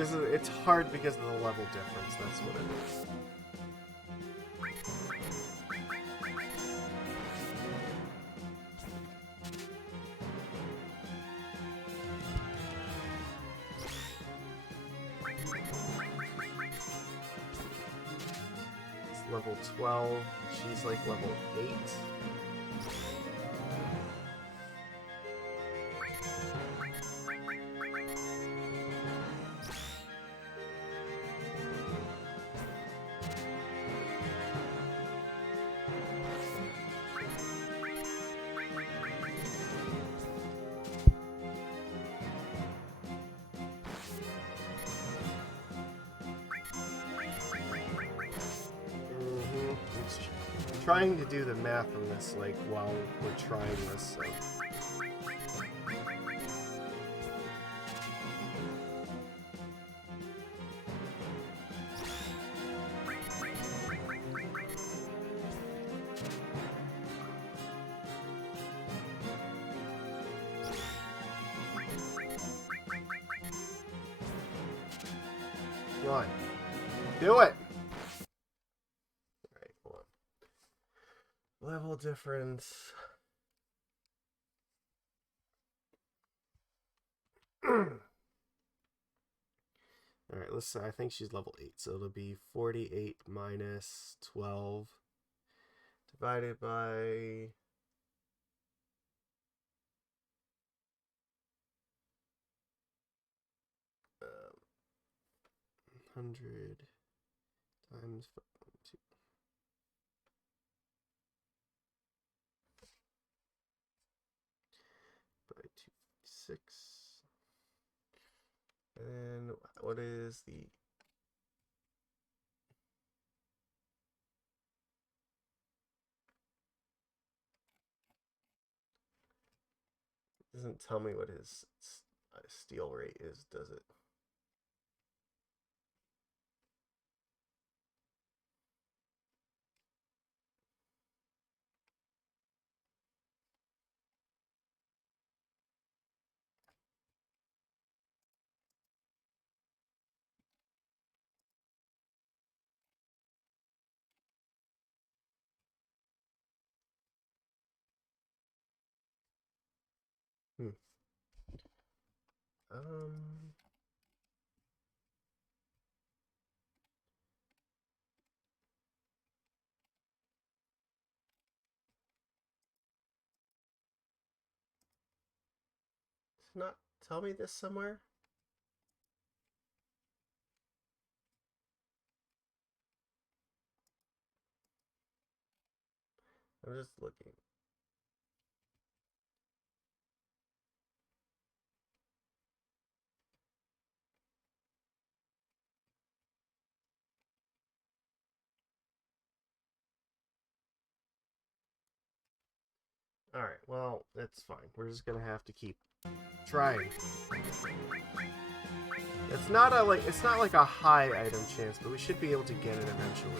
it's hard because of the level difference, that's what it is. It's level 12, she's like level 8. Trying to do the math on this, like, while we're trying this, so... Come on. Do it! Alright, hold on. Level difference. Alright, let's say I think she's level 8, so it'll be 48 minus 12 divided by 100 times 5, 2. By 256. And what is the... It doesn't tell me what his steal rate is, does it? Not tell me this somewhere? I'm just looking. Alright, well, that's fine. We're just gonna have to keep trying. It's not like a high item chance, but we should be able to get it eventually.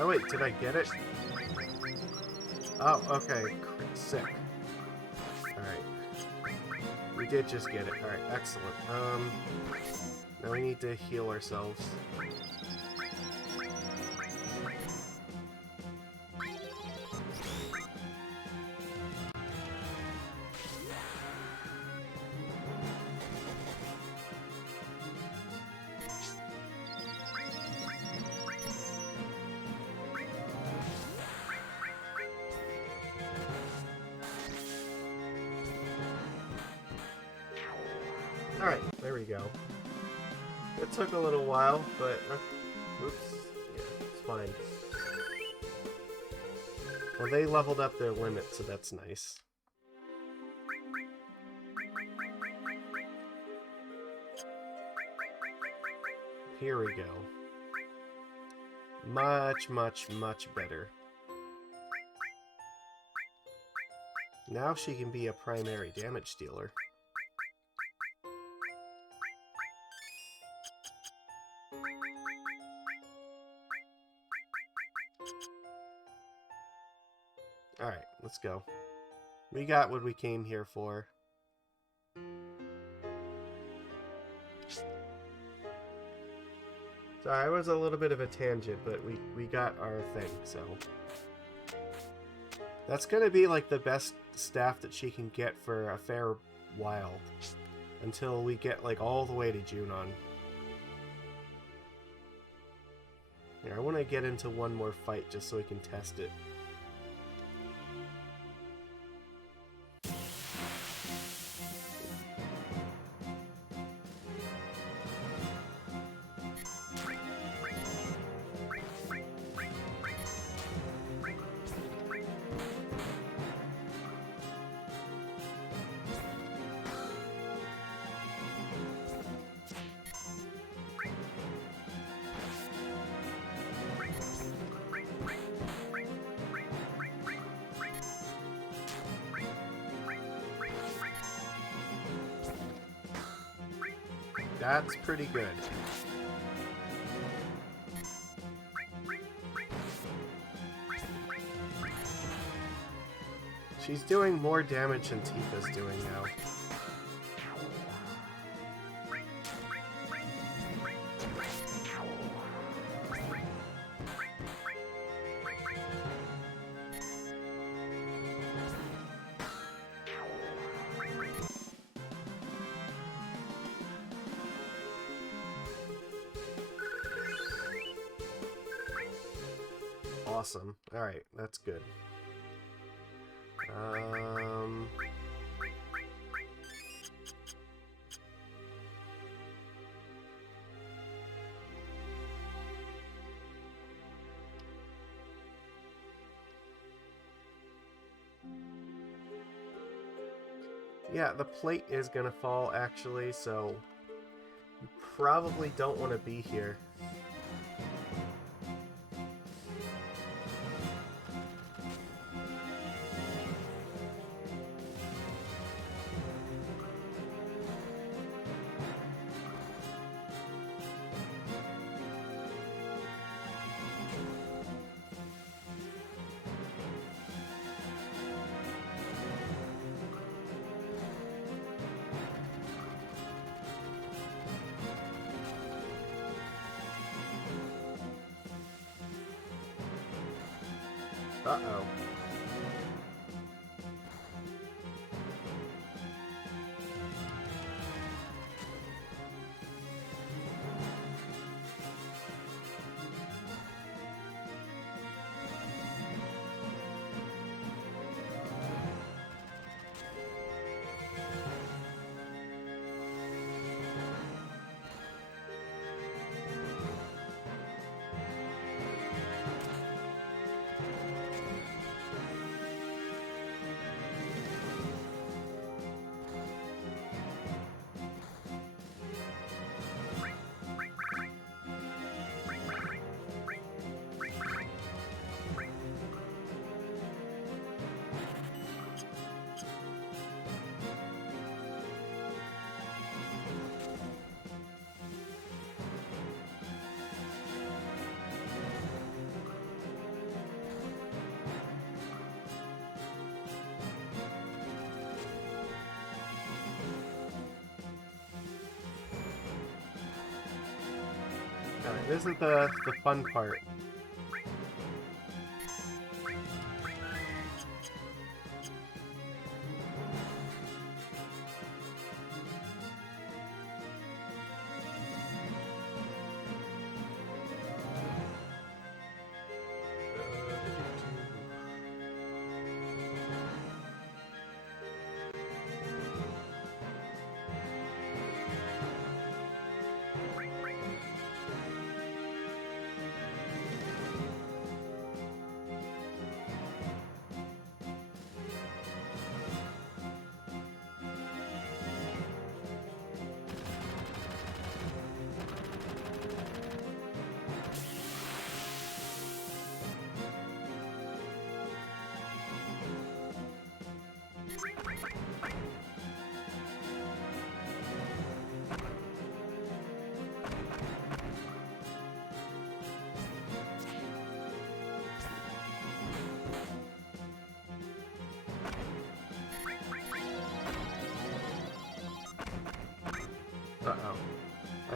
Oh wait, did I get it? Oh, okay. Sick. Alright. We did just get it. Alright, excellent. Now we need to heal ourselves. Alright, there we go. It took a little while, but... oops. Yeah, it's fine. Well, they leveled up their limit, so that's nice. Here we go. Much, much, much better. Now she can be a primary damage dealer. Alright, let's go. We got what we came here for. Sorry, it was a little bit of a tangent, but we got our thing, so... That's gonna be like the best staff that she can get for a fair while. Until we get like all the way to Junon. Here, I want to get into one more fight just so we can test it. That's pretty good. She's doing more damage than Tifa's doing now. Awesome. Alright, that's good. Yeah, the plate is gonna fall, actually, so you probably don't want to be here. Uh-oh. Alright, this is the fun part.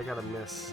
I gotta miss.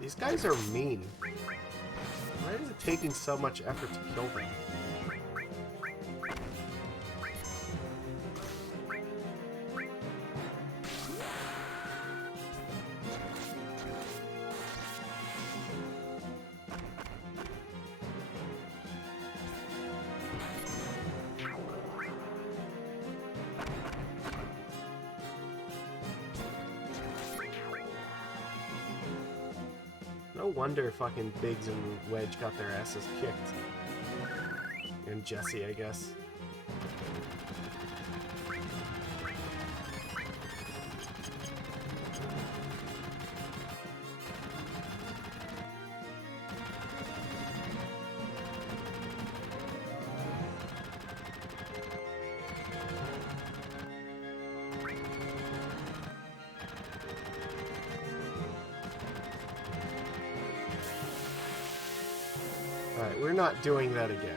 These guys are mean. Why is it taking so much effort to kill them? No wonder fucking Biggs and Wedge got their asses kicked. And Jesse, I guess. Alright, we're not doing that again.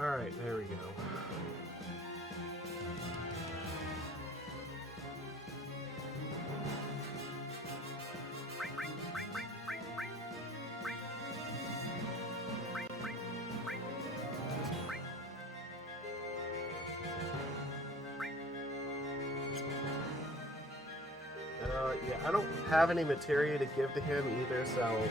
Alright, there we go. Yeah, I don't have any materia to give to him either, so...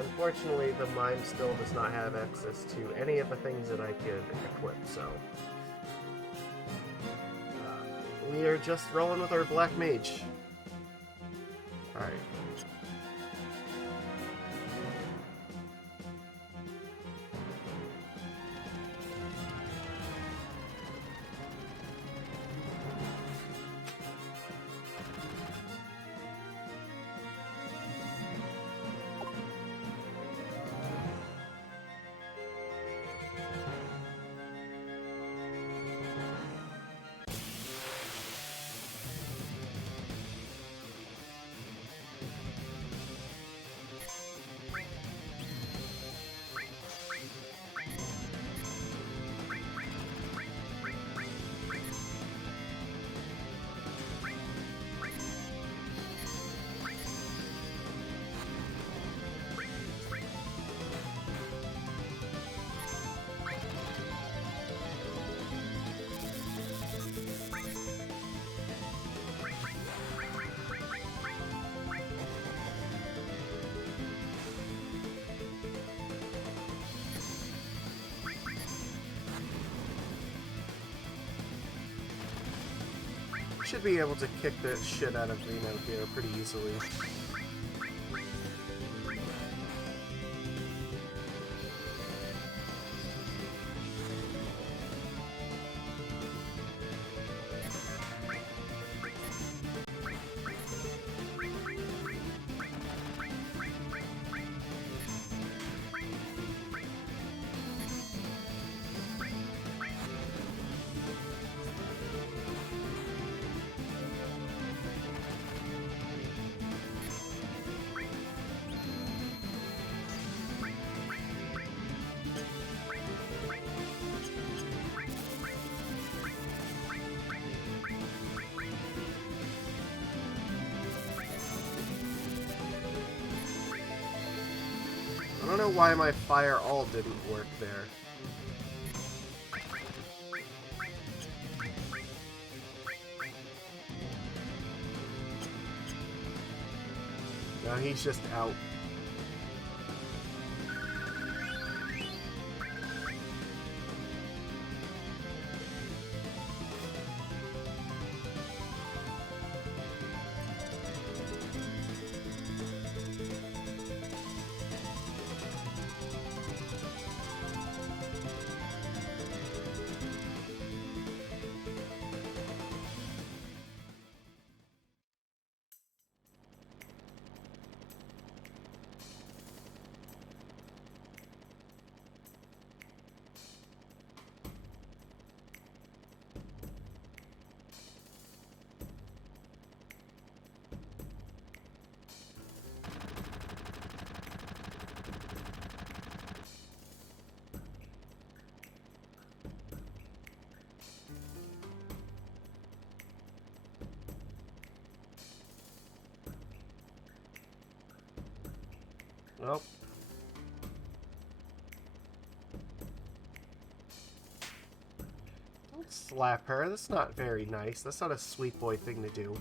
Unfortunately, the mime still does not have access to any of the things that I could equip, so... we are just rolling with our Black Mage. Alright. Should be able to kick the shit out of Reno here pretty easily. don't know why my fire all didn't work there. Now he's just out. Nope. Don't slap her. That's not very nice. That's not a sweet boy thing to do.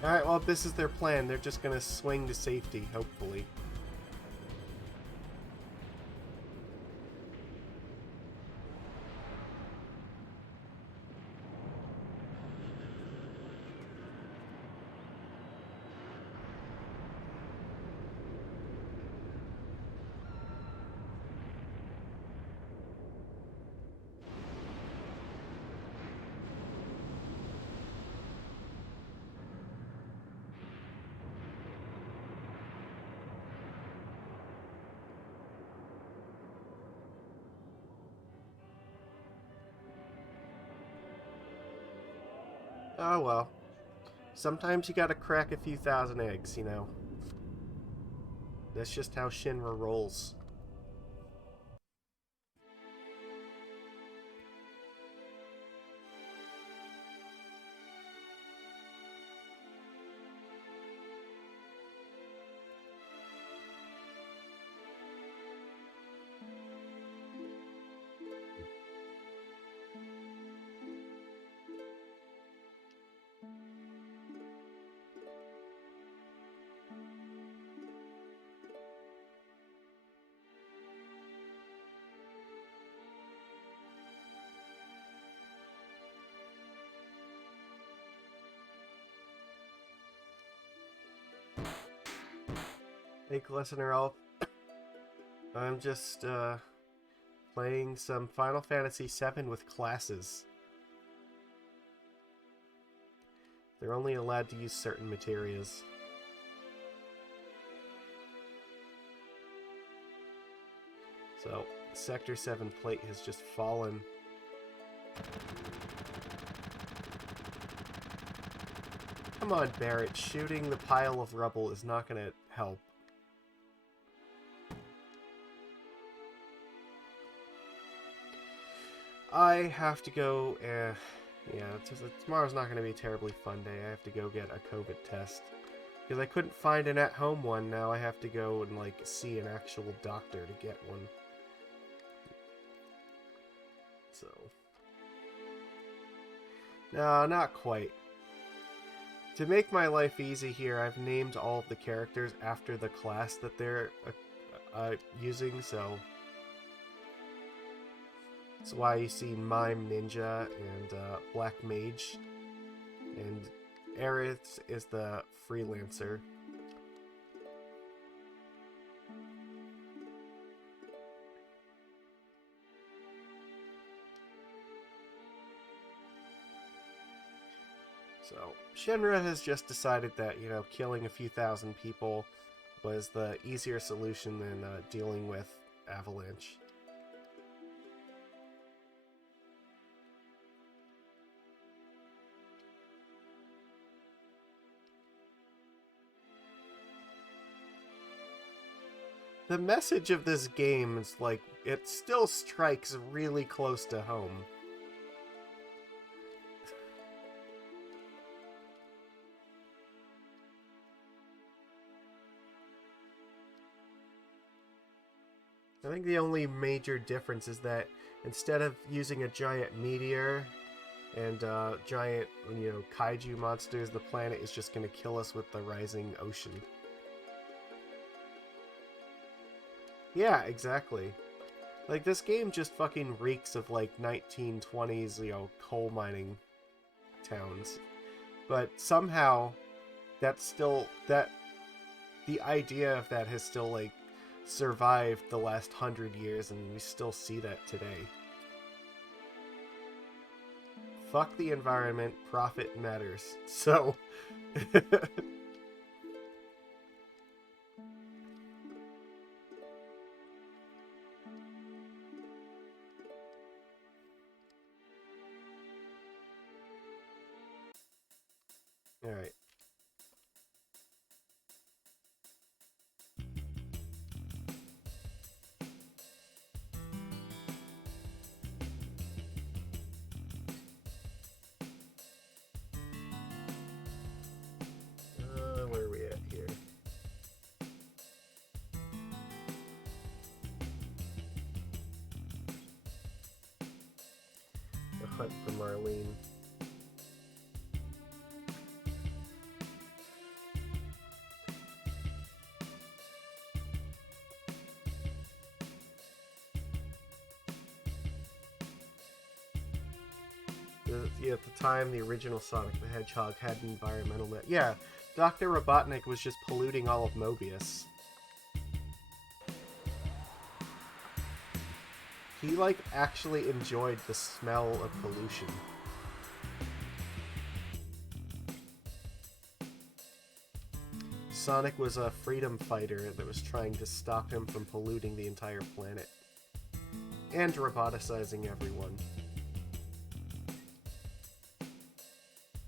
Alright, well, if this is their plan, they're just gonna swing to safety, hopefully. Oh well. Sometimes you gotta crack a few thousand eggs, you know. That's just how Shinra rolls. Hey, listener elf. I'm just, playing some Final Fantasy VII with classes. They're only allowed to use certain materials. So, Sector 7 plate has just fallen. Come on, Barrett. Shooting the pile of rubble is not going to help. I have to go, yeah, tomorrow's not going to be a terribly fun day. I have to go get a COVID test. Because I couldn't find an at-home one, now I have to go and, like, see an actual doctor to get one. So. No, not quite. To make my life easy here, I've named all of the characters after the class that they're using, so... That's why you see Mime Ninja and Black Mage. And Aerith is the freelancer. So, Shinra has just decided that, you know, killing a few thousand people was the easier solution than dealing with Avalanche. The message of this game is like, it still strikes really close to home. I think the only major difference is that instead of using a giant meteor and giant, you know, kaiju monsters, the planet is just going to kill us with the rising ocean. Yeah, exactly. Like, this game just fucking reeks of, like, 1920s, you know, coal mining towns. But somehow, that's still, the idea of that has still, like, survived the last 100 years, and we still see that today. Fuck the environment, profit matters. So... Alright. Where are we at here? The hunt for Marlene. Yeah, at the time, the original Sonic the Hedgehog had an environmental net. Yeah, Dr. Robotnik was just polluting all of Mobius. He, like, actually enjoyed the smell of pollution. Sonic was a freedom fighter that was trying to stop him from polluting the entire planet. And roboticizing everyone.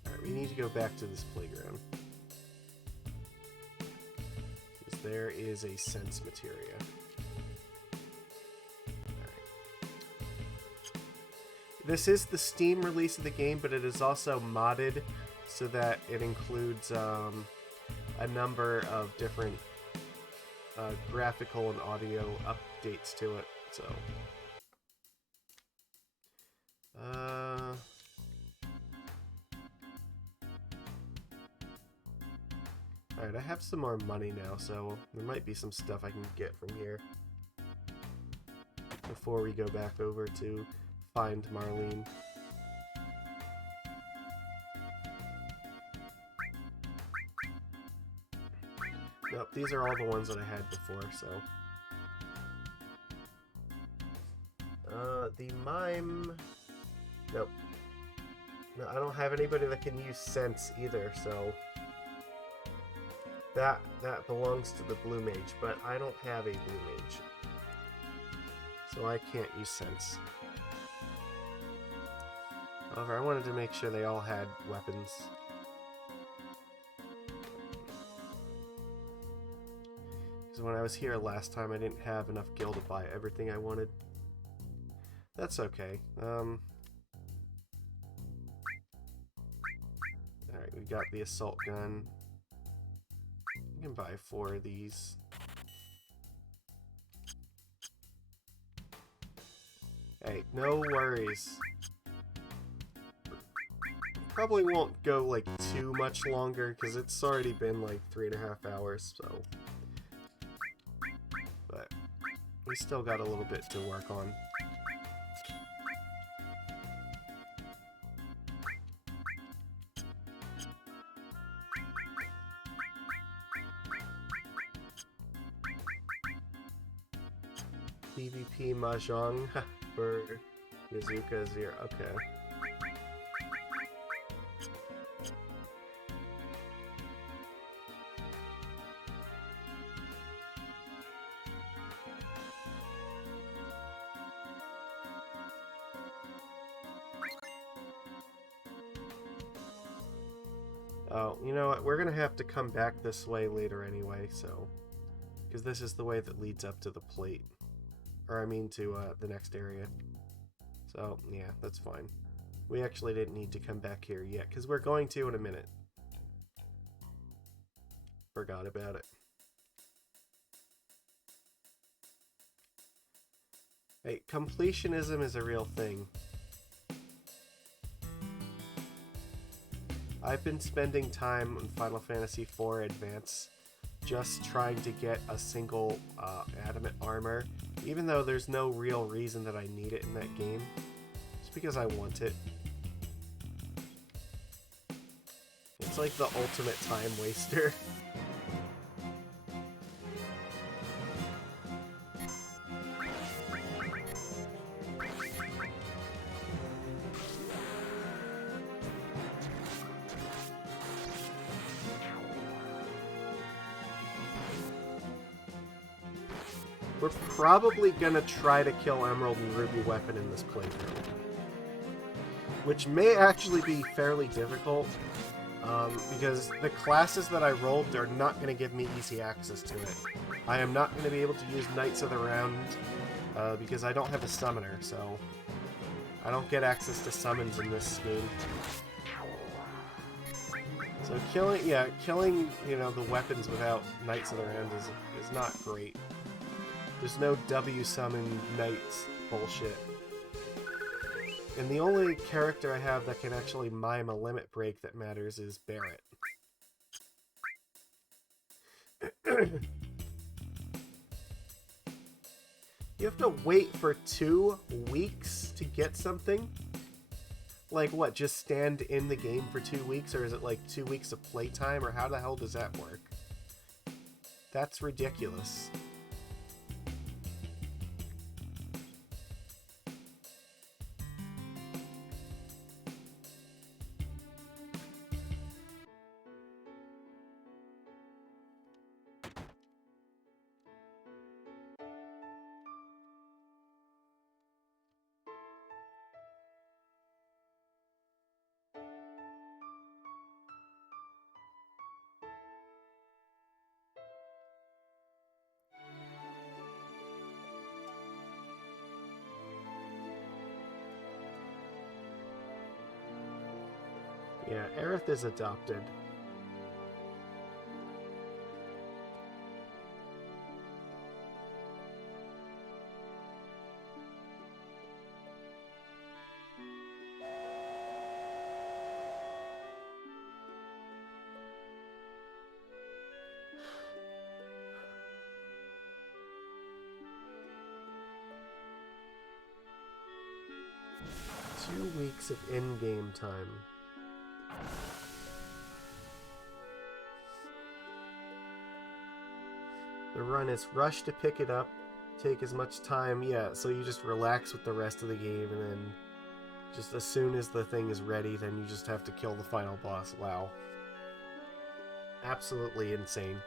Alright, we need to go back to this playground. Because there is a sense materia. This is the Steam release of the game, but it is also modded so that it includes a number of different graphical and audio updates to it. So, alright, I have some more money now, so there might be some stuff I can get from here before we go back over to find Marlene. Nope, these are all the ones that I had before, so... the mime... Nope. No, I don't have anybody that can use sense either, so... That belongs to the blue mage, but I don't have a blue mage. So I can't use sense. However, I wanted to make sure they all had weapons. Because when I was here last time, I didn't have enough gil to buy everything I wanted. That's okay. Alright, we got the assault gun. We can buy 4 of these. Hey, no worries. Probably won't go, like, too much longer, because it's already been, like, 3.5 hours, so... But, we still got a little bit to work on. PvP Mahjong for Yazuka 0. Okay. Oh, you know what? We're gonna have to come back this way later anyway, so... Because this is the way that leads up to the plate. Or, I mean, to the next area. So, yeah, that's fine. We actually didn't need to come back here yet, because we're going to in a minute. Forgot about it. Hey, completionism is a real thing. I've been spending time on Final Fantasy IV Advance just trying to get a single adamant armor, even though there's no real reason that I need it in that game. Just because I want it. It's like the ultimate time waster. We're probably gonna try to kill Emerald and Ruby Weapon in this playthrough, which may actually be fairly difficult, because the classes that I rolled are not going to give me easy access to it. I am not going to be able to use Knights of the Round, because I don't have a summoner, so I don't get access to summons in this game. So killing, you know, the weapons without Knights of the Round is not great. There's no W summon Knights bullshit. And the only character I have that can actually mime a limit break that matters is Barret. You have to wait for 2 weeks to get something? Like what, just stand in the game for 2 weeks? Or is it like 2 weeks of playtime? Or how the hell does that work? That's ridiculous. Yeah, Aerith is adopted. Two weeks of in-game time. The run is rush to pick it up, take as much time, yeah, so you just relax with the rest of the game, and then just as soon as the thing is ready, then you just have to kill the final boss. Wow. Absolutely insane.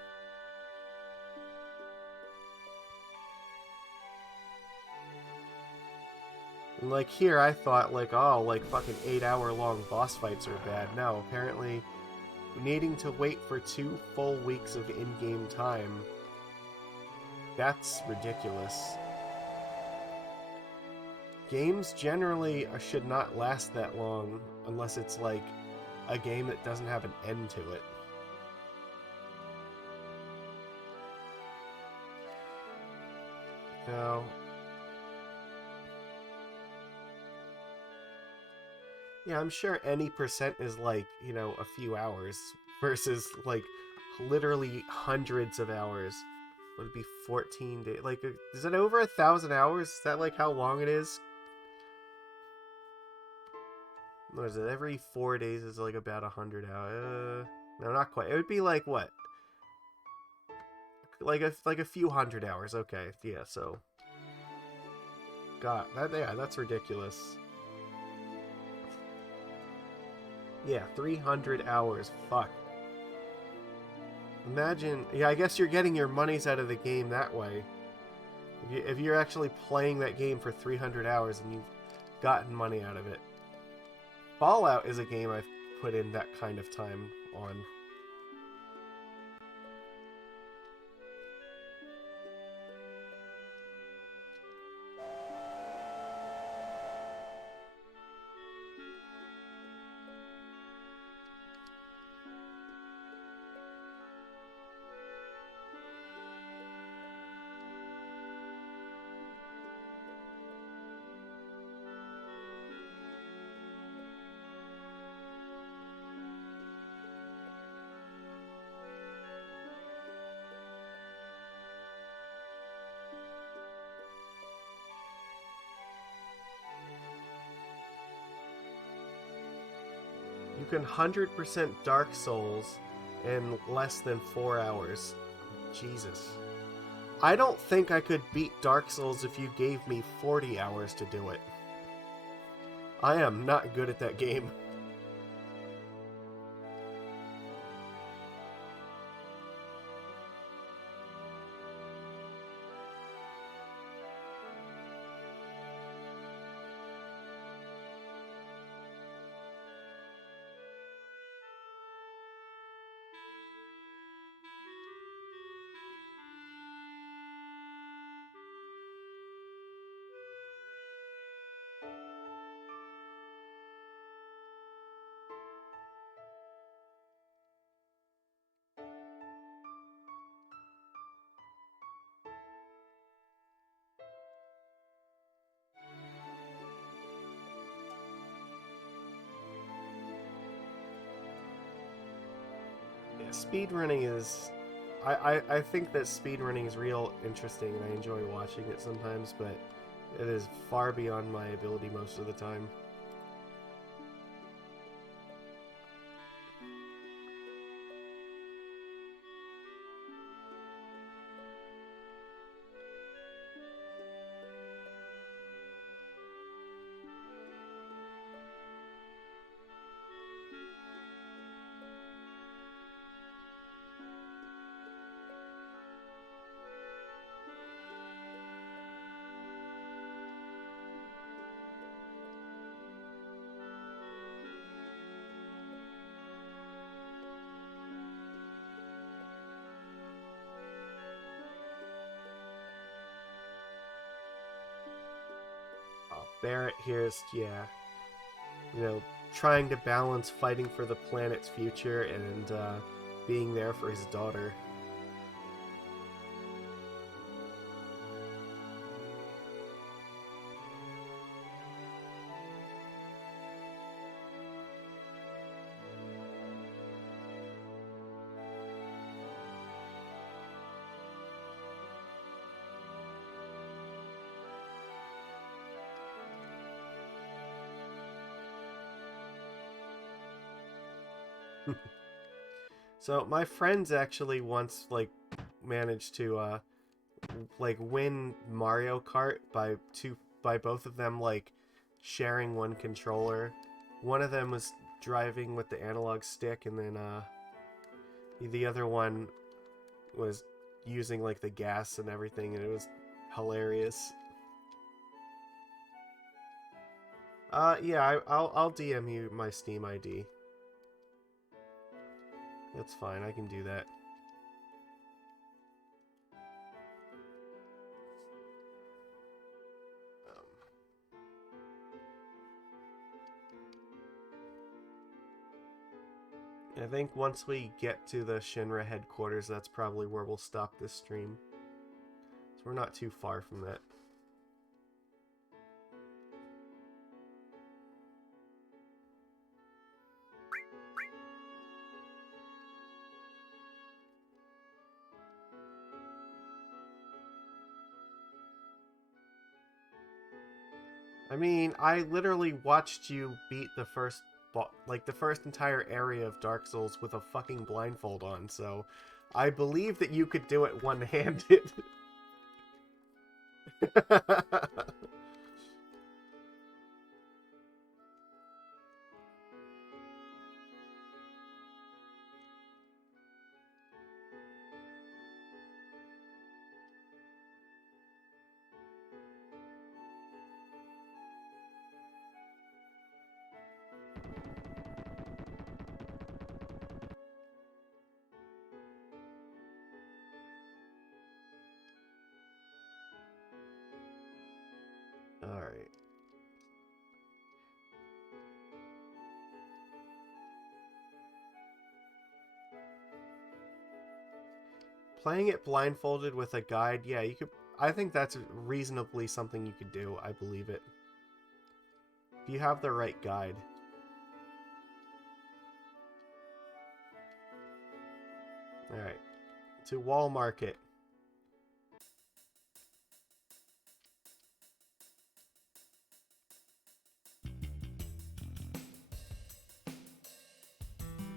And like here, I thought like, oh, like fucking 8-hour-long boss fights are bad. No, apparently needing to wait for 2 full weeks of in-game time, that's ridiculous. Games generally should not last that long unless it's like a game that doesn't have an end to it. No. Yeah, I'm sure any percent is like, you know, a few hours versus like literally hundreds of hours. Would it be 14 days? Like, is it over 1,000 hours? Is that like how long it is? What is it? Every 4 days is like about 100 hours. No, not quite. It would be like what? Like a few hundred hours. Okay, yeah. So, God, that's ridiculous. Yeah, 300 hours. Fuck. Imagine, yeah, I guess you're getting your monies out of the game that way. If you're actually playing that game for 300 hours and you've gotten money out of it. Fallout is a game I've put in that kind of time on. You can 100% Dark Souls in less than 4 hours. Jesus. I don't think I could beat Dark Souls if you gave me 40 hours to do it. I am not good at that game. Yeah, speedrunning is... I think that speedrunning is real interesting and I enjoy watching it sometimes, but it is far beyond my ability most of the time. Barrett here is, yeah, trying to balance fighting for the planet's future and being there for his daughter. So my friends actually once managed to win Mario Kart by both of them sharing one controller. One of them was driving with the analog stick, and then the other one was using the gas and everything, and it was hilarious. Yeah, I'll DM you my Steam ID. That's fine, I can do that. I think once we get to the Shinra headquarters, that's probably where we'll stop this stream. So we're not too far from that. I mean, I literally watched you beat the first entire area of Dark Souls with a fucking blindfold on, so I believe that you could do it one-handed. Alright. Playing it blindfolded with a guide, yeah, you could. I think that's reasonably something you could do. I believe it. If you have the right guide. Alright. To Wall Market.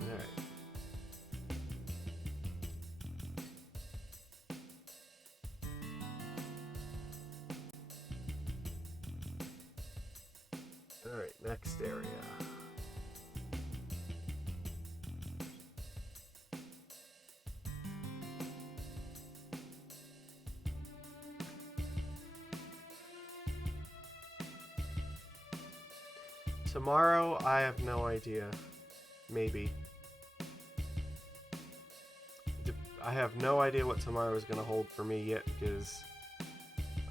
Alright. Alright, next area. Tomorrow, I have no idea. Maybe. I have no idea what tomorrow is going to hold for me yet, because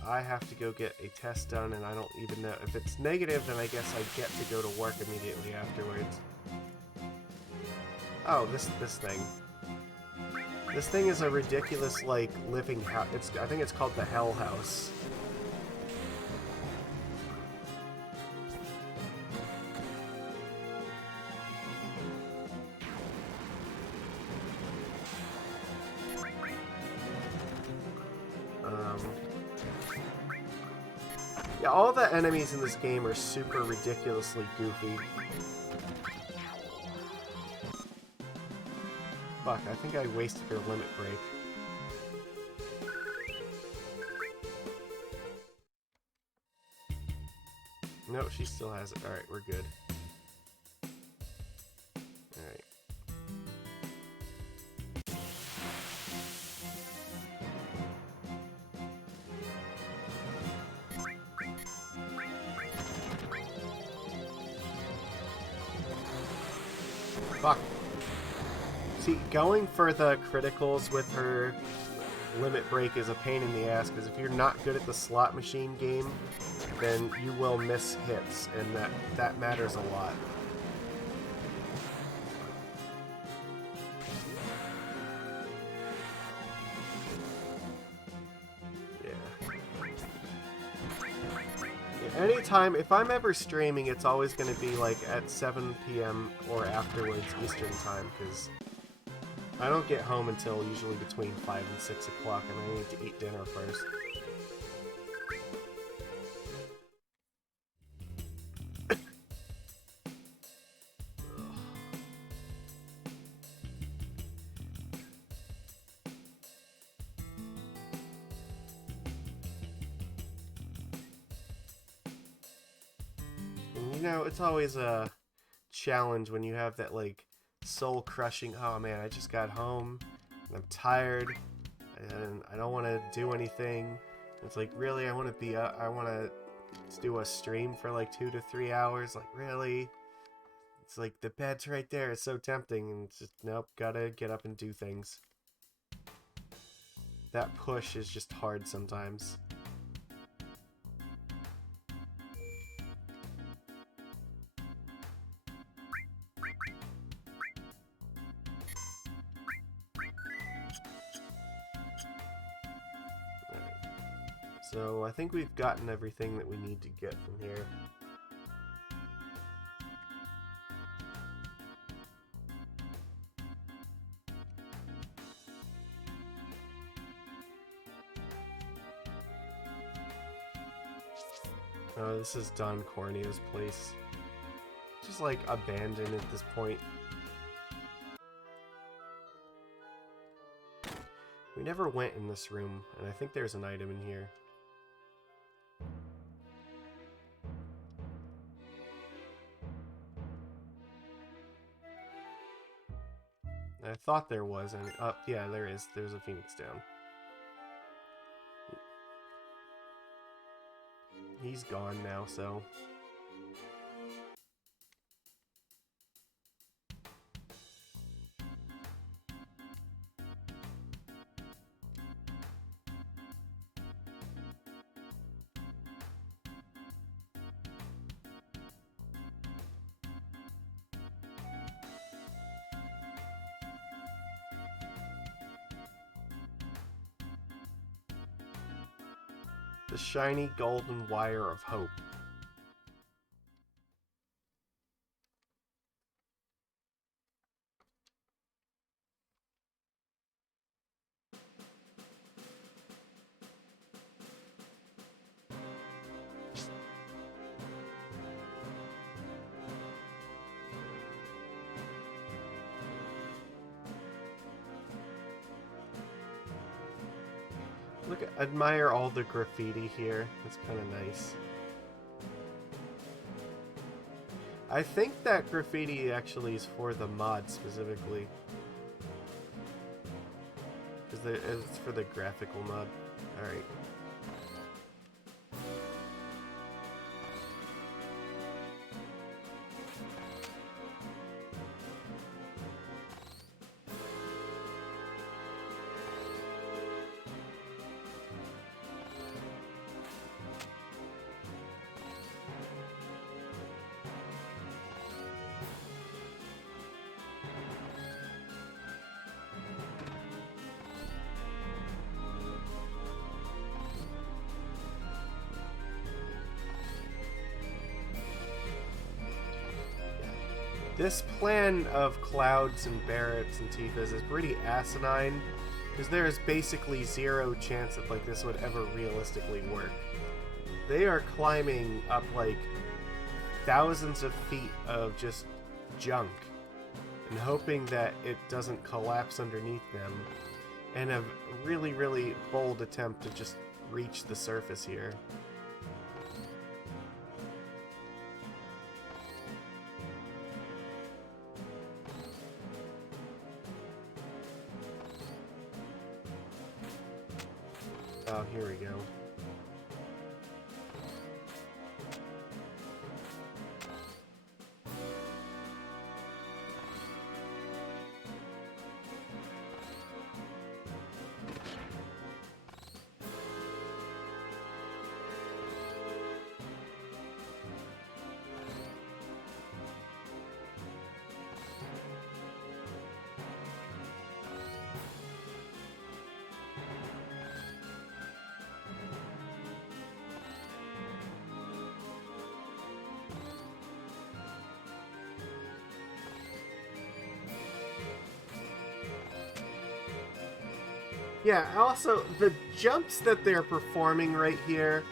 I have to go get a test done, and I don't even know. If it's negative, then I guess I get to go to work immediately afterwards. Oh, this thing. This thing is a ridiculous, like, living house. I think it's called the Hell House. Yeah, all the enemies in this game are super ridiculously goofy. Fuck, I think I wasted your limit break. No, she still has it. Alright, we're good. Alright. Fuck. See, going for the criticals with her limit break is a pain in the ass, because if you're not good at the slot machine game, then you will miss hits, and that matters a lot. Anytime, if I'm ever streaming, it's always going to be like at 7 p.m. or afterwards Eastern time, because I don't get home until usually between 5 and 6 o'clock, and I need to eat dinner first. You know, it's always a challenge when you have that, like, soul-crushing, oh man, I just got home, and I'm tired, and I don't want to do anything. It's like, really, I want to do a stream for like 2 to 3 hours, like, really? It's like, the bed's right there, it's so tempting, and it's just, nope, gotta get up and do things. That push is just hard sometimes. So I think we've gotten everything that we need to get from here. Oh, this is Don Corneo's place. Just like abandoned at this point. We never went in this room, and I think there's an item in here. I thought there was, and yeah, there is. There's a Phoenix down. He's gone now, so... The shiny golden wire of hope. Look, admire all the graffiti here. It's kind of nice. I think that graffiti actually is for the mod specifically. It's for the graphical mod. Alright. This plan of Clouds and Barretts and Tifa's is pretty asinine, because there is basically zero chance that like this would ever realistically work. They are climbing up like thousands of feet of just junk and hoping that it doesn't collapse underneath them, and a really, really bold attempt to just reach the surface here. Oh, here we go. Yeah, also, the jumps that they're performing right here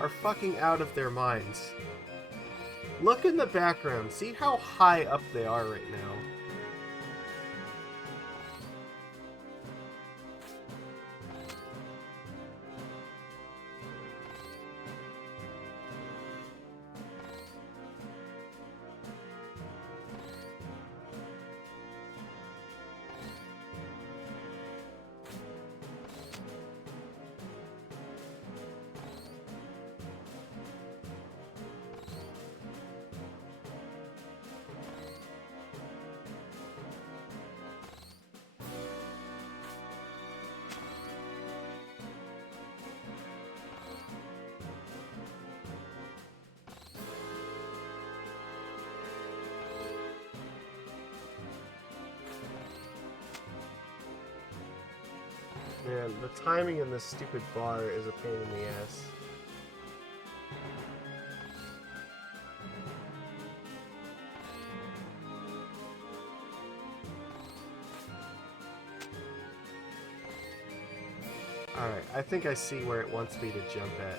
are fucking out of their minds. Look in the background. See how high up they are right now. Man, the timing in this stupid bar is a pain in the ass. Alright, I think I see where it wants me to jump at.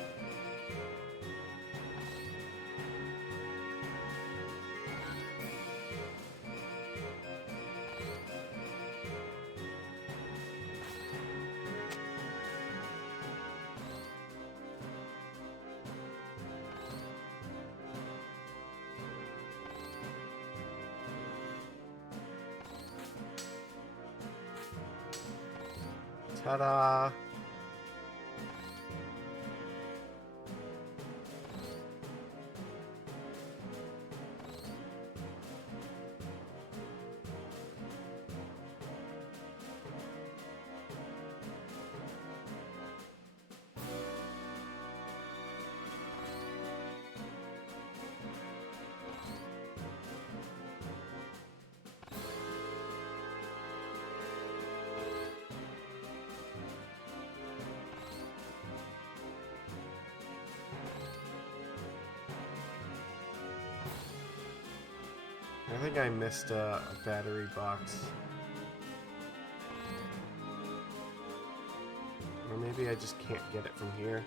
Ta-da! I think I missed a battery box. Or maybe I just can't get it from here.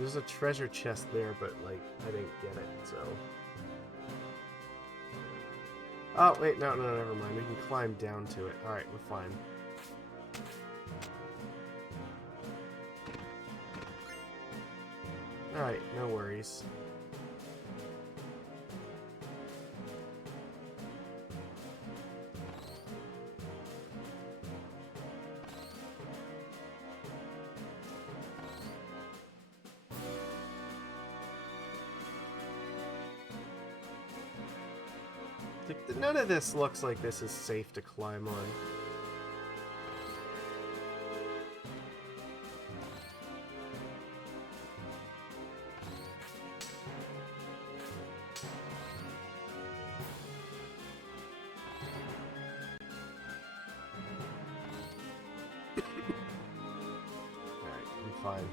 There's a treasure chest there, but, like, I didn't get it, so... Oh, wait, no, never mind. We can climb down to it. Alright, we're fine. Alright, no worries. None of this looks like this is safe to climb on. Alright, I'm fine.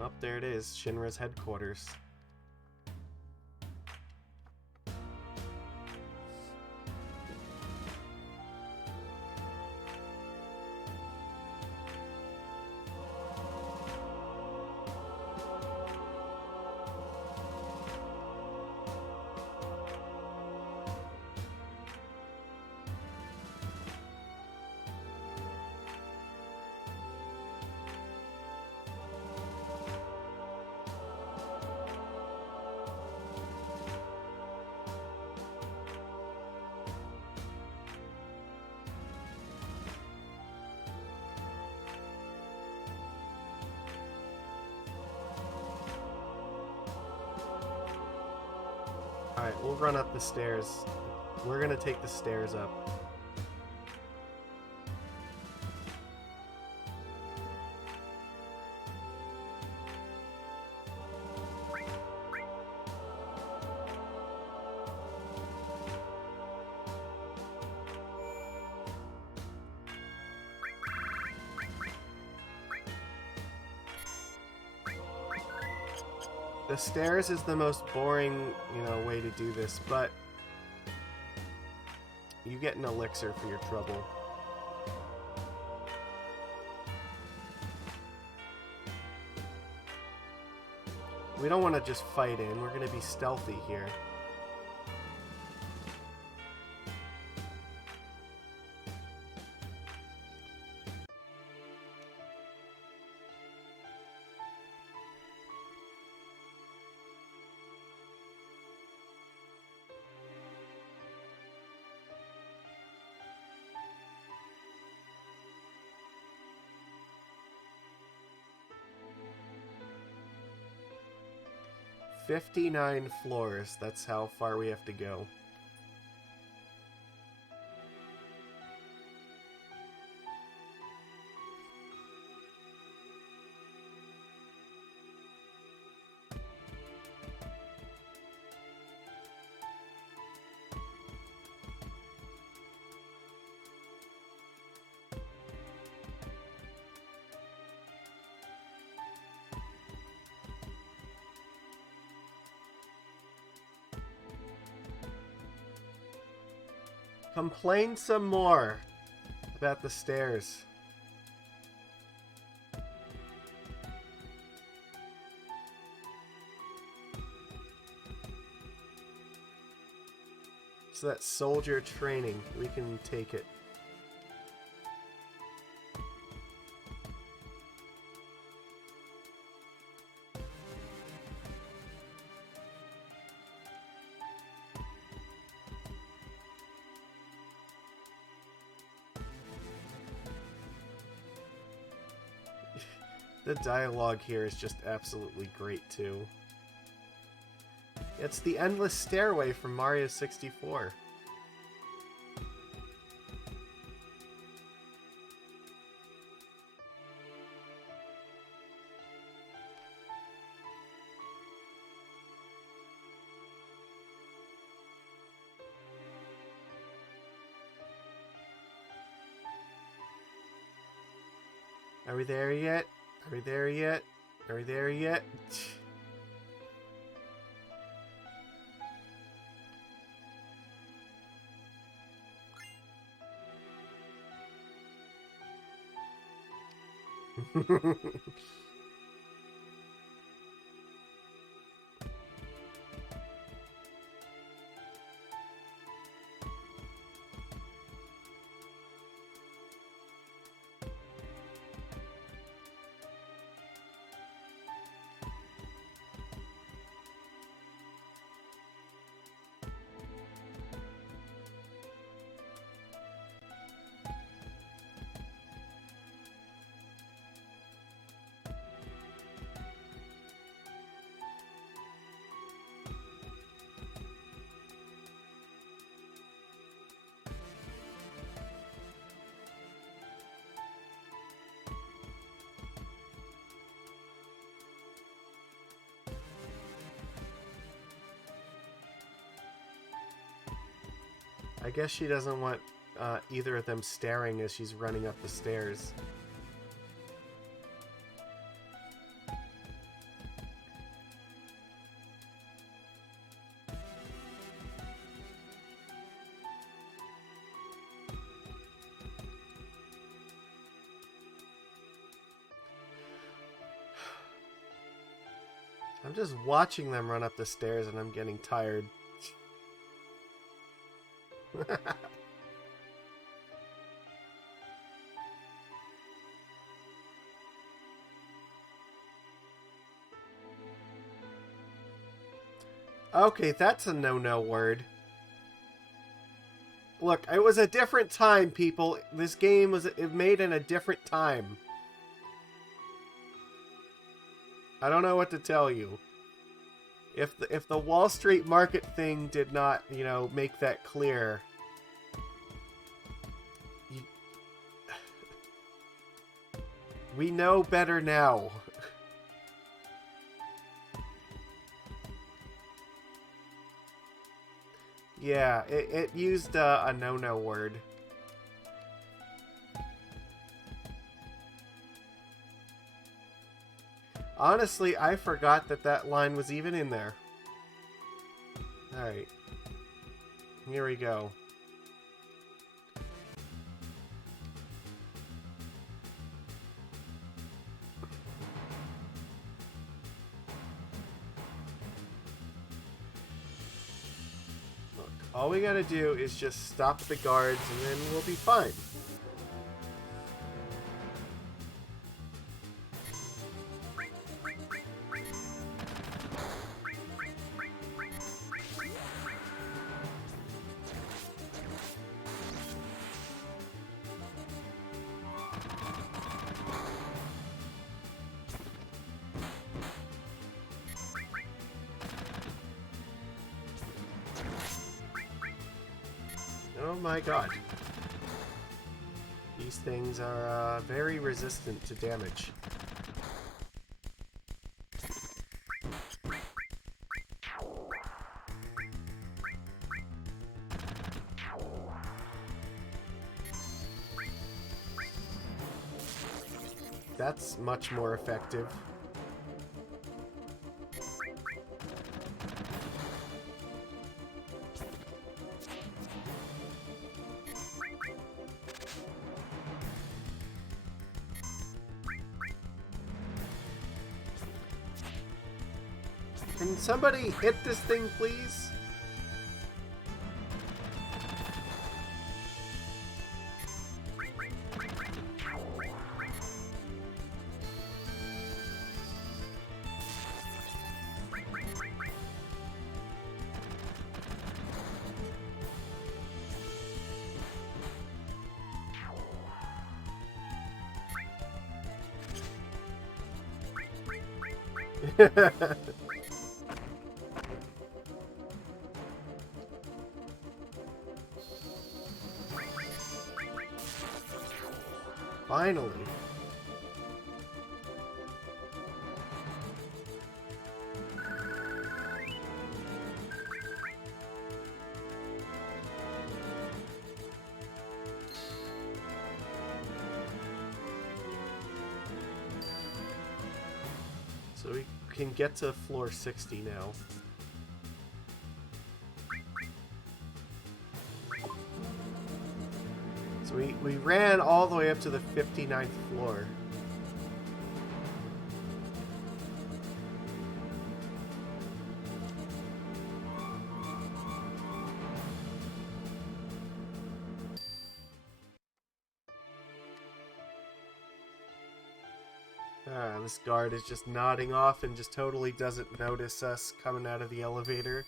Oh, there it is, Shinra's headquarters. Alright, we'll run up the stairs. We're gonna take the stairs up. The stairs is the most boring, way to do this, but you get an elixir for your trouble. We don't want to just fight in, we're going to be stealthy here. "59 floors, that's how far we have to go. Complain some more about the stairs. So that soldier training, we can take it. The dialogue here is just absolutely great, too. It's the endless stairway from Mario 64. Are we there yet? Are we there yet? Are we there yet? I guess she doesn't want either of them staring as she's running up the stairs. I'm just watching them run up the stairs and I'm getting tired. Okay, that's a no-no word. Look, it was a different time, people. This game was made in a different time. I don't know what to tell you. If the Wall Street market thing did not, you know, make that clear, we know better now. Yeah, it used a no-no word. Honestly, I forgot that line was even in there. Alright. Here we go. Look, all we gotta do is just stop the guards and then we'll be fine. Oh my god. These things are very resistant to damage. That's much more effective. Can somebody hit this thing, please? Finally. So we can get to floor 60 now. So we ran all the way up to the 59th floor. Ah, this guard is just nodding off and just totally doesn't notice us coming out of the elevator.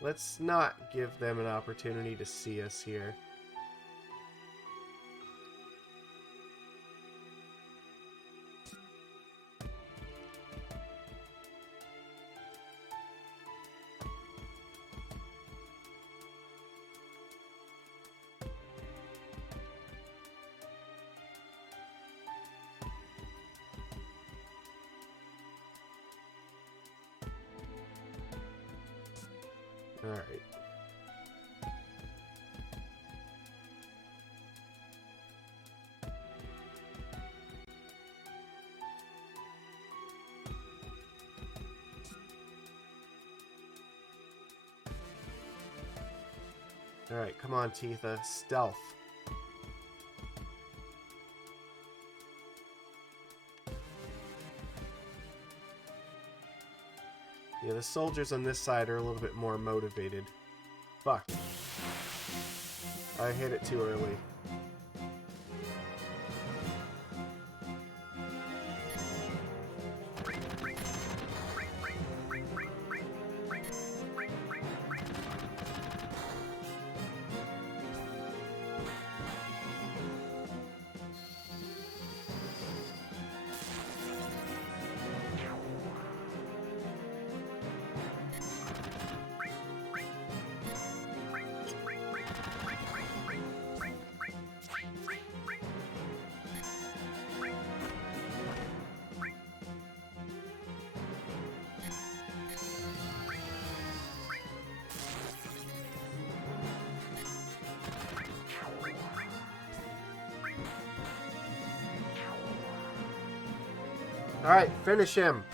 Let's not give them an opportunity to see us here. Alright. Alright, come on, Tifa. Stealth. Yeah, the soldiers on this side are a little bit more motivated. Fuck. I hit it too early. Alright, finish him.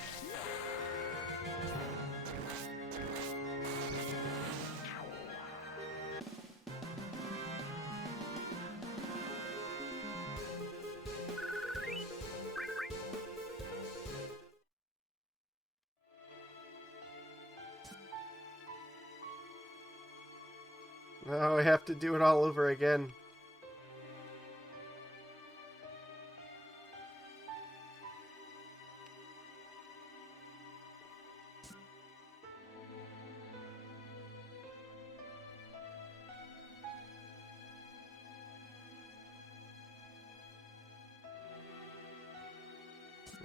Oh, I have to do it all over again.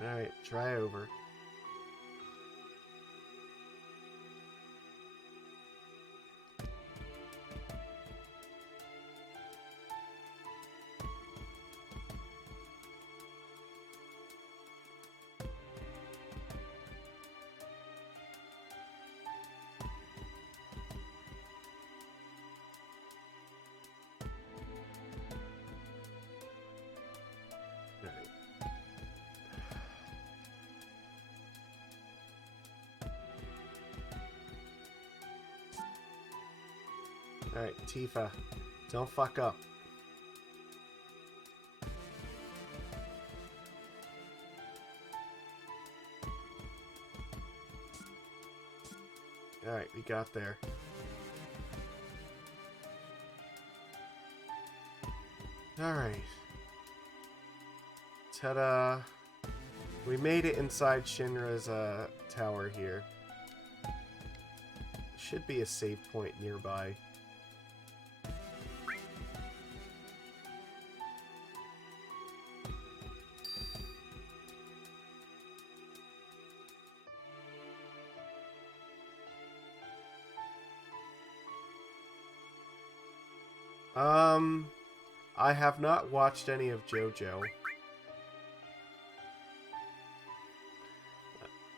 Alright, try over. Alright, Tifa, don't fuck up. Alright, we got there. Alright. Ta-da! We made it inside Shinra's tower here. Should be a save point nearby. I have not watched any of JoJo.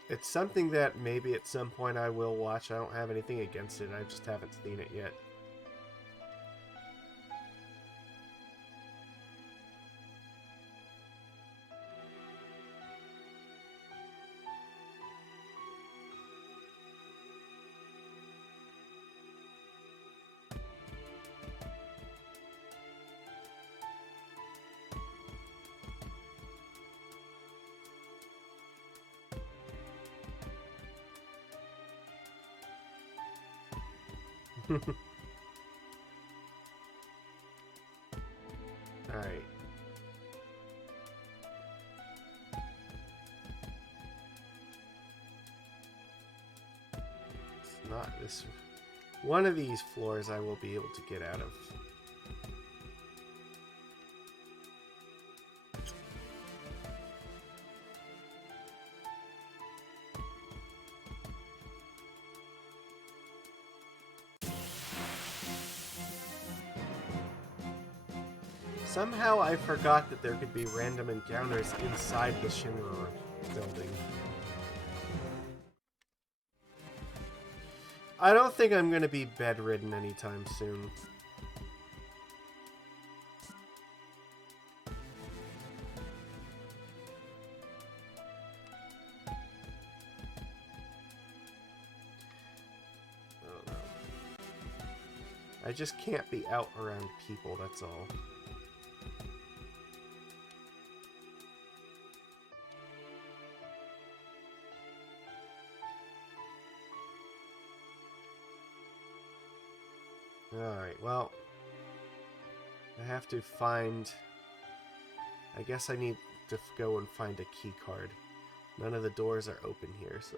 It's something that maybe at some point I will watch. I don't have anything against it. I just haven't seen it yet. Alright. It's not this... One of these floors I will be able to get out of. Somehow I forgot that there could be random encounters inside the Shinra building. I don't think I'm going to be bedridden anytime soon. Oh no. I just can't be out around people, that's all. Alright, well, I have to find... I guess I need to go and find a key card. None of the doors are open here, so...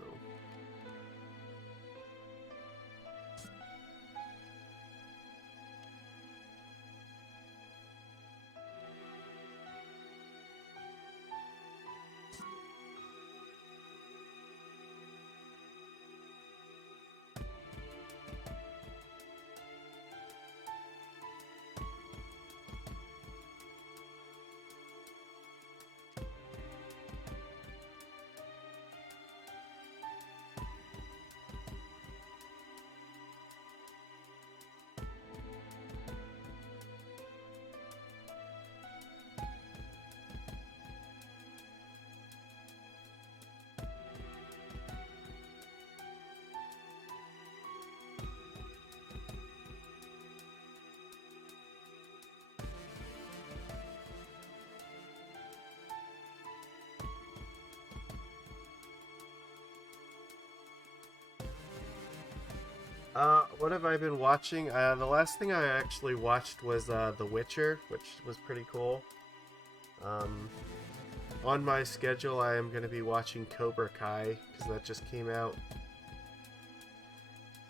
what have I been watching? The last thing I actually watched was The Witcher, which was pretty cool. On my schedule, I am going to be watching Cobra Kai, because that just came out.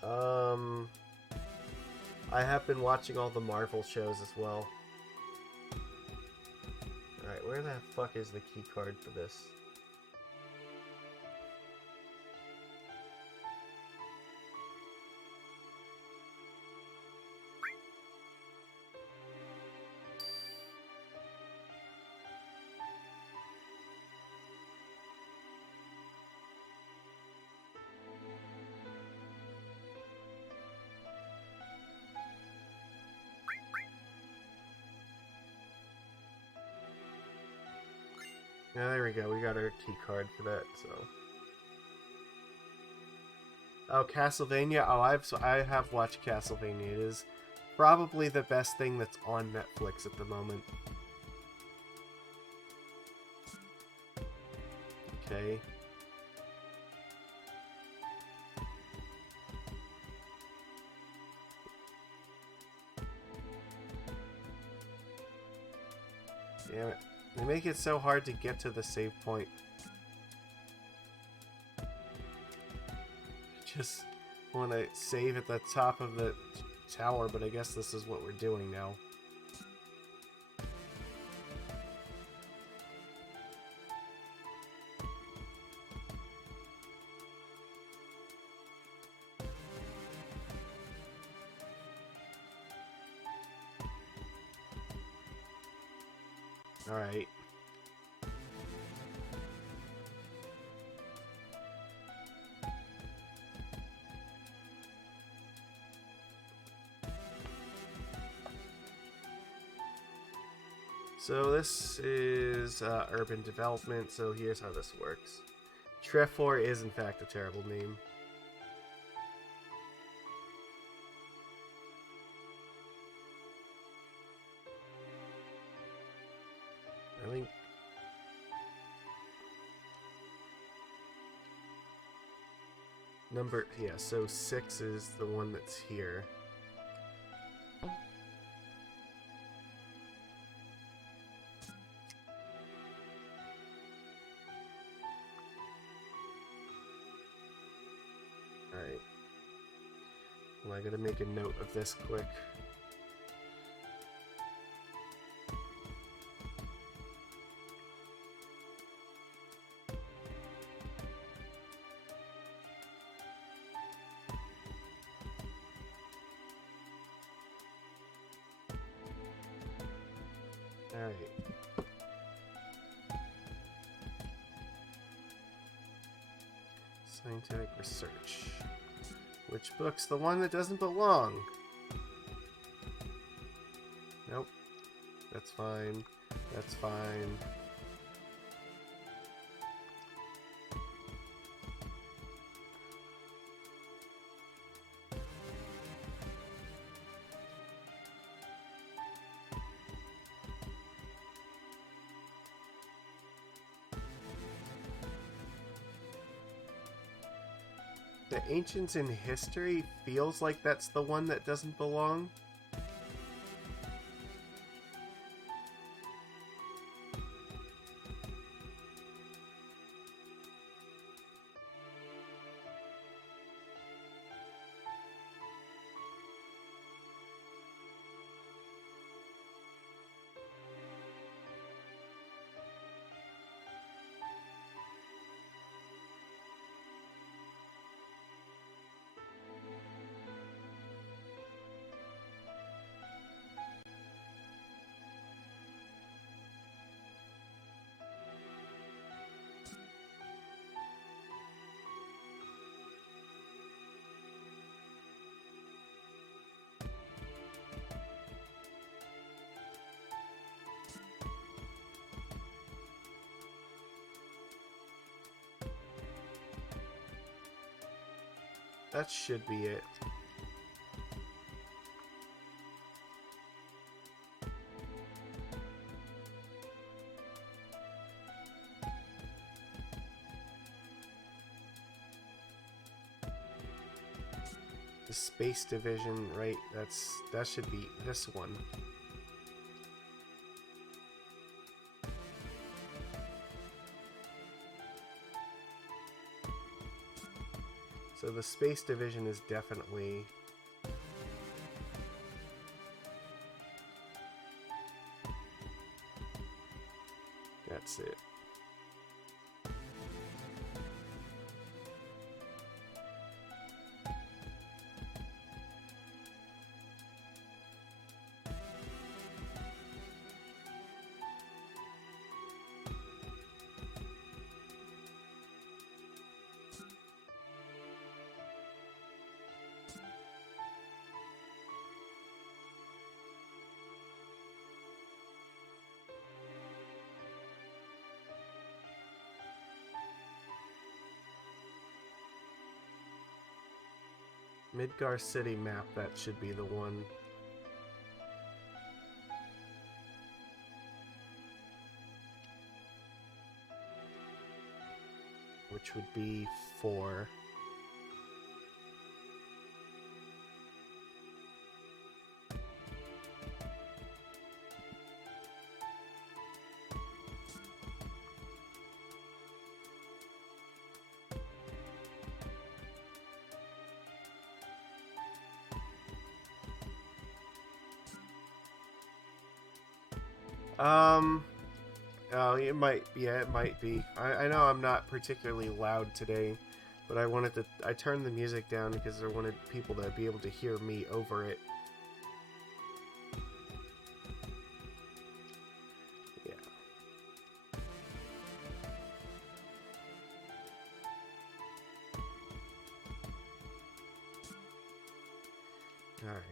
I have been watching all the Marvel shows as well. Alright, where the fuck is the key card for this? Yeah, there we go. We got our key card for that, so... Oh, Castlevania. Oh, I have watched Castlevania. It is probably the best thing that's on Netflix at the moment. Okay. Damn it. They make it so hard to get to the save point. just want to save at the top of the tower, but I guess this is what we're doing now. Alright. So this is urban development, so here's how this works. Trefor is in fact a terrible name. I think so 6 is the one that's here. Alright. Well, I gotta make a note of this quick. Alright. Scientific research. Which book's the one that doesn't belong? Nope. That's fine. That's fine. The Ancients in History feels like that's the one that doesn't belong. That should be it. The Space Division, right? That should be this one. So the Space Division is definitely... That's it. Midgar City map, that should be the one. Which would be 4. Um, oh, it might, yeah, it might be. I know I'm not particularly loud today, but I turned the music down because I wanted people to be able to hear me over it. Yeah. Alright.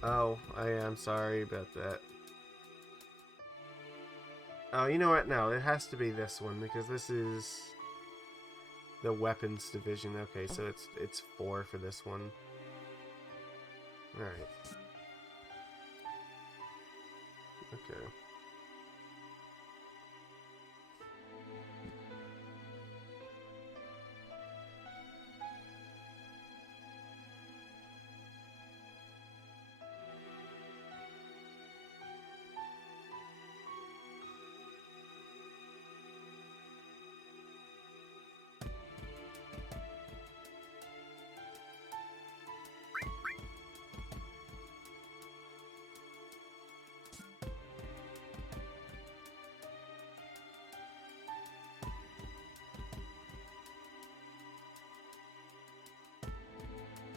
Oh, I am sorry about that. Oh, you know what? No, it has to be this one because this is the weapons division. Okay, so it's 4 for this one. All right. Okay.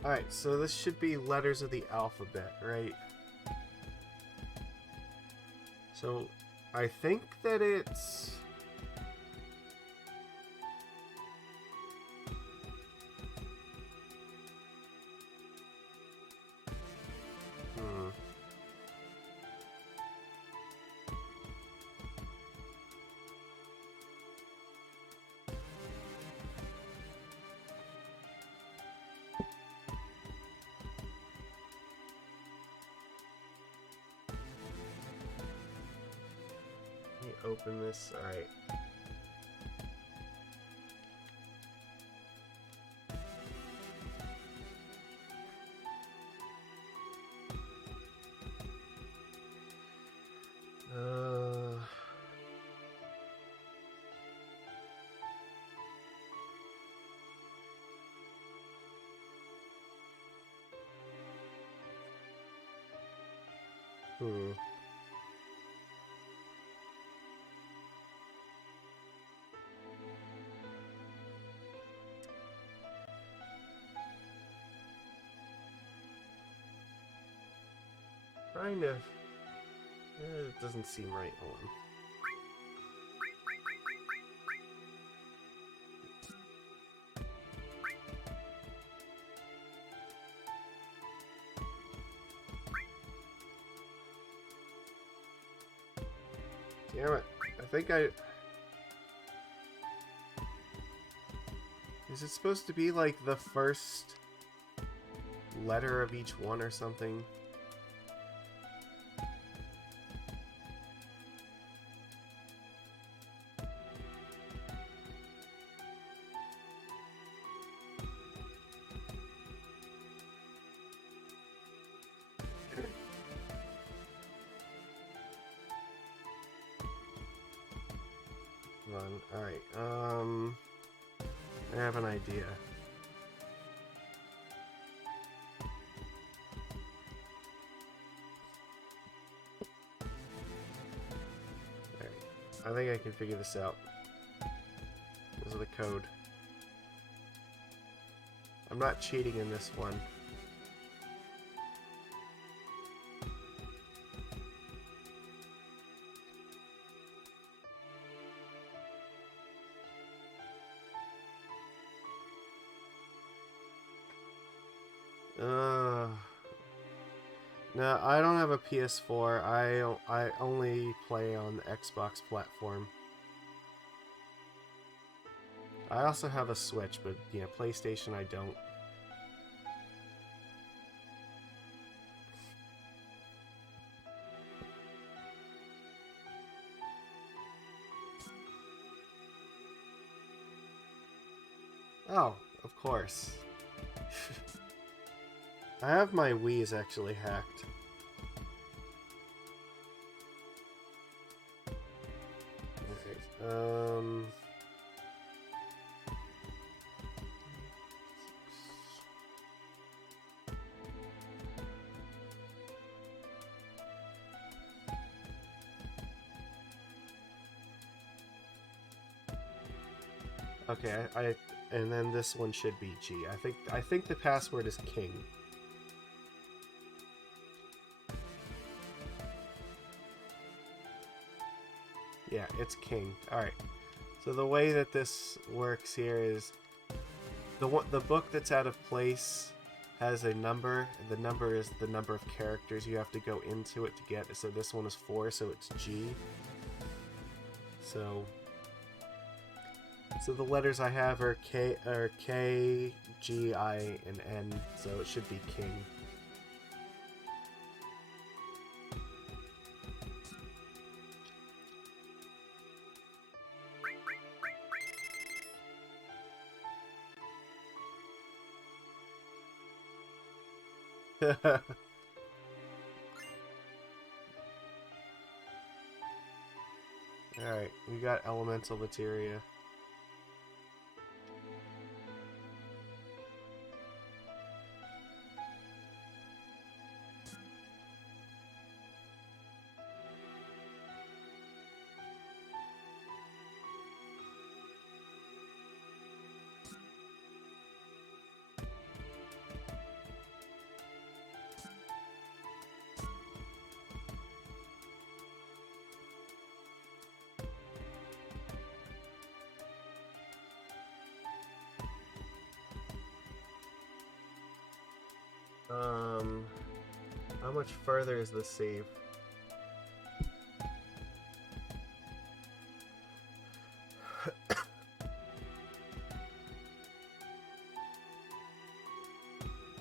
Alright, so this should be letters of the alphabet, right? So, I think that it's... Hmm. Let me open this. Alright. Uh... Hmm. Kind of. It doesn't seem right. Hold on. Damn it. I think I... Is it supposed to be like the first letter of each one or something? Hold on. Alright, I have an idea. Alright. I think I can figure this out. This is the code. I'm not cheating in this one. No, I don't have a PS4. I only play on the Xbox platform. I also have a Switch, but yeah, PlayStation I don't. Oh, of course. I have my Wii's actually hacked. Alright, okay, and then this one should be G. I think the password is King. Yeah, it's King. Alright. So the way that this works here is the book that's out of place has a number. The number is the number of characters you have to go into it to get. So this one is 4, so it's G. So the letters I have are K, G, I, and N. So it should be King. Alright, we got elemental materia. How much further is the save?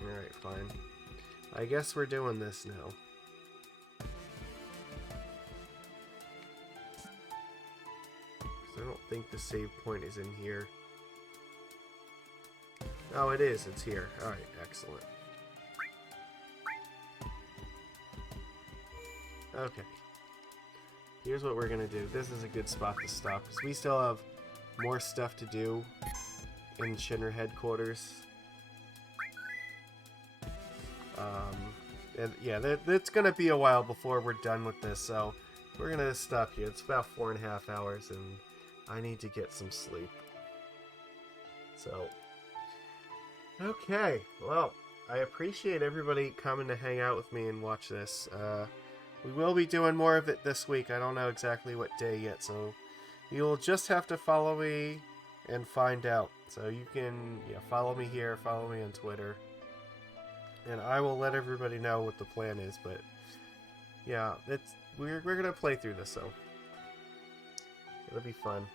Alright, fine. I guess we're doing this now. I don't think the save point is in here. Oh, it is. It's here. Alright, excellent. Okay. Here's what we're gonna do. This is a good spot to stop, because we still have more stuff to do in Shinra headquarters. And yeah, it's gonna be a while before we're done with this, so we're gonna stop here. It's about 4.5 hours, and I need to get some sleep. So, okay. Well, I appreciate everybody coming to hang out with me and watch this. We will be doing more of it this week. I don't know exactly what day yet, so you'll just have to follow me and find out. So you can follow me here, follow me on Twitter, and I will let everybody know what the plan is. But yeah, we're gonna play through this, so it'll be fun.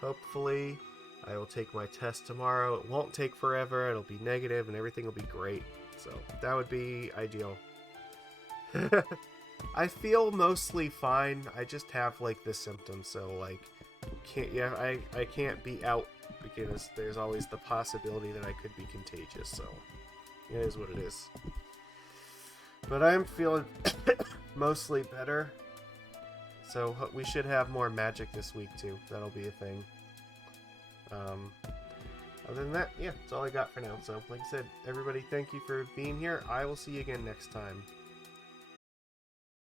Hopefully, I will take my test tomorrow. It won't take forever. It'll be negative, and everything will be great. So that would be ideal. I feel mostly fine. I just have like the symptoms, so like I can't be out because there's always the possibility that I could be contagious, so it is what it is. But I'm feeling mostly better, so we should have more magic this week too. That'll be a thing. Other than that, yeah, that's all I got for now. So like I said, everybody, thank you for being here. I will see you again next time.